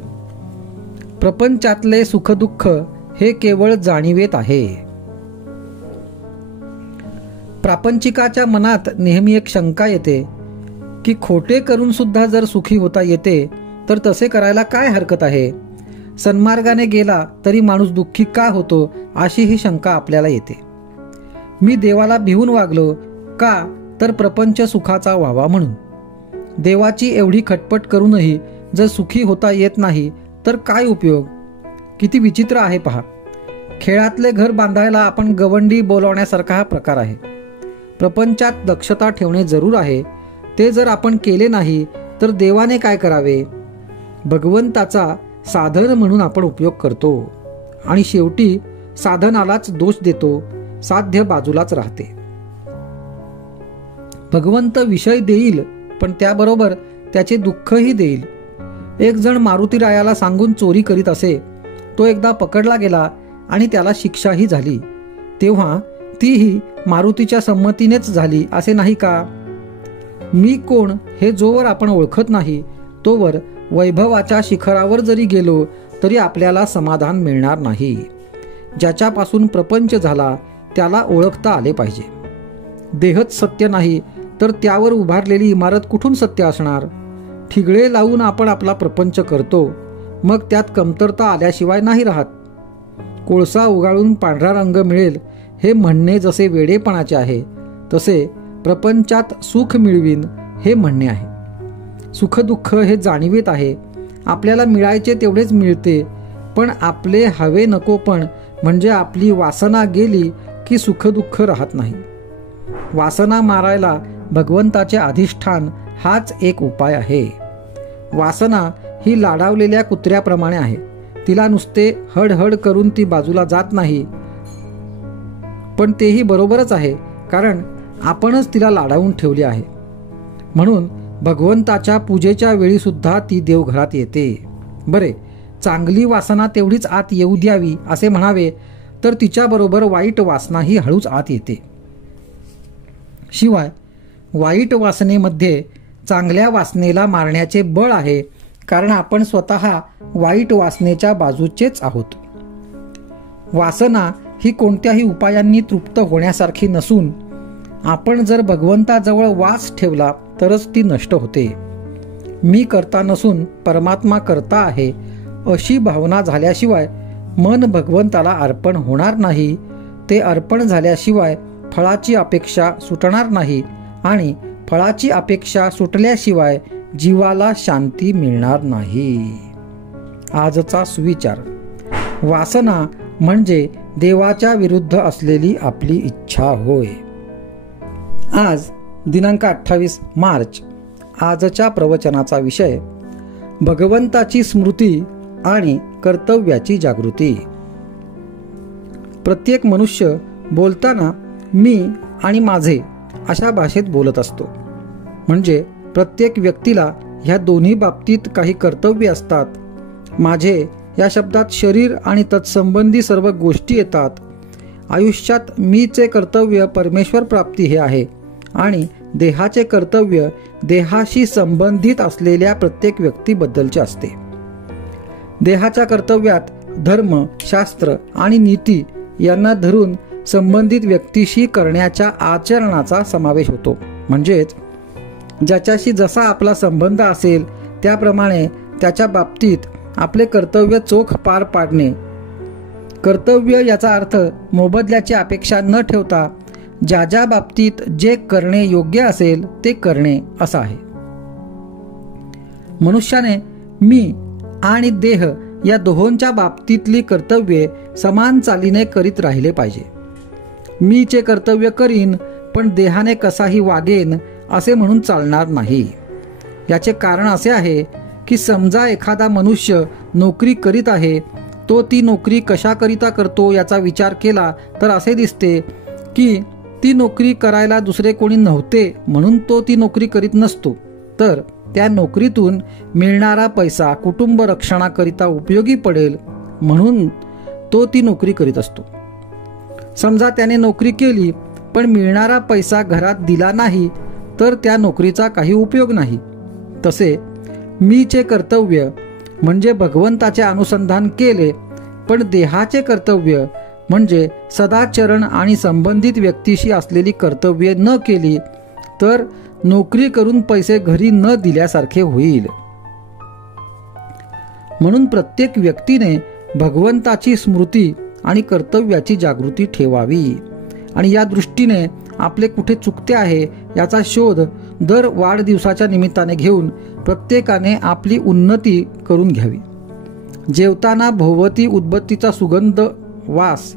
प्रपंचातले सुखदुःख हे केवळ जाणीवेत आहे. प्रापंचिकाच्या मनात नेहमी एक शंका येते की खोटे करून सुद्धा जर सुखी होता येते तर तसे करायला काय हरकत आहे? सन्मार्गाने गेला तरी माणूस दुःखी का होतो, अशी ही शंका आपल्याला येते. मी देवाला भिवून वागलो का, तर प्रपंच सुखाचा व्हावा म्हणून. देवाची एवढी खटपट करूनही जर सुखी होता येत नाही तर काय उपयोग? किती विचित्र आहे पहा. खेळातले घर बांधायला आपण गवंडी बोलवण्यासारखा हा प्रकार आहे. प्रपंचात दक्षता ठेवणे जरूर आहे. ते जर आपण केले नाही तर देवाने काय करावे? भगवंताचा साधन म्हणून आपण उपयोग करतो आणि शेवटी साधनालाच दोष देतो. साध्य बाजूलाच राहते. भगवंत विषय देईल, पण त्याबरोबर त्याचे दुःखही देईल. एक जण मारुतीरायाला सांगून चोरी करीत असे. तो एकदा पकडला गेला आणि त्याला शिक्षाही झाली. तेव्हा तीही मारुतीच्या संमतीनेच झाली असे नाही का? मी कोण हे जोवर आपण ओळखत नाही तोवर वैभवाच्या शिखरावर जरी गेलो तरी आपल्याला समाधान मिळणार नाही. ज्याच्यापासून प्रपंच झाला त्याला ओळखता आले पाहिजे. देहच सत्य नाही तर त्यावर उभारलेली इमारत कुठून सत्य असणार? ठिगळे लावून आपण आपला प्रपंच करतो, मग त्यात कमतरता आल्याशिवाय नाही राहत. कोळसा उगाळून पांढरा रंग मिळेल हे म्हणणे जसे वेडेपणाचे आहे, तसे प्रपंचात सुख मिळवीन हे म्हणणे आहे. सुखदुःख हे जाणीवेत आहे. आपल्याला मिळायचे तेवढेच मिळते, पण आपले हवे नकोपण म्हणजे आपली वासना गेली की सुखदुःख राहत नाही. वासना मारायला भगवंताचे अधिष्ठान हाच एक उपाय आहे. वासना ही लाडावलेल्या कुत्र्याप्रमाणे आहे. तिला नुसते हडहड करून ती बाजूला जात नाही, पण तेही बरोबरच आहे, कारण आपणच तिला लाडावून ठेवली आहे. म्हणून भगवंताच्या पूजेच्या वेळी सुद्धा ती देवघरात येते. बरे, चांगली वासना तेवढीच आत येऊ द्यावी असे म्हणावे तर तिच्याबरोबर वाईट वासनाही हळूच आत येते. शिवाय वाईट वासनेमध्ये चांगल्या वासनेला मारण्याचे बळ आहे, कारण आपण स्वतः वाईट वासनेच्या बाजूचेच आहोत. वासना ही कोणत्याही उपायांनी तृप्त होण्यासारखी नसून आपण जर भगवंताजवळ वास ठेवला तरच ती नष्ट होते. मी करता नसून परमात्मा करता आहे अशी भावना झाल्याशिवाय मन भगवंताला अर्पण होणार नाही. ते अर्पण झाल्याशिवाय फळाची अपेक्षा सुटणार नाही आणि फळाची अपेक्षा सुटल्याशिवाय जीवाला शांती मिळणार नाही. आजचा सुविचार: वासना म्हणजे देवाच्या विरुद्ध असलेली आपली इच्छा होय. आज दिनांक 28 मार्च. आजच्या प्रवचनाचा विषय: भगवंताची स्मृती आणि कर्तव्याची जागृती. प्रत्येक मनुष्य बोलताना मी आणि माझे अशा भाषेत बोलत असतो. म्हणजे प्रत्येक व्यक्तीला ह्या दोन्ही बाबतीत काही कर्तव्य असतात. माझे या शब्दात शरीर आणि तत्संबंधी सर्व गोष्टी येतात. आयुष्यात मीचे कर्तव्य परमेश्वर प्राप्ती हे आहे आणि देहाचे कर्तव्य देहाशी संबंधित असलेल्या प्रत्येक व्यक्तीबद्दलचे असते. देहाच्या कर्तव्यात धर्म, शास्त्र आणि नीती यांना धरून संबंधित व्यक्तीशी करण्याच्या आचरणाचा समावेश होतो. म्हणजेच ज्याच्याशी जसा आपला संबंध असेल त्याप्रमाणे त्याच्या बाबतीत आपले कर्तव्य चोख पार पाडणे. कर्तव्य याचा अर्थ मोबदल्याची अपेक्षा न ठेवता ज्या ज्या बाबतीत जे करणे योग्य असेल ते करणे असा आहे. मनुष्याने मी आणि देह या दोहोंच्या बाबतीतली कर्तव्ये समान चालीने करीत राहिले पाहिजे. मीचे कर्तव्य करीन पण देहाने कसाही वागेन असे म्हणून चालणार नाही. याचे कारण असे आहे की समजा एखादा मनुष्य नोकरी करीत आहे, तो ती नोकरी कशाकरिता करतो याचा विचार केला तर असे दिसते की ती नोकरी करायला दुसरे कोणी नव्हते म्हणून तो ती नोकरी करीत नसतो, तर त्या नोकरीतून मिळणारा पैसा कुटुंब रक्षणाकरिता उपयोगी पडेल म्हणून तो ती नोकरी करीत असतो. समजा त्याने नोकरी केली पण मिळणारा पैसा घरात दिला नाही तर त्या नोकरीचा काही उपयोग नाही. तसे मीचे कर्तव्य म्हणजे भगवंताचे अनुसंधान केले पण देहाचे कर्तव्य म्हणजे सदाचरण आणि संबंधित व्यक्तीशी असलेली कर्तव्ये न केली तर नोकरी करून पैसे घरी न दिल्यासारखे होईल. म्हणून प्रत्येक व्यक्तीने भगवंताची स्मृती आणि कर्तव्याची जागृती ठेवावी आणि या दृष्टीने आपले कुठे चुकते आहे याचा शोध दर वाढदिवसाच्या निमित्ताने घेऊन प्रत्येकाने आपली उन्नती करून घ्यावी. जेवताना भोवती उदबत्तीचा सुगंध वास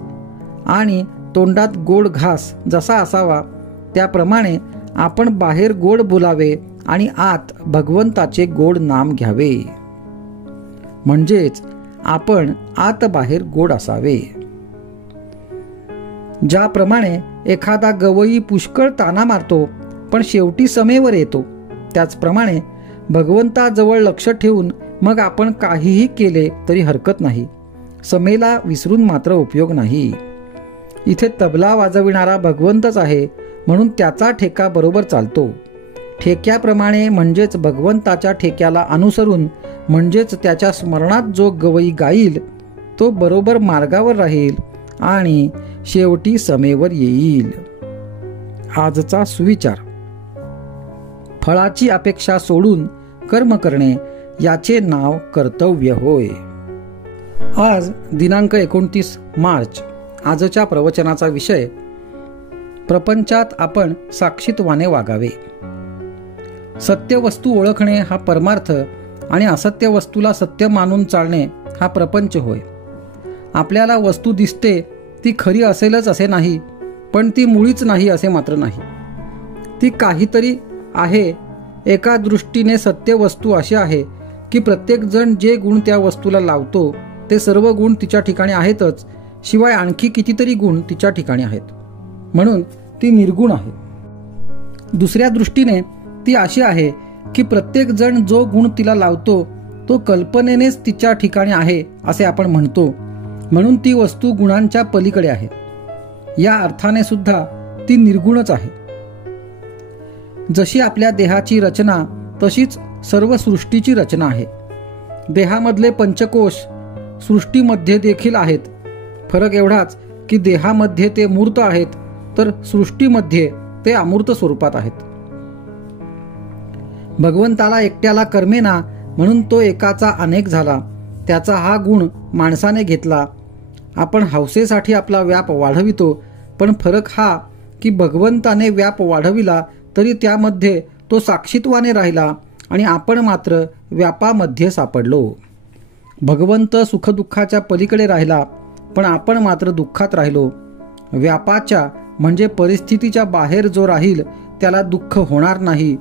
आणि तोंडात गोड घास जसा असावा त्याप्रमाणे आपण बाहेर गोड बोलावे आणि आत भगवंताचे गोड नाम घ्यावे. म्हणजेच आपण आत बाहेर गोड असावे. ज्याप्रमाणे एखादा गवई पुष्कळ ताना मारतो पण शेवटी समेवर येतो, त्याचप्रमाणे भगवंताजवळ लक्ष ठेवून मग आपण काहीही केले तरी हरकत नाही. समेला विसरून मात्र उपयोग नाही. इथे तबला वाजविणारा भगवंतच आहे म्हणून त्याचा ठेका बरोबर चालतो. ठेक्याप्रमाणे म्हणजेच भगवंताच्या ठेक्याला अनुसरून म्हणजेच त्याच्या स्मरणात जो गवई गाईल तो बरोबर मार्गावर राहील आणि शेवटी समेवर येईल. आजचा सुविचार: फळाची अपेक्षा सोडून कर्म करणे याचे नाव कर्तव्य होय. आज दिनांक 29 मार्च. आजच्या प्रवचनाचा विषय: प्रपंचात आपण साक्षीत्वाने वागावे. सत्य वस्तू ओळखणे हा परमार्थ आणि असत्य वस्तूला सत्य मानून चालणे हा प्रपंच होय. आपल्याला वस्तू दिसते ती खरी असेलच असे नाही, पण ती मुळीच नाही असे मात्र नाही. ती काहीतरी आहे. एका दृष्टीने सत्य वस्तू अशी आहे की प्रत्येक जण जे गुण त्या वस्तूला लावतो ते सर्व गुण तिच्या ठिकाणी आहेतच, शिवाय आणखी कितीतरी गुण तिच्या ठिकाणी आहेत, म्हणून ती निर्गुण आहे. दुसऱ्या दृष्टीने ती अशी आहे की प्रत्येक जण जो गुण तिला लावतो तो कल्पनेनेच तिच्या ठिकाणी आहे असे आपण म्हणतो, म्हणून ती वस्तू गुणांच्या पलीकडे आहे. या अर्थाने सुद्धा ती निर्गुणच आहे. जशी आपल्या देहाची रचना तशीच सर्व सृष्टीची रचना आहे. देहामधले पंचकोश सृष्टीमध्ये देखील आहेत. फरक एवढाच की देहामध्ये ते मूर्त आहेत तर सृष्टीमध्ये ते अमूर्त स्वरूपात आहेत. भगवंताला एकट्याला कर्मेना म्हणून तो एकाचा अनेक झाला. त्याचा हा गुण माणसाने घेतला. आपण हौसेसाठी आपला व्याप वाढवितो, पण फरक हा की भगवंताने व्याप वाढविला तरी त्यामध्ये तो साक्षीत्वाने राहिला आणि आपण मात्र व्यापामध्ये सापडलो. भगवंत सुखदुःखाच्या पलीकडे राहिला पण आपण मात्र दुःखात राहिलो. व्यापाच्या म्हणजे परिस्थितीच्या बाहेर जो राहील त्याला दुःख होणार नाही.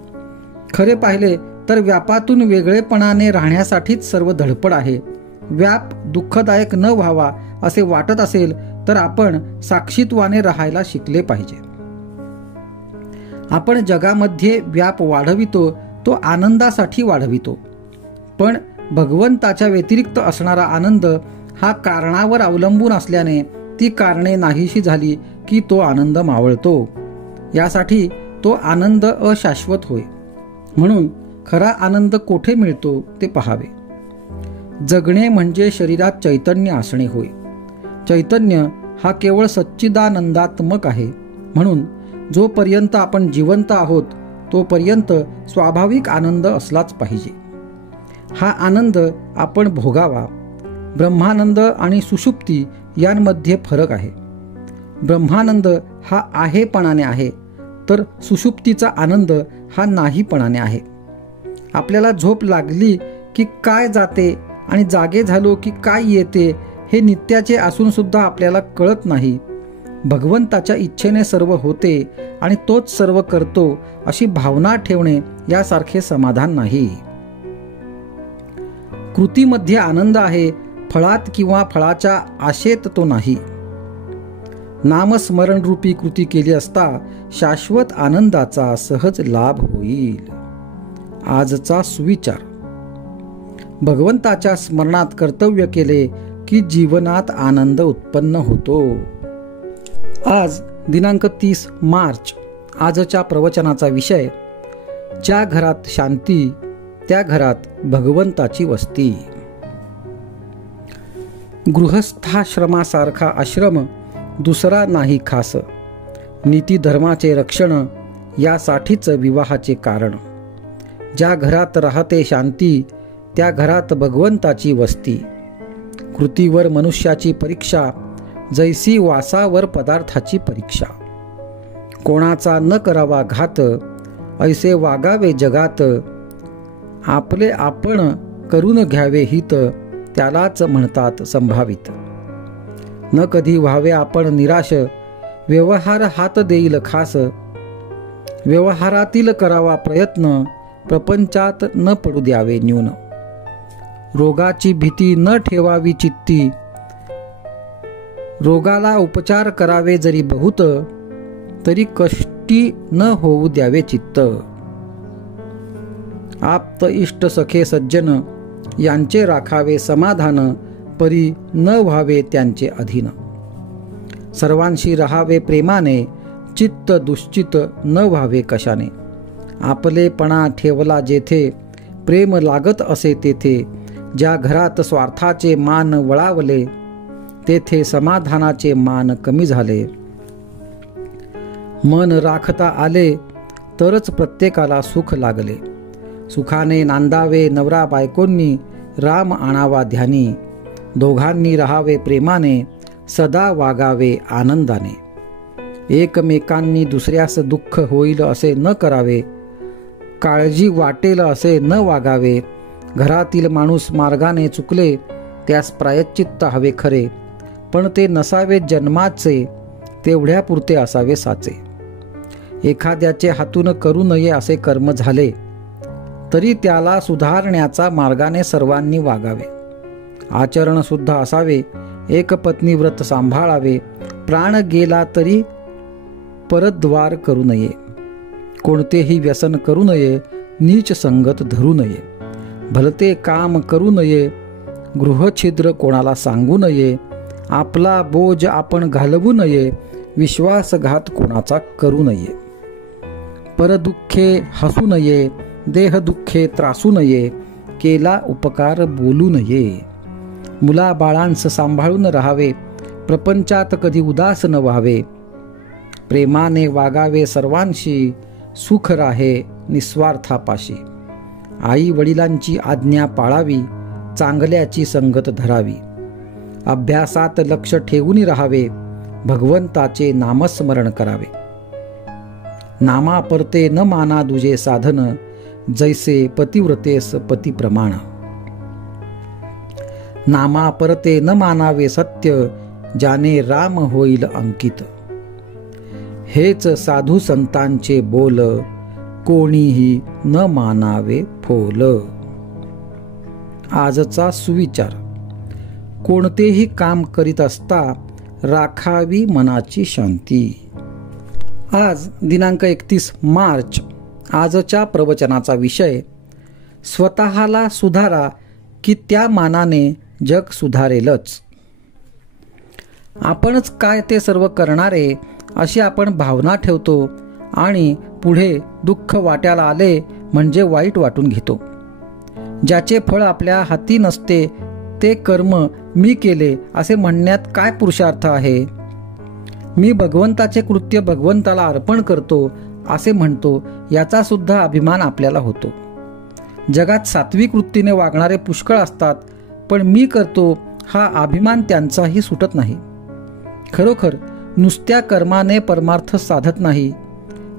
खरे पाहिले तर व्यापातून वेगळेपणाने राहण्यासाठीच सर्व धडपड आहे. व्याप दुःखदायक न व्हावा असे वाटत असेल तर आपण साक्षीत्वाने राहायला शिकले पाहिजे. आपण जगामध्ये व्याप वाढवितो तो आनंदासाठी वाढवितो, पण भगवंताच्या व्यतिरिक्त असणारा आनंद हा कारणावर अवलंबून असल्याने ती कारणे नाहीशी झाली की तो आनंद मावळतो. यासाठी तो आनंद अशाश्वत होय. म्हणून खरा आनंद कोठे मिळतो ते पहावे. जगणे म्हणजे शरीरात चैतन्य असणे होय. चैतन्य हा केवळ सच्चिदानंदात्मक आहे. म्हणून जोपर्यंत आपण जिवंत आहोत तोपर्यंत स्वाभाविक आनंद असलाच पाहिजे. हा आनंद आपण भोगावा. ब्रह्मानंद आणि सुषुप्ती यांमध्ये फरक आहे. ब्रह्मानंद हा आहेपणाने आहे, तर सुषुप्तीचा आनंद हा नाहीपणाने आहे. आपल्याला झोप लागली की काय जाते आणि जागे झालो की काय येते हे नित्याचे असून सुद्धा आपल्याला कळत नाही. भगवंताच्या इच्छेने सर्व होते आणि तोच सर्व करतो अशी भावना ठेवणे यासारखे समाधान नाही. कृतीमध्ये आनंद आहे, फळात किंवा फळाच्या आशेत तो नाही. नामस्मरण रूपी कृती केली असता शाश्वत आनंदाचा सहज लाभ होईल. आजचा सुविचार. भगवंताच्या स्मरणात कर्तव्य केले की जीवनात आनंद उत्पन्न होतो. आज दिनांक 30 मार्च. आजच्या प्रवचनाचा विषय, ज्या घरात शांती त्या घरात भगवंताची वस्ती. गृहस्थाश्रमासारखा आश्रम दुसरा नाही खास. नीती धर्माचे रक्षण यासाठीच विवाहाचे कारण. ज्या घरात राहते शांती त्या घरात भगवंताची वस्ती. कृतीवर मनुष्याची परीक्षा जैसी वासावर पदार्थाची परीक्षा. कोणाचा न करावा घात, ऐसे वागावे जगात. आपले आपण करून घ्यावे हित, त्यालाच म्हणतात संभावित. न कधी व्हावे आपण निराश, व्यवहार हात देईल खास. व्यवहारातील करावा प्रयत्न, प्रपंचात न पडू द्यावे न्यून. रोगाची भीती न ठेवावी चित्ती, रोगाला उपचार करावे जरी बहुत, तरी कष्टी न होऊ द्यावे चित्त. आप्त इष्ट सखे सज्जन यांचे राखावे समाधान, परी न व्हावे त्यांचे अधीन. सर्वांशी राहावे प्रेमाने, चित्त दुश्चित न व्हावे कशाने. आपलेपणा ठेवला जेथे, प्रेम लागत असे तेथे. ज्या घरात स्वार्थाचे मान वळावले, तेथे समाधानाचे मान कमी झाले. मन राखता आले तरच प्रत्येकाला सुख लागले. सुखाने नांदावे नवरा बायकोंनी, राम आणावा ध्यानी. दोघांनी राहावे प्रेमाने, सदा वागावे आनंदाने. एकमेकांनी दुसऱ्यास दुःख होईल असे न करावे. काळजी वाटेल असे न वागावे. घरातील माणूस मार्गाने चुकले त्यास प्रायश्चित्त हवे खरे, पण ते नसावे जन्माचे, तेवढ्यापुरते असावे साचे. एखाद्याचे हातून करू नये असे कर्म झाले तरी त्याला सुधारण्याचा मार्गाने सर्वांनी वागावे. आचरण सुद्धा असावे. एक पत्नी व्रत सांभाळावे. प्राण गेला तरी परद्वार करू नये. कोणतेही व्यसन करू नये. नीच संगत धरू नये. भलते काम करू नये. गृहछिद्र कोणाला सांगू नये. आपला बोज आपण घालवू नये. विश्वासघात कोणाचा करू नये. परदुःखे हसू नये. देहदुःखे त्रासू नये. केला उपकार बोलू नये. मुलाबाळांस सांभाळून राहावे. प्रपंचात कधी उदास न व्हावे. प्रेमाने वागावे सर्वांशी. सुख राहे निस्वार्थापाशी. आई वडिलांची आज्ञा पाळावी. चांगल्याची संगत धरावी. अभ्यासात लक्ष ठेवून राहावे. भगवंताचे नामस्मरण करावे. नामापरते न माना दुजे साधन. जैसे पतिव्रतेस पती प्रमाण. नामापरते न मानावे सत्य. ज्याने राम होईल अंकित. हेच साधू संतांचे बोल. कोणीही न मानावे फोल. आजचा सुविचार. कोणतेही काम करीत असता राखावी मनाची शांती. आज दिनांक 31 मार्च. आजच्या प्रवचनाचा विषय, स्वतःला सुधारा की त्या मानाने जग सुधारेलच. आपणच काय ते सर्व करणारे अशी आपण भावना ठेवतो आणि पुढे दुःख वाट्याला आले म्हणजे वाईट वाटून घेतो. ज्याचे फळ आपल्या हाती नसते ते कर्म मी केले असे म्हणण्यात काय पुरुषार्थ आहे. मी भगवंताचे कृत्य भगवंताला अर्पण करतो असे म्हणतो याचा सुद्धा अभिमान आपल्याला होतो. जगात सात्विक वृत्तीने वागणारे पुष्कळ असतात, पण मी करतो हा अभिमान त्यांचाही सुटत नाही. खरोखर नुसत्या कर्माने परमार्थ साधत नाही.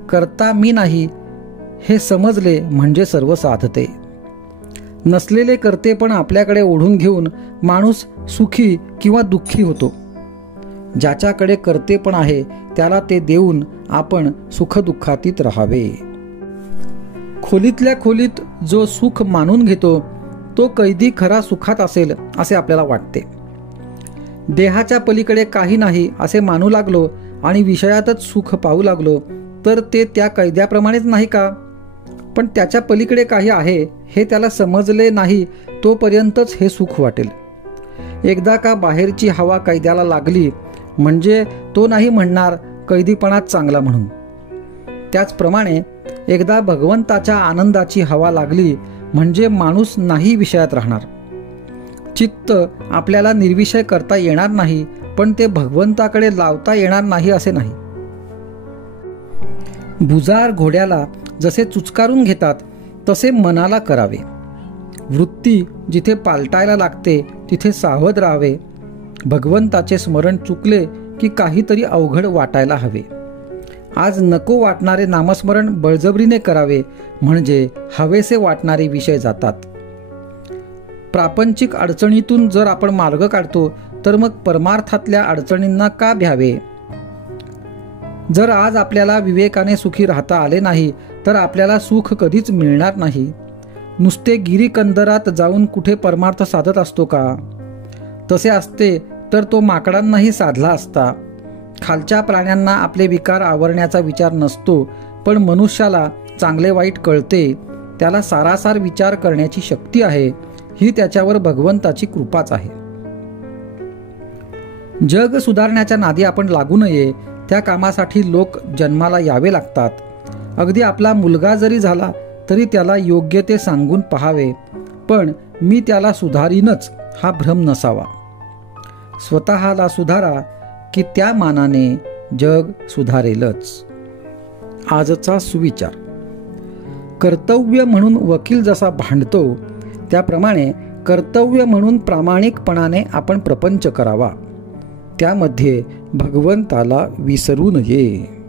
करता मी नाही हे समजले म्हणजे सर्व साधते. नसलेले करते पण आपल्याकडे ओढून घेऊन माणूस सुखी किंवा दुःखी होतो. ज्याच्याकडे करते पण आहे त्याला ते देऊन आपण सुखदुःखातीत राहावे. खोलीतल्या खोलीत जो सुख मानून घेतो तो कैदी खरा सुखात असेल असे आपल्याला वाटते. देहाच्या पलीकडे काही नाही असे मानू लागलो आणि विषयातच सुख पाहू लागलो तर ते त्या कैद्याप्रमाणेच नाही का. पण त्याच्या पलीकडे काही आहे हे त्याला समजले नाही तोपर्यंतच हे सुख वाटेल. एकदा का बाहेरची हवा कैद्याला लागली म्हणजे तो नाही म्हणणार कैदीपणात चांगला म्हणून. त्याचप्रमाणे एकदा भगवंताच्या आनंदाची हवा लागली म्हणजे माणूस नाही विषयात राहणार. चित्त आपल्याला निर्विषय करता येणार नाही, पण ते भगवंताकडे लावता येणार नाही असे नाही. भुजार घोड्याला जसे चुचकारून घेतात तसे मनाला करावे. वृत्ती जिथे पालटायला लागते तिथे सावध राहावे. भगवंताचे स्मरण चुकले की काहीतरी अवघड वाटायला हवे. आज नको वाटणारे नामस्मरण बळजबरीने करावे म्हणजे हवेसे वाटणारे विषय जातात. प्रापंचिक अडचणीतून जर आपण मार्ग काढतो तर मग परमार्थातल्या अडचणींना का भ्यावे. जर आज आपल्याला विवेकाने सुखी राहता आले नाही तर आपल्याला सुख कधीच मिळणार नाही. नुसते गिरीकंदरात जाऊन कुठे परमार्थ साधत असतो का. तसे असते तर तो माकडांनाही साधला असता. खालच्या प्राण्यांना आपले विकार आवरण्याचा विचार नसतो, पण मनुष्याला चांगले वाईट कळते. त्याला सारासार विचार करण्याची शक्ती आहे. ही त्याच्यावर भगवंताची कृपाच आहे. जग सुधारण्याच्या नादी आपण लागू नये. त्या कामासाठी लोक जन्माला यावे लागतात. अगदी आपला मुलगा जरी झाला तरी त्याला योग्य ते सांगून पहावे, पण मी त्याला सुधारीनच हा भ्रम नसावा. स्वतःला सुधारा की त्या मानाने जग सुधारेलच. आजचा सुविचार. कर्तव्य म्हणून वकील जसा भांडतो त्याप्रमाणे कर्तव्य म्हणून प्रामाणिकपणाने आपण प्रपंच करावा. त्यामध्ये भगवंताला विसरू नये.